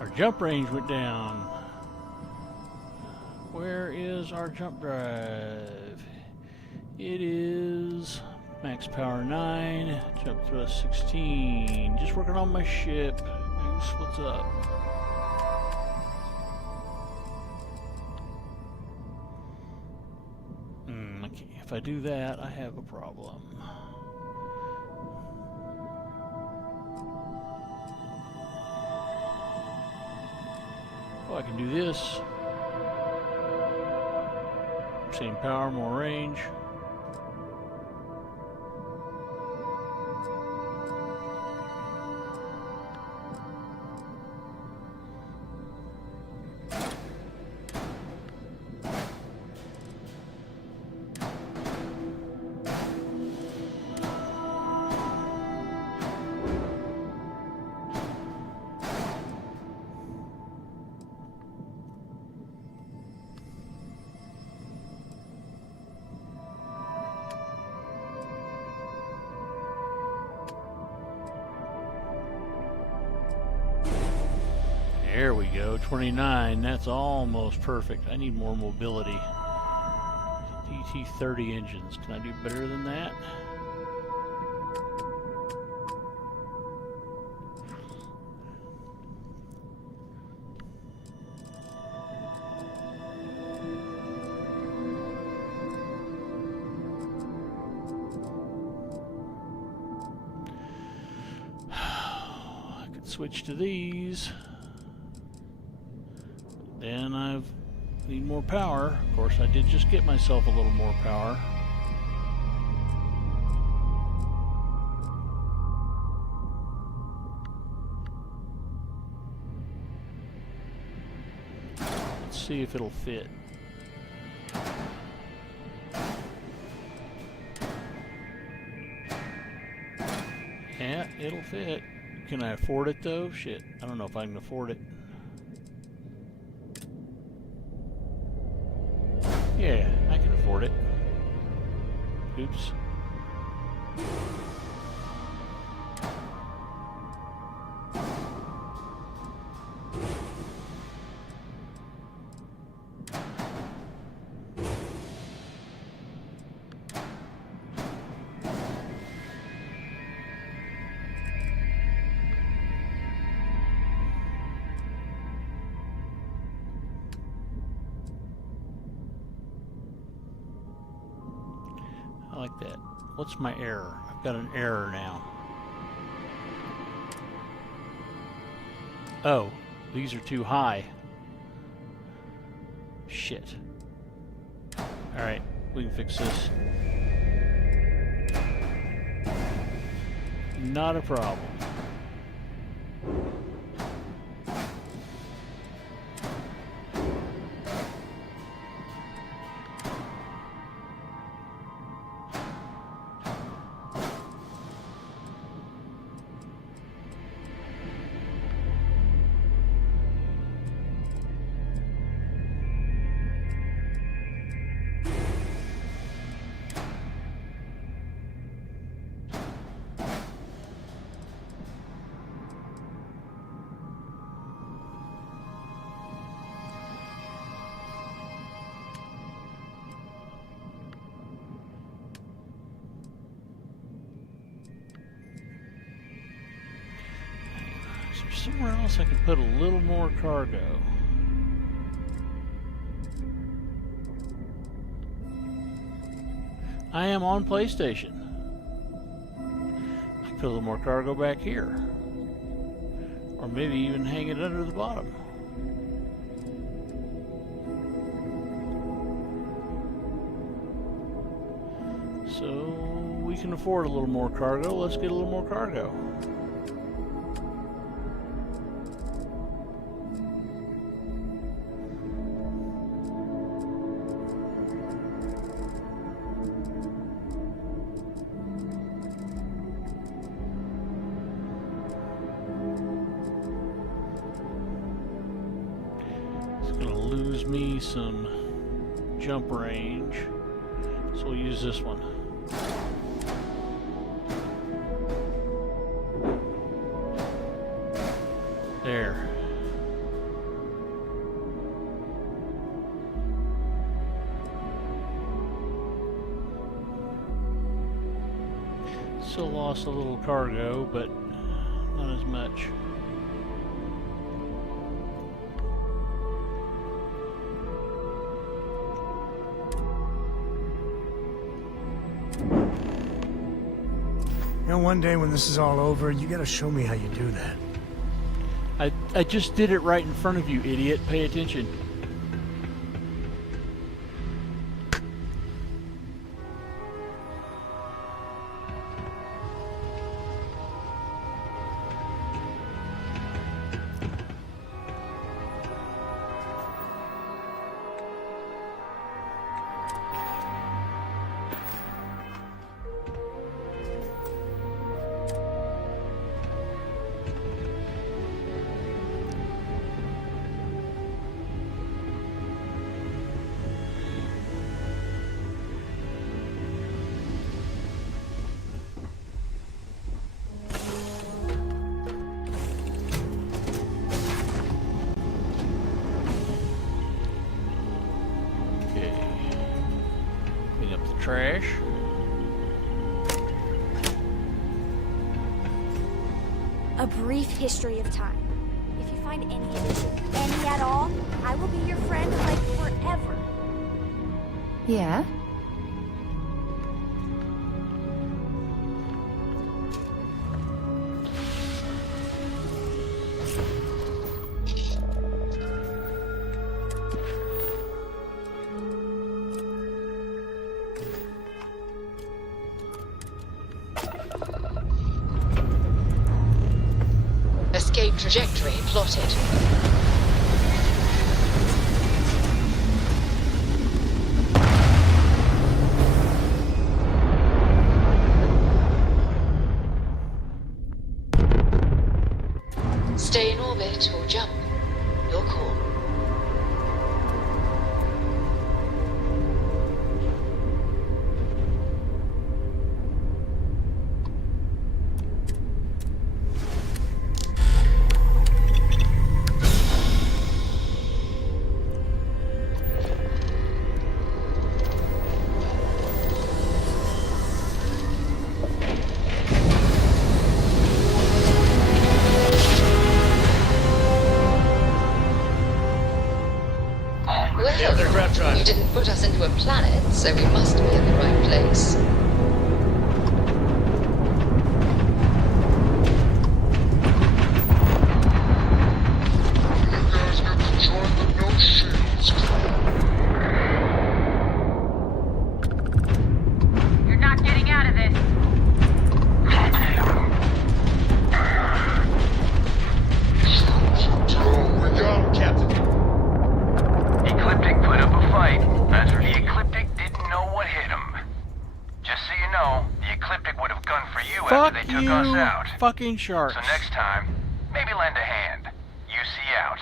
Our jump range went down. Where is our jump drive? It is max power 9, jump thrust 16. Just working on my ship. Goose, what's up? Okay, if I do that, I have a problem. Oh, I can do this. Same power, more range. There we go, 29. That's almost perfect. I need more mobility. DT30 engines. Can I do better than that? I could switch to these. Then I need more power. Of course, I did just get myself a little more power. Let's see if it'll fit. Yeah, it'll fit. Can I afford it though? Shit, I don't know if I can afford it. Yeah, I can afford it. Oops. I like that. What's my error? I've got an error now. Oh, these are too high. Shit. Alright, we can fix this. Not a problem. Somewhere else I could put a little more cargo. I am on PlayStation. I could put a little more cargo back here. Or maybe even hang it under the bottom. So we can afford a little more cargo. Let's get a little more cargo. Me some jump range, so we'll use this one. There. Still lost a little cargo, but not as much. You know, one day when this is all over, you gotta show me how you do that. I just did it right in front of you, idiot. Pay attention. A brief history of time. If you find any edition, any at all, I will be your friend, like, forever. Yeah? Escape trajectory plotted. Stay in orbit or jump. Your call. Well, you didn't put us into a planet, so we must be in the right place. You guys get to join the No Shields Club. You're not getting out of this. We got him, Captain. Ecliptic put up a fight. That's where the Ecliptic didn't know what hit him. Just so you know, the Ecliptic would have gunned for you Fuck after they took us out. Fucking sharks. So next time, maybe lend a hand. UC out.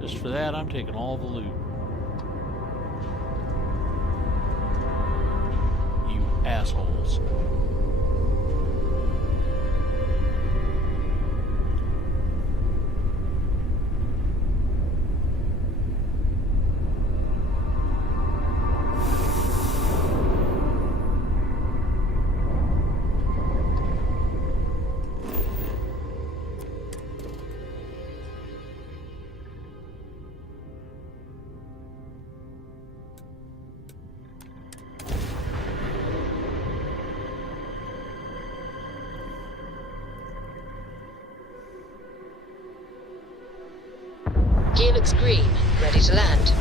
Just for that, I'm taking all the loot. You assholes. Gear looks green, ready to land.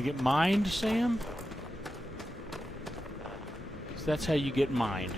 to get mined, Sam? 'Cause that's how you get mined.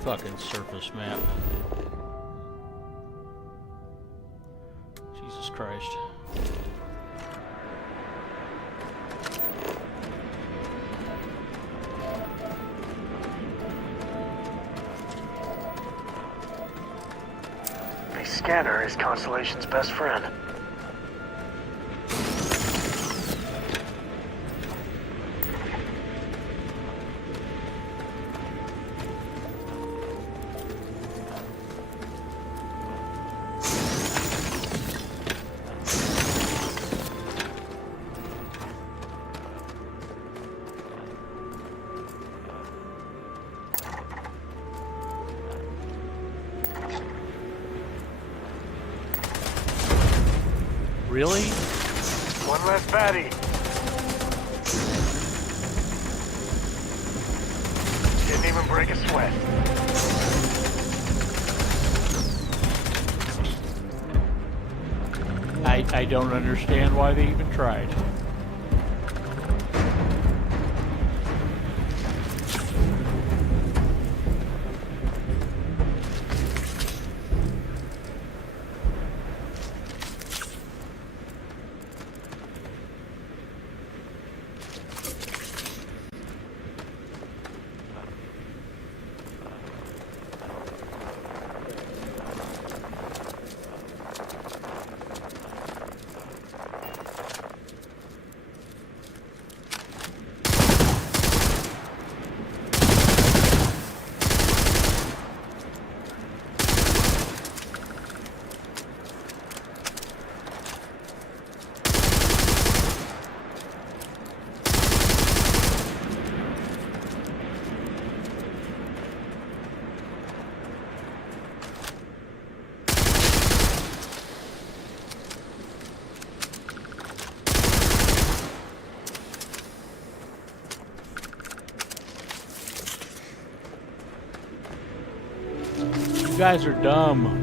Fucking surface map. Jesus Christ. The scanner is Constellation's best friend. Really? One less baddie. Didn't even break a sweat. I don't understand why they even tried. You guys are dumb.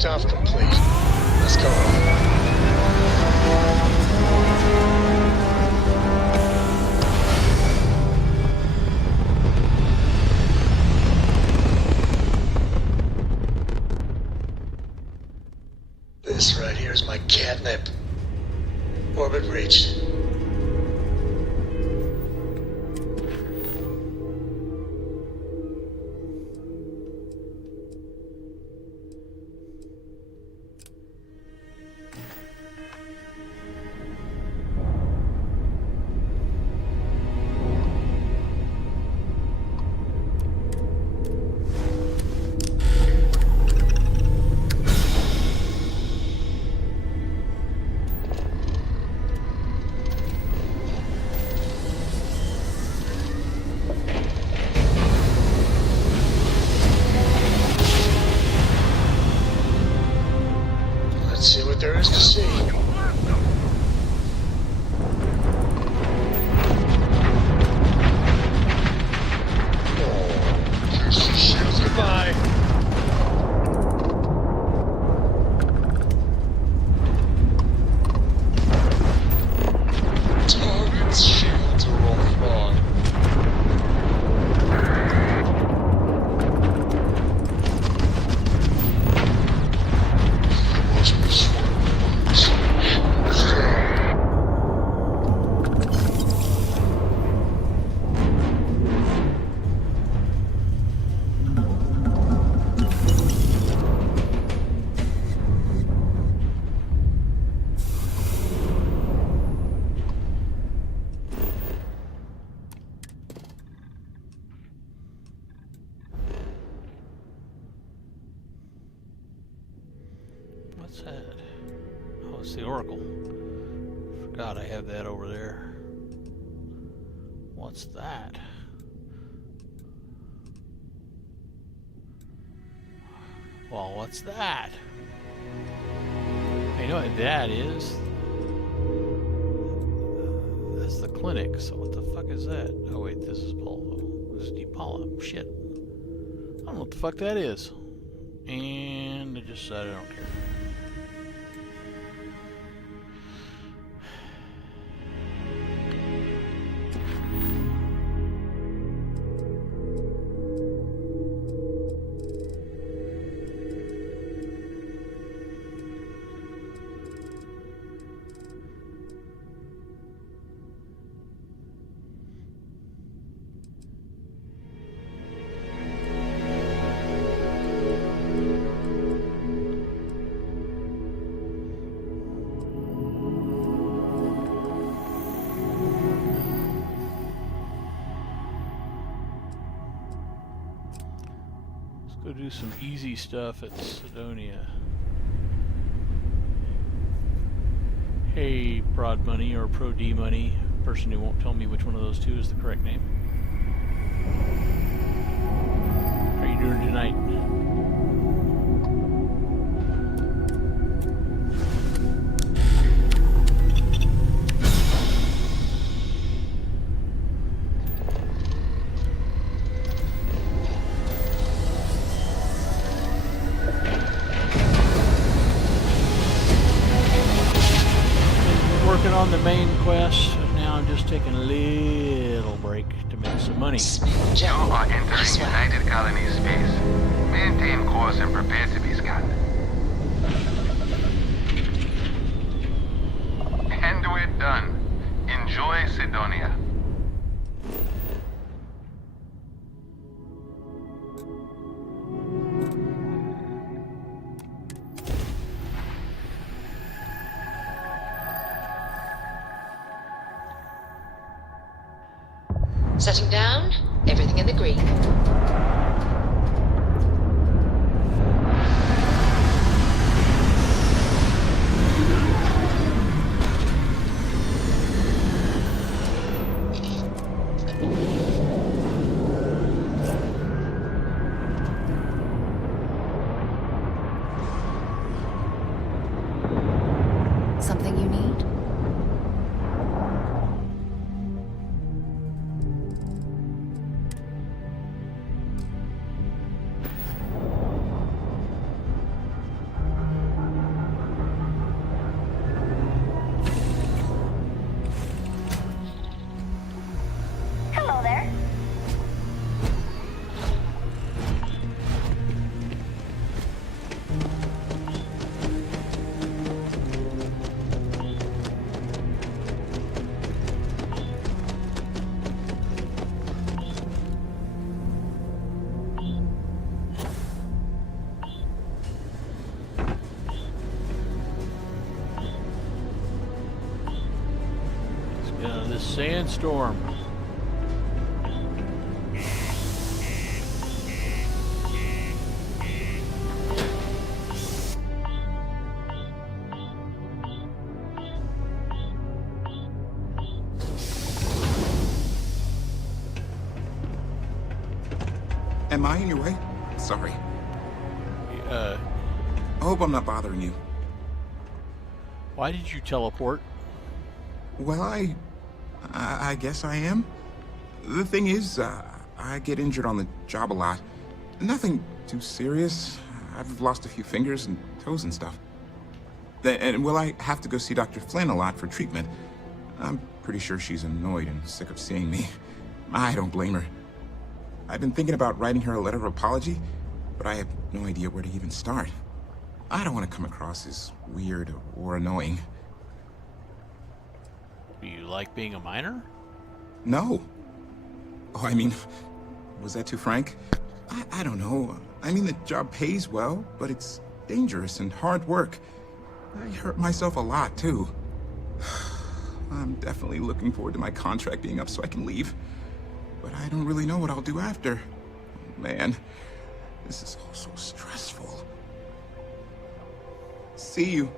Liftoff complete. Let's go home. This right here is my catnip. Orbit reached. Let's see what there is to see. Oh, here's the shields. Goodbye. Target's shields are offline. What's that? Oh, it's the Oracle. Forgot I have that over there. What's that? Well, what's that? You know what that is? That's the clinic, so what the fuck is that? Oh wait, this is Paul. This is DePaula. Shit. I don't know what the fuck that is. And I just said I don't care. Go do some easy stuff at Sidonia. Hey, Prod Money or Pro D Money, person who won't tell me which one of those two is the correct name. How are you doing tonight? On the main quest, and now I'm just taking a little break to make some money. You are entering United Colony space. Maintain course and prepare to be scanned. And we're done. Enjoy Sidonia. Setting down, everything in the green. Something you need? sandstorm. Am I in your way? Sorry. I hope I'm not bothering you. Why did you teleport? Well, I guess I am. The thing is, I get injured on the job a lot. Nothing too serious. I've lost a few fingers and toes and stuff. And will I have to go see Dr. Flynn a lot for treatment? I'm pretty sure she's annoyed and sick of seeing me. I don't blame her. I've been thinking about writing her a letter of apology, but I have no idea where to even start. I don't want to come across as weird or annoying. Do you like being a miner? No. Oh, I mean, was that too frank? I don't know. I mean, the job pays well, but it's dangerous and hard work. I hurt myself a lot, too. I'm definitely looking forward to my contract being up so I can leave. But I don't really know what I'll do after. Man, this is all so stressful. See you.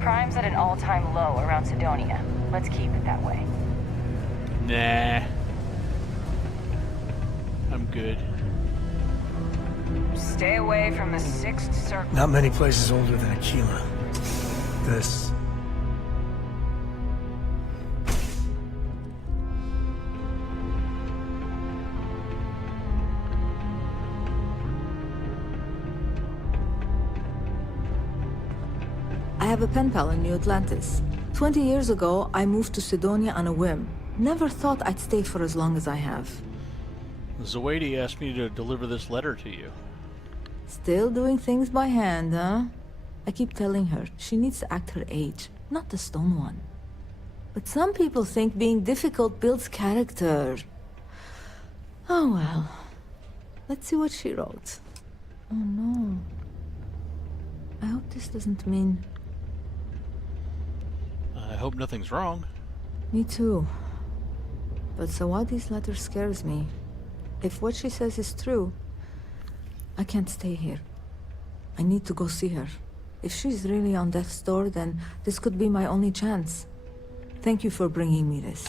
Crime's at an all-time low around Sidonia. Let's keep it that way. Nah. I'm good. Stay away from the Sixth Circle. Not many places older than Aquila. This. I have a pen pal in New Atlantis. 20 years ago, I moved to Sidonia on a whim. Never thought I'd stay for as long as I have. Zoady asked me to deliver this letter to you. Still doing things by hand, huh? I keep telling her she needs to act her age, not the stone one. But some people think being difficult builds character. Oh well. Let's see what she wrote. Oh no. I hope this doesn't mean... I hope nothing's wrong. Me too. But Sawadi's letter scares me. If what she says is true, I can't stay here. I need to go see her. If she's really on death's door, then this could be my only chance. Thank you for bringing me this.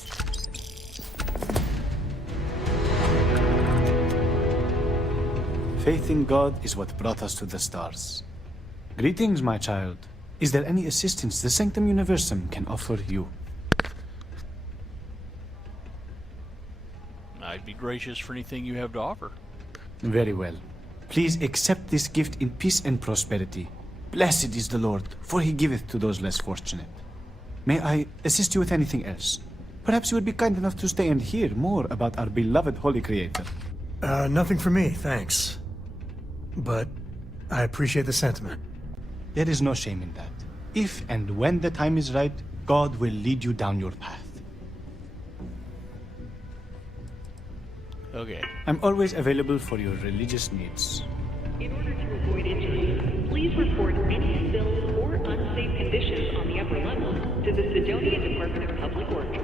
Faith in God is what brought us to the stars. Greetings, my child. Is there any assistance the Sanctum Universum can offer you? I'd be gracious for anything you have to offer. Very well. Please accept this gift in peace and prosperity. Blessed is the Lord, for he giveth to those less fortunate. May I assist you with anything else? Perhaps you would be kind enough to stay and hear more about our beloved Holy Creator. Nothing for me, thanks. But I appreciate the sentiment. There is no shame in that. If and when the time is right, God will lead you down your path. Okay. I'm always available for your religious needs. In order to avoid injury, please report any spills or unsafe conditions on the upper levels to the Sidonia Department of Public Works.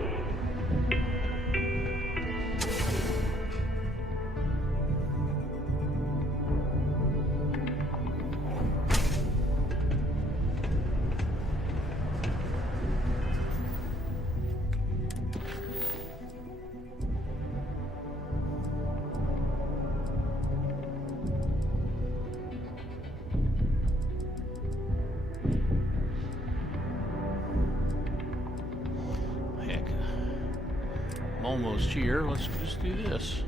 Almost here. Let's just do this.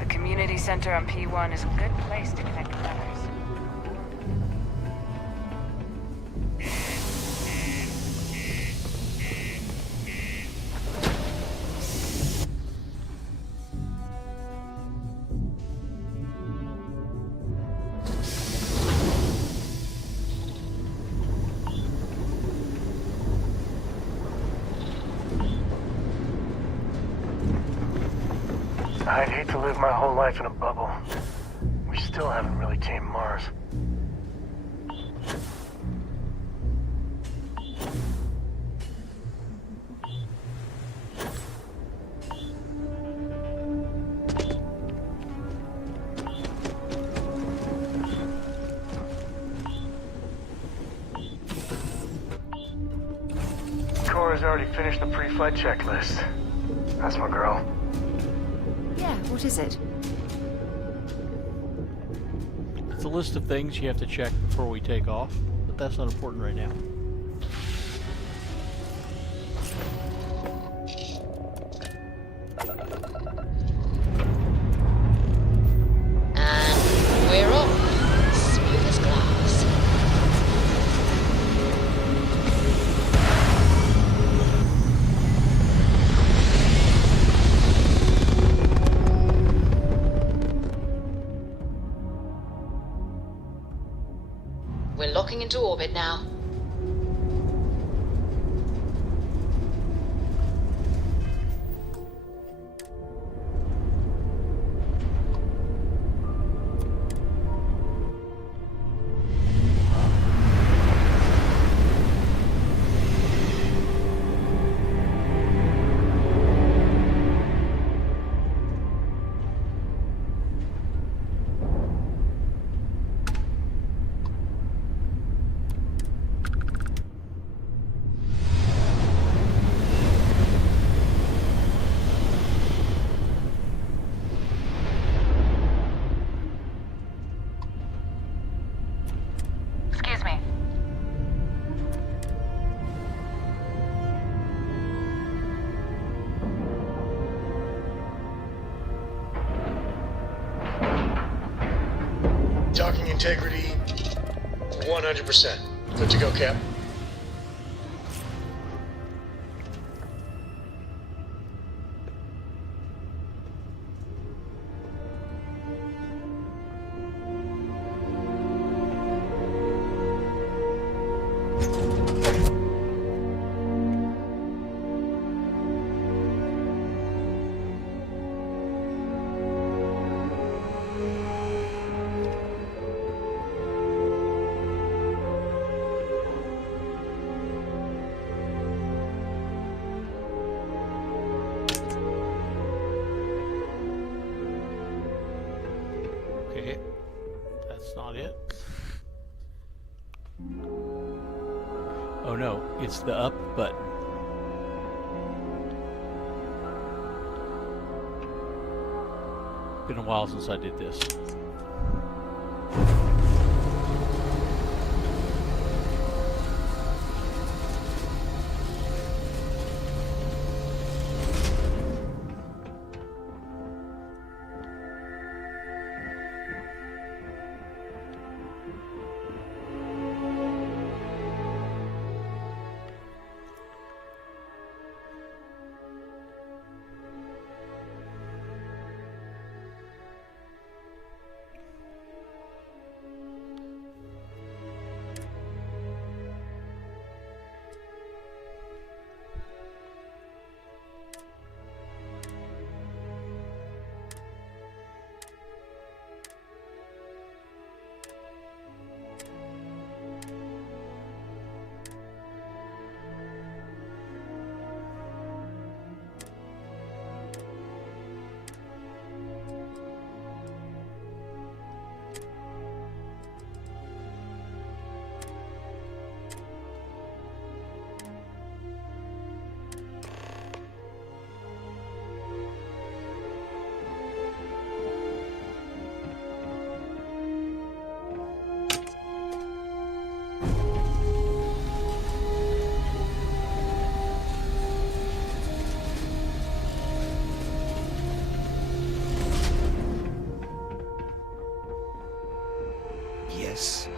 The community center on P1 is a good place to connect with others. I'd hate to live my whole life in a bubble. We still haven't really tamed Mars. Cora's already finished the pre-flight checklist. That's my girl. Yeah, what is it? It's a list of things you have to check before we take off, but that's not important right now. And we're off. Smooth as glass. We're locking into orbit now. Excuse me. Docking integrity, 100%. Good to go, Cap. Okay, that's not it. Oh no, it's the up button. Been a while since I did this. Yes.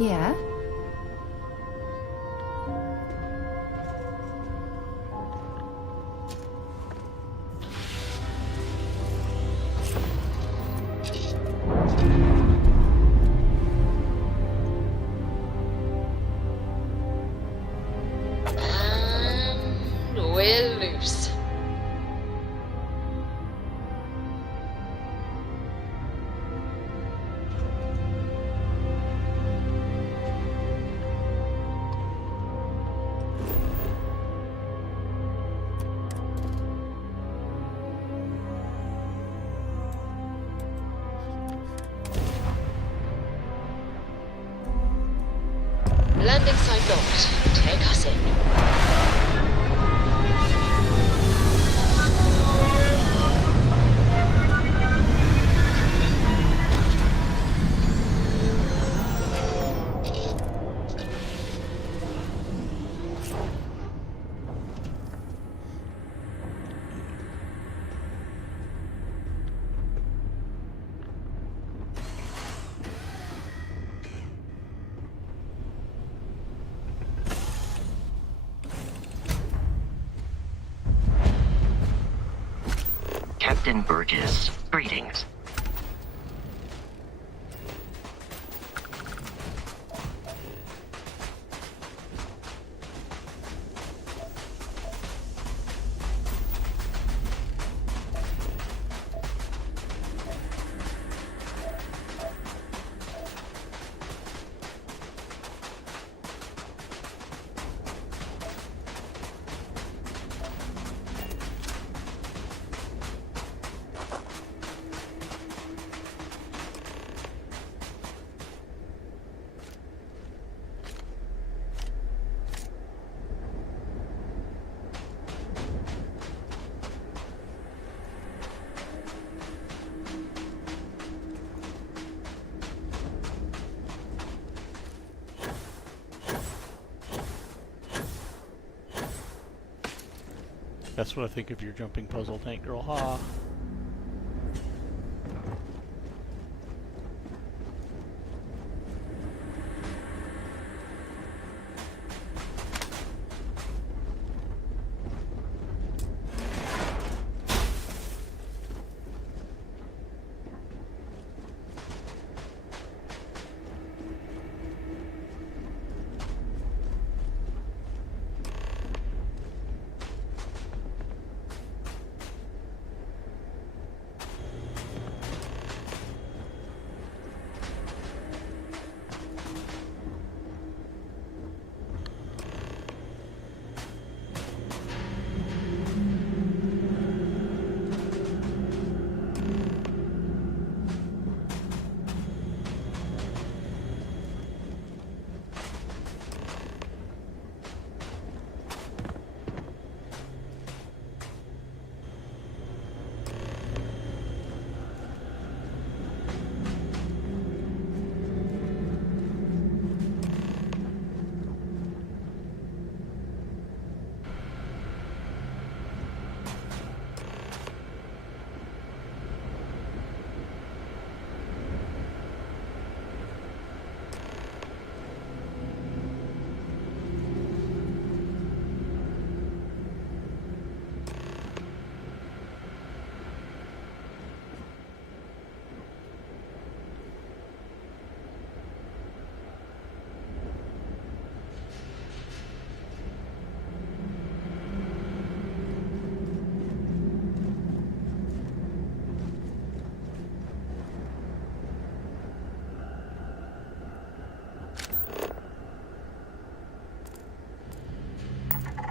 Yeah? Landing site locked. Take us in. Captain Burgess, greetings. That's what I think of your jumping puzzle tank girl. Ha.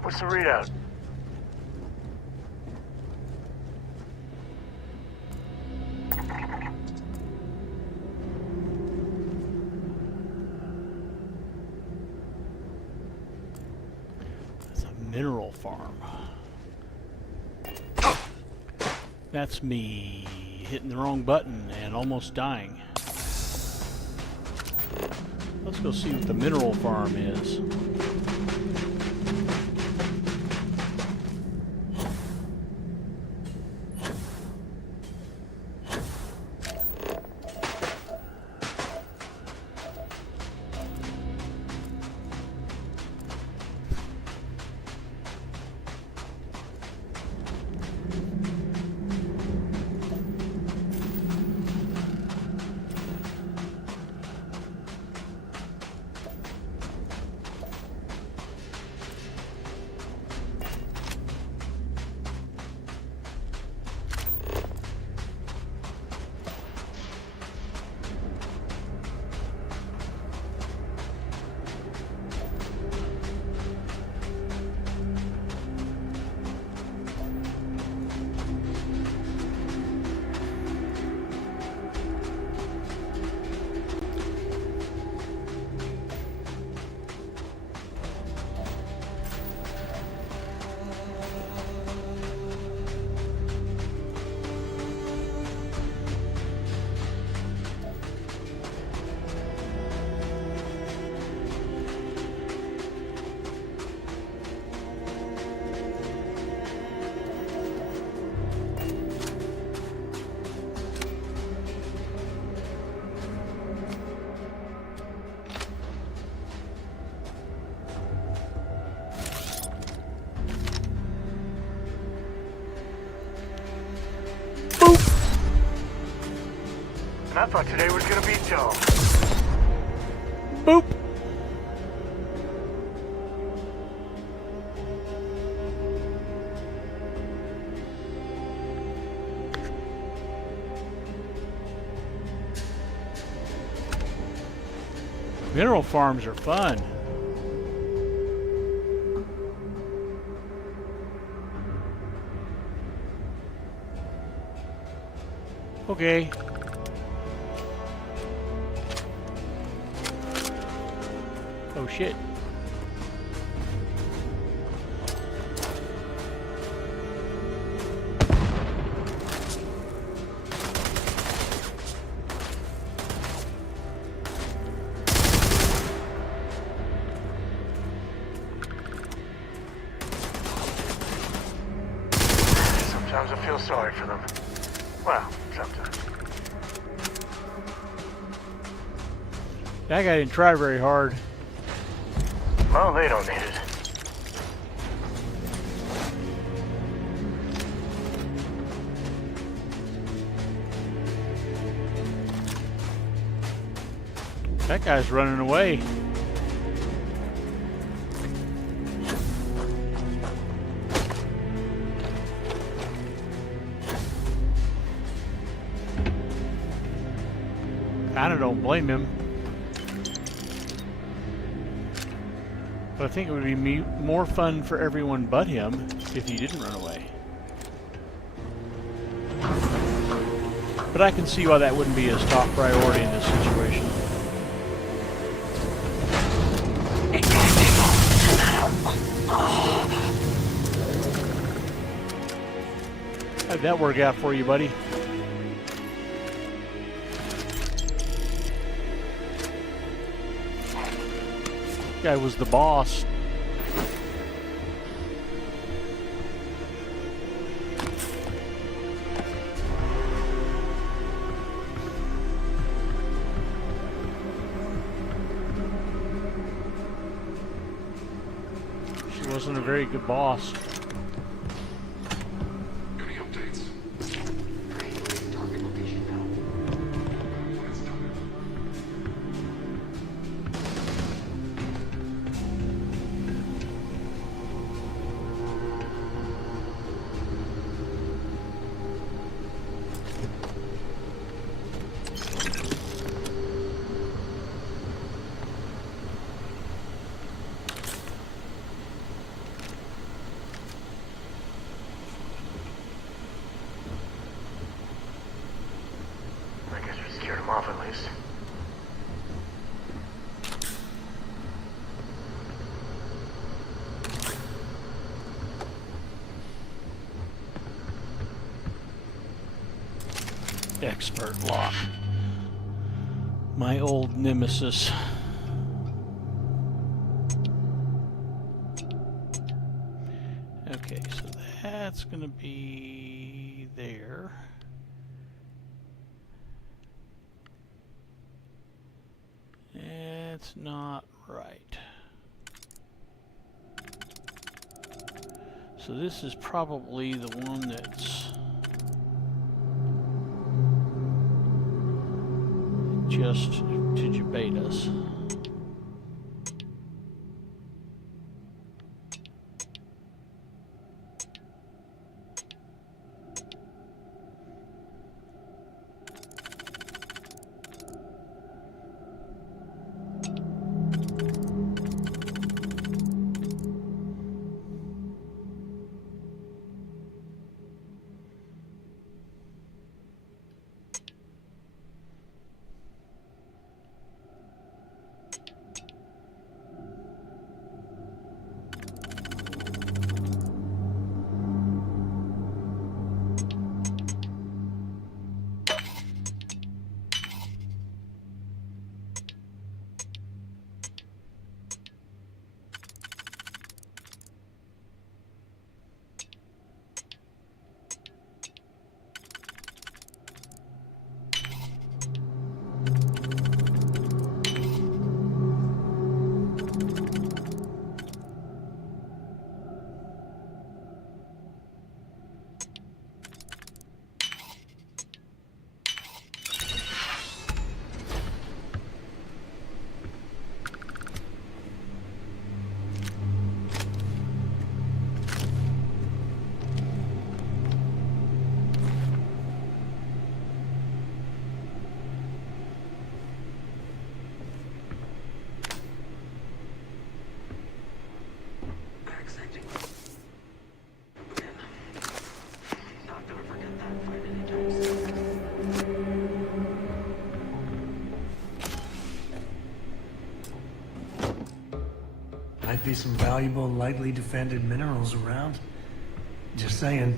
What's the readout? It's a mineral farm. That's me hitting the wrong button and almost dying. Let's go see what the mineral farm is. I thought today was gonna be dull. Boop. Mineral farms are fun. Okay. Oh shit. Sometimes I feel sorry for them. Well, sometimes. That guy didn't try very hard. Well, they don't need it. That guy's running away. Kinda don't blame him. But I think it would be more fun for everyone but him if he didn't run away. But I can see why that wouldn't be his top priority in this situation. How'd that work out for you, buddy? Guy was the boss. She wasn't a very good boss. Any updates? Target location now. I guess we scared him off at least. Expert lock. My old nemesis. Okay, so that's gonna be there. It's not right. So this is probably the one that's just to debate us. might be some valuable, lightly defended minerals around. Just saying.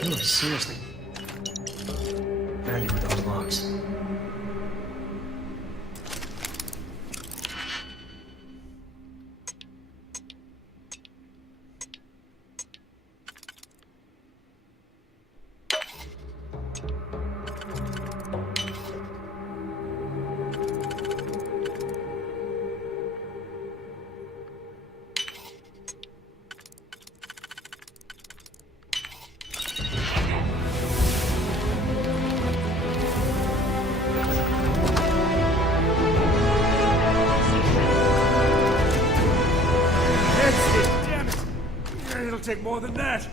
You are seriously handy with those locks. Take more than that.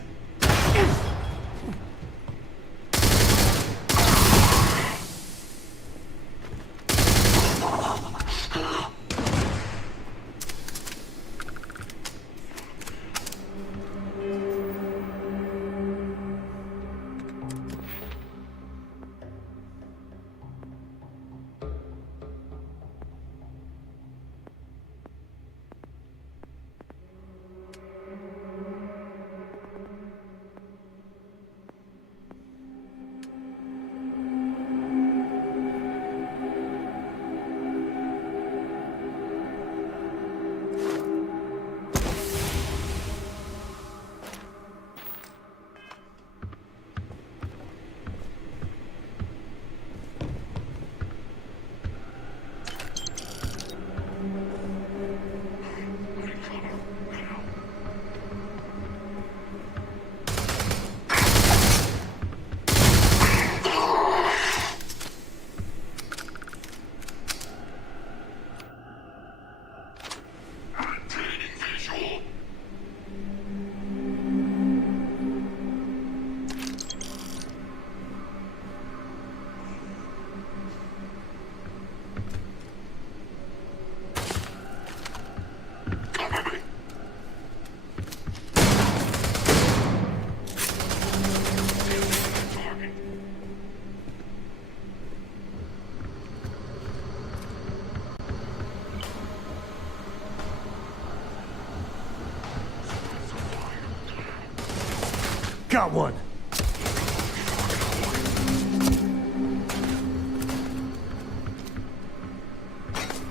Got one.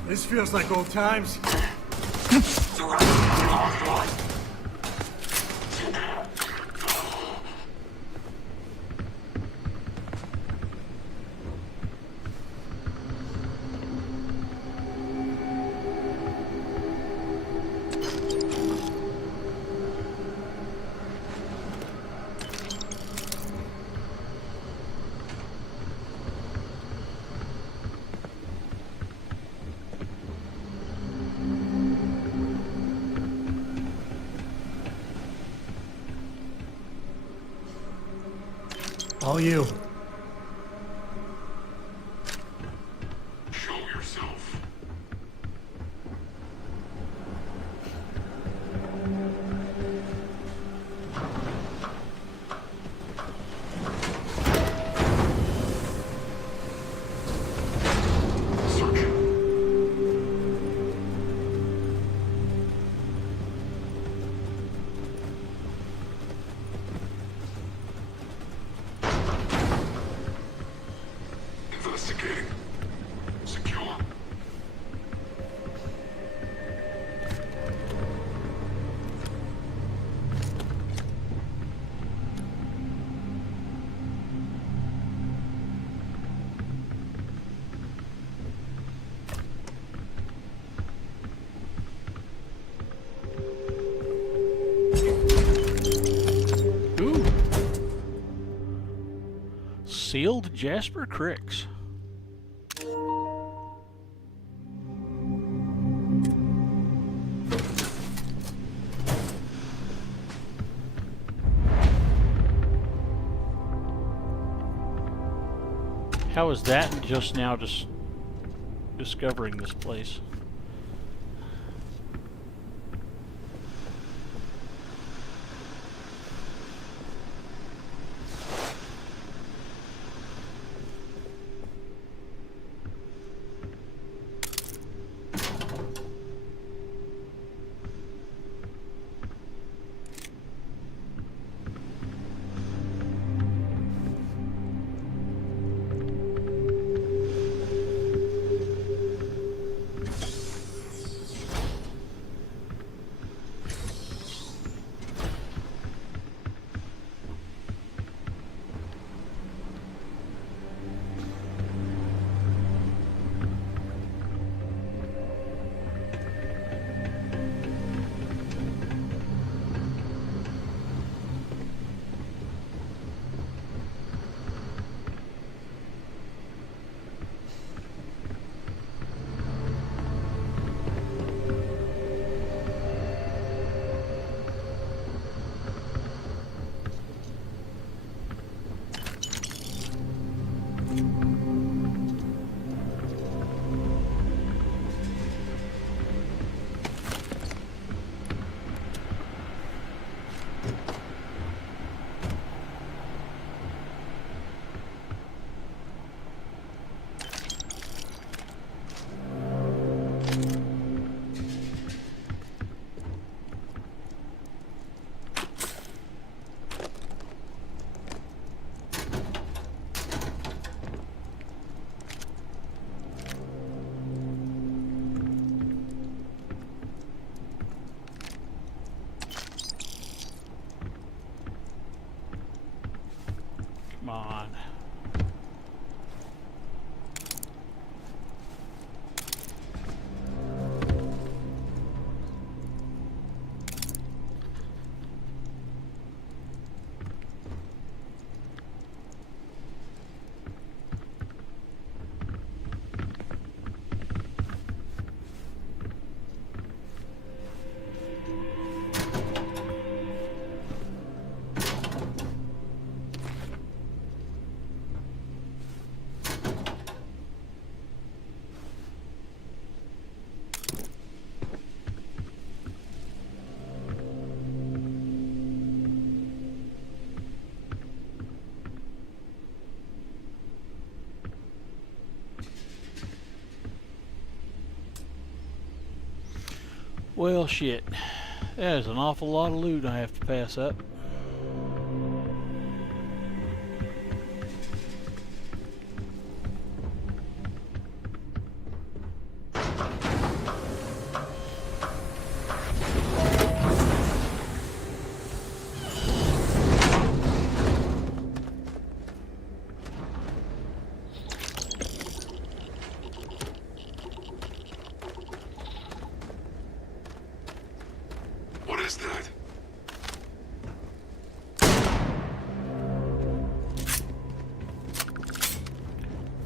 This feels like old times. All you. Show yourself. Sealed Jasper Cricks. How is that just now just discovering this place? Come on. Well, shit. That is an awful lot of loot I have to pass up. What is that?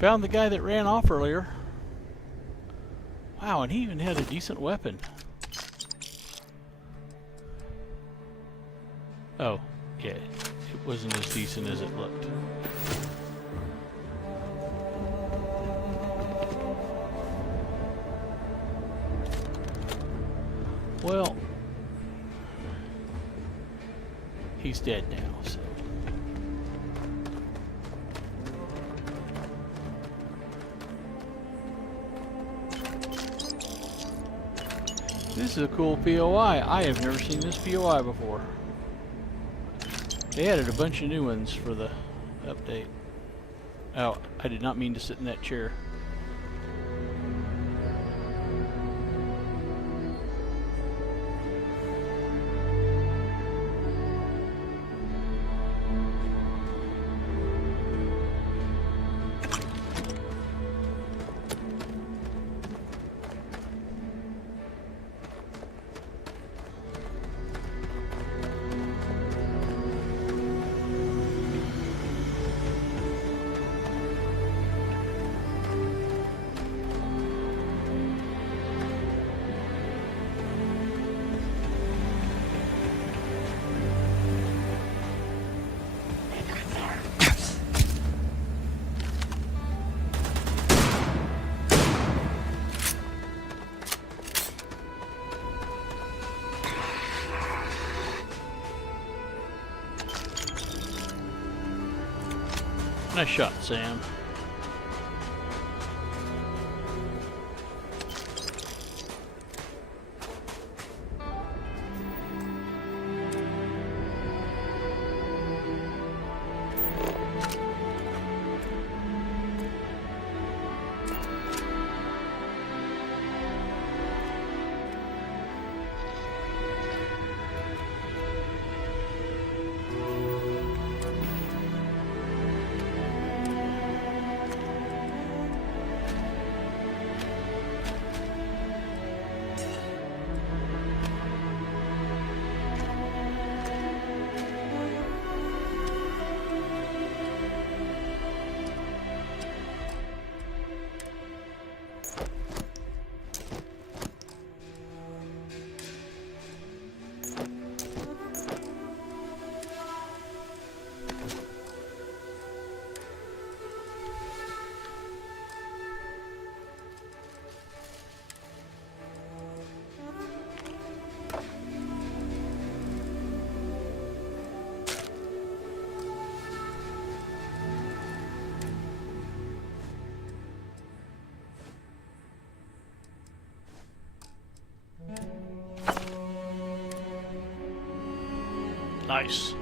Found the guy that ran off earlier. Wow, and he even had a decent weapon. Oh, yeah. It wasn't as decent as it looked. Well, he's dead now, so. This is a cool POI. I have never seen this POI before. They added a bunch of new ones for the update. Oh, I did not mean to sit in that chair. Nice shot, Sam. Nice.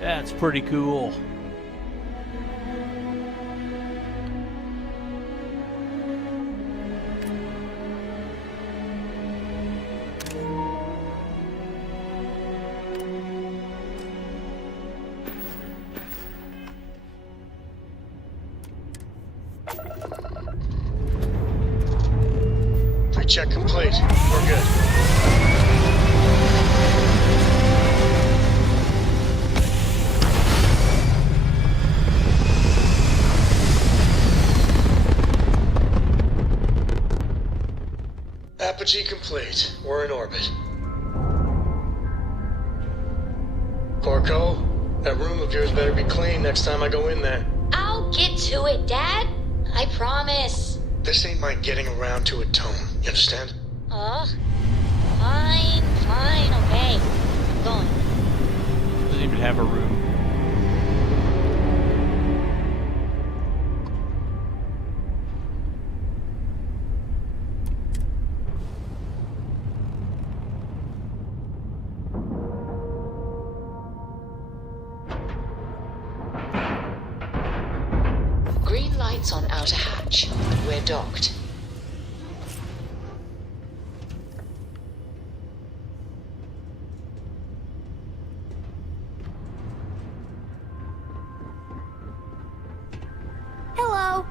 That's pretty cool. Check complete. We're good. Apogee complete. We're in orbit. Corco, that room of yours better be clean next time I go in there. I'll get to it, Dad. I promise. This ain't my getting around to it tone. You understand? Fine, okay. I'm going. Doesn't even have a room. Green lights on outer hatch. We're docked. Hello.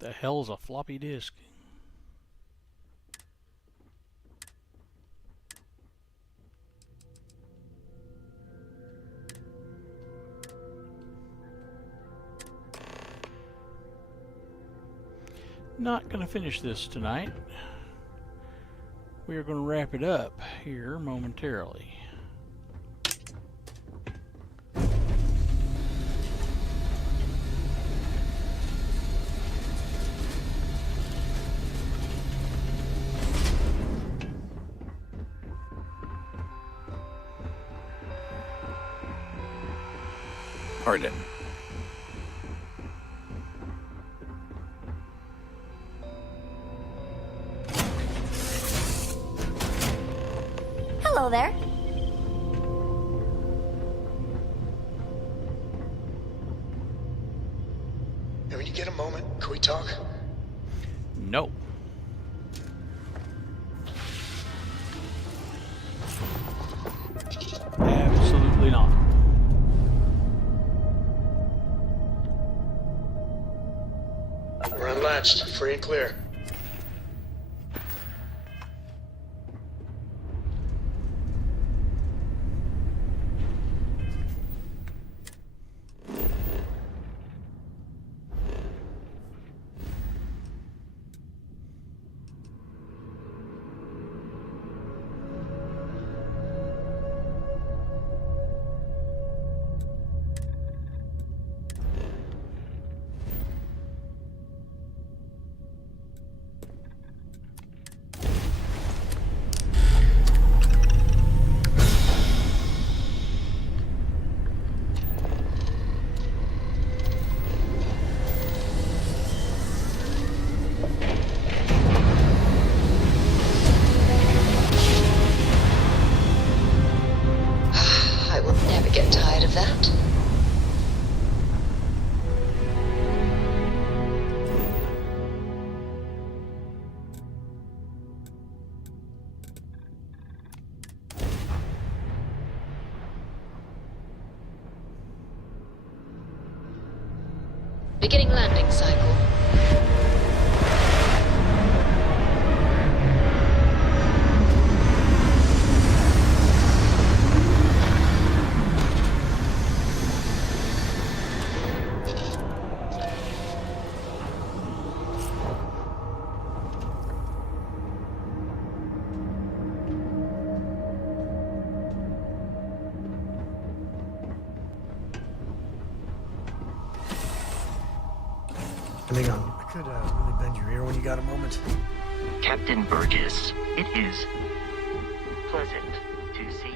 The hell's a floppy disk? Not gonna finish this tonight. We are gonna wrap it up here momentarily. Pardon. Hello there. When you get a moment, can we talk? No. Absolutely not. We're unlatched, free and clear. I will never get tired of that. Beginning landing cycle. Hang on. I could really bend your ear when you got a moment. Captain Burgess, it is pleasant to see you.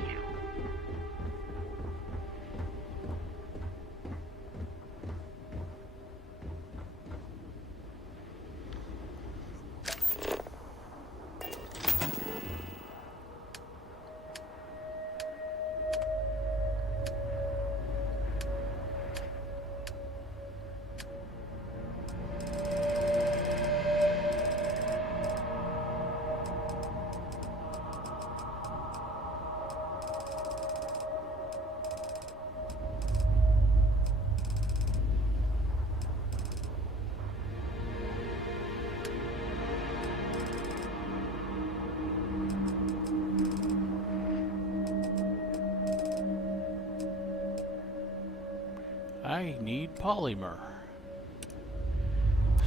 I need polymer.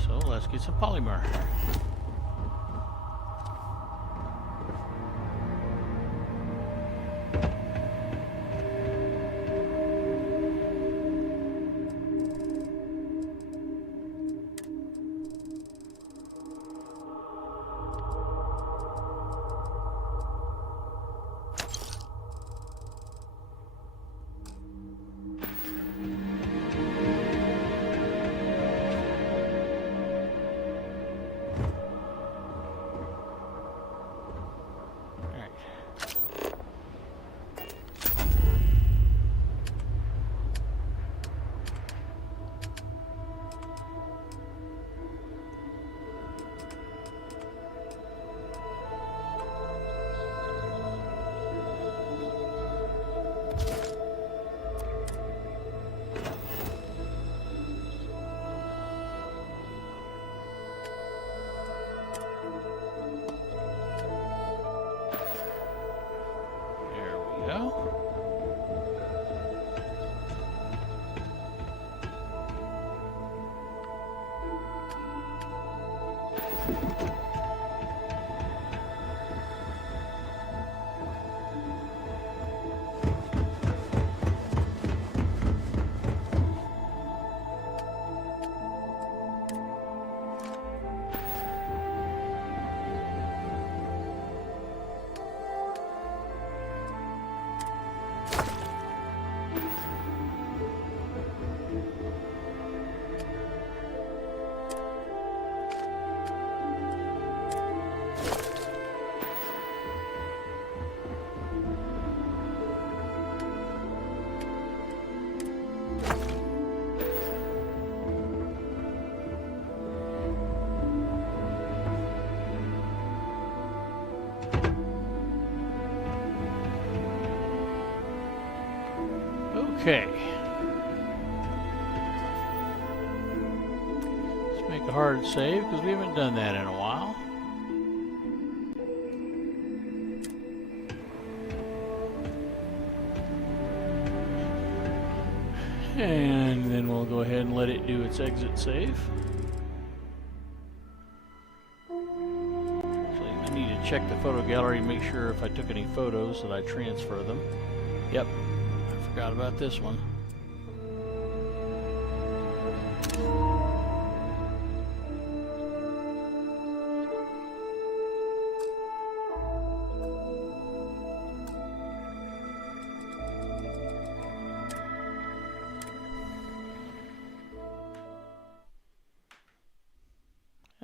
So let's get some polymer. Okay. Let's make a hard save because we haven't done that in a while. And then we'll go ahead and let it do its exit save. Actually, I need to check the photo gallery and make sure if I took any photos that I transfer them. Yep, I forgot about this one.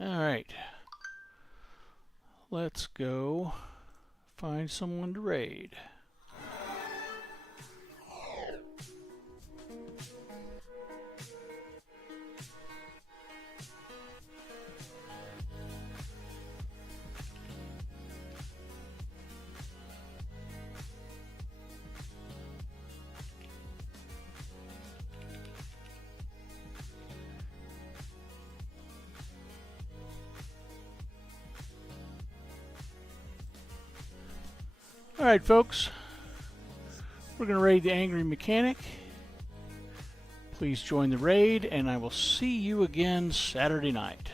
Alright, let's go find someone to raid. Alright folks, we're going to raid the Angry Mechanic. Please join the raid and I will see you again Saturday night.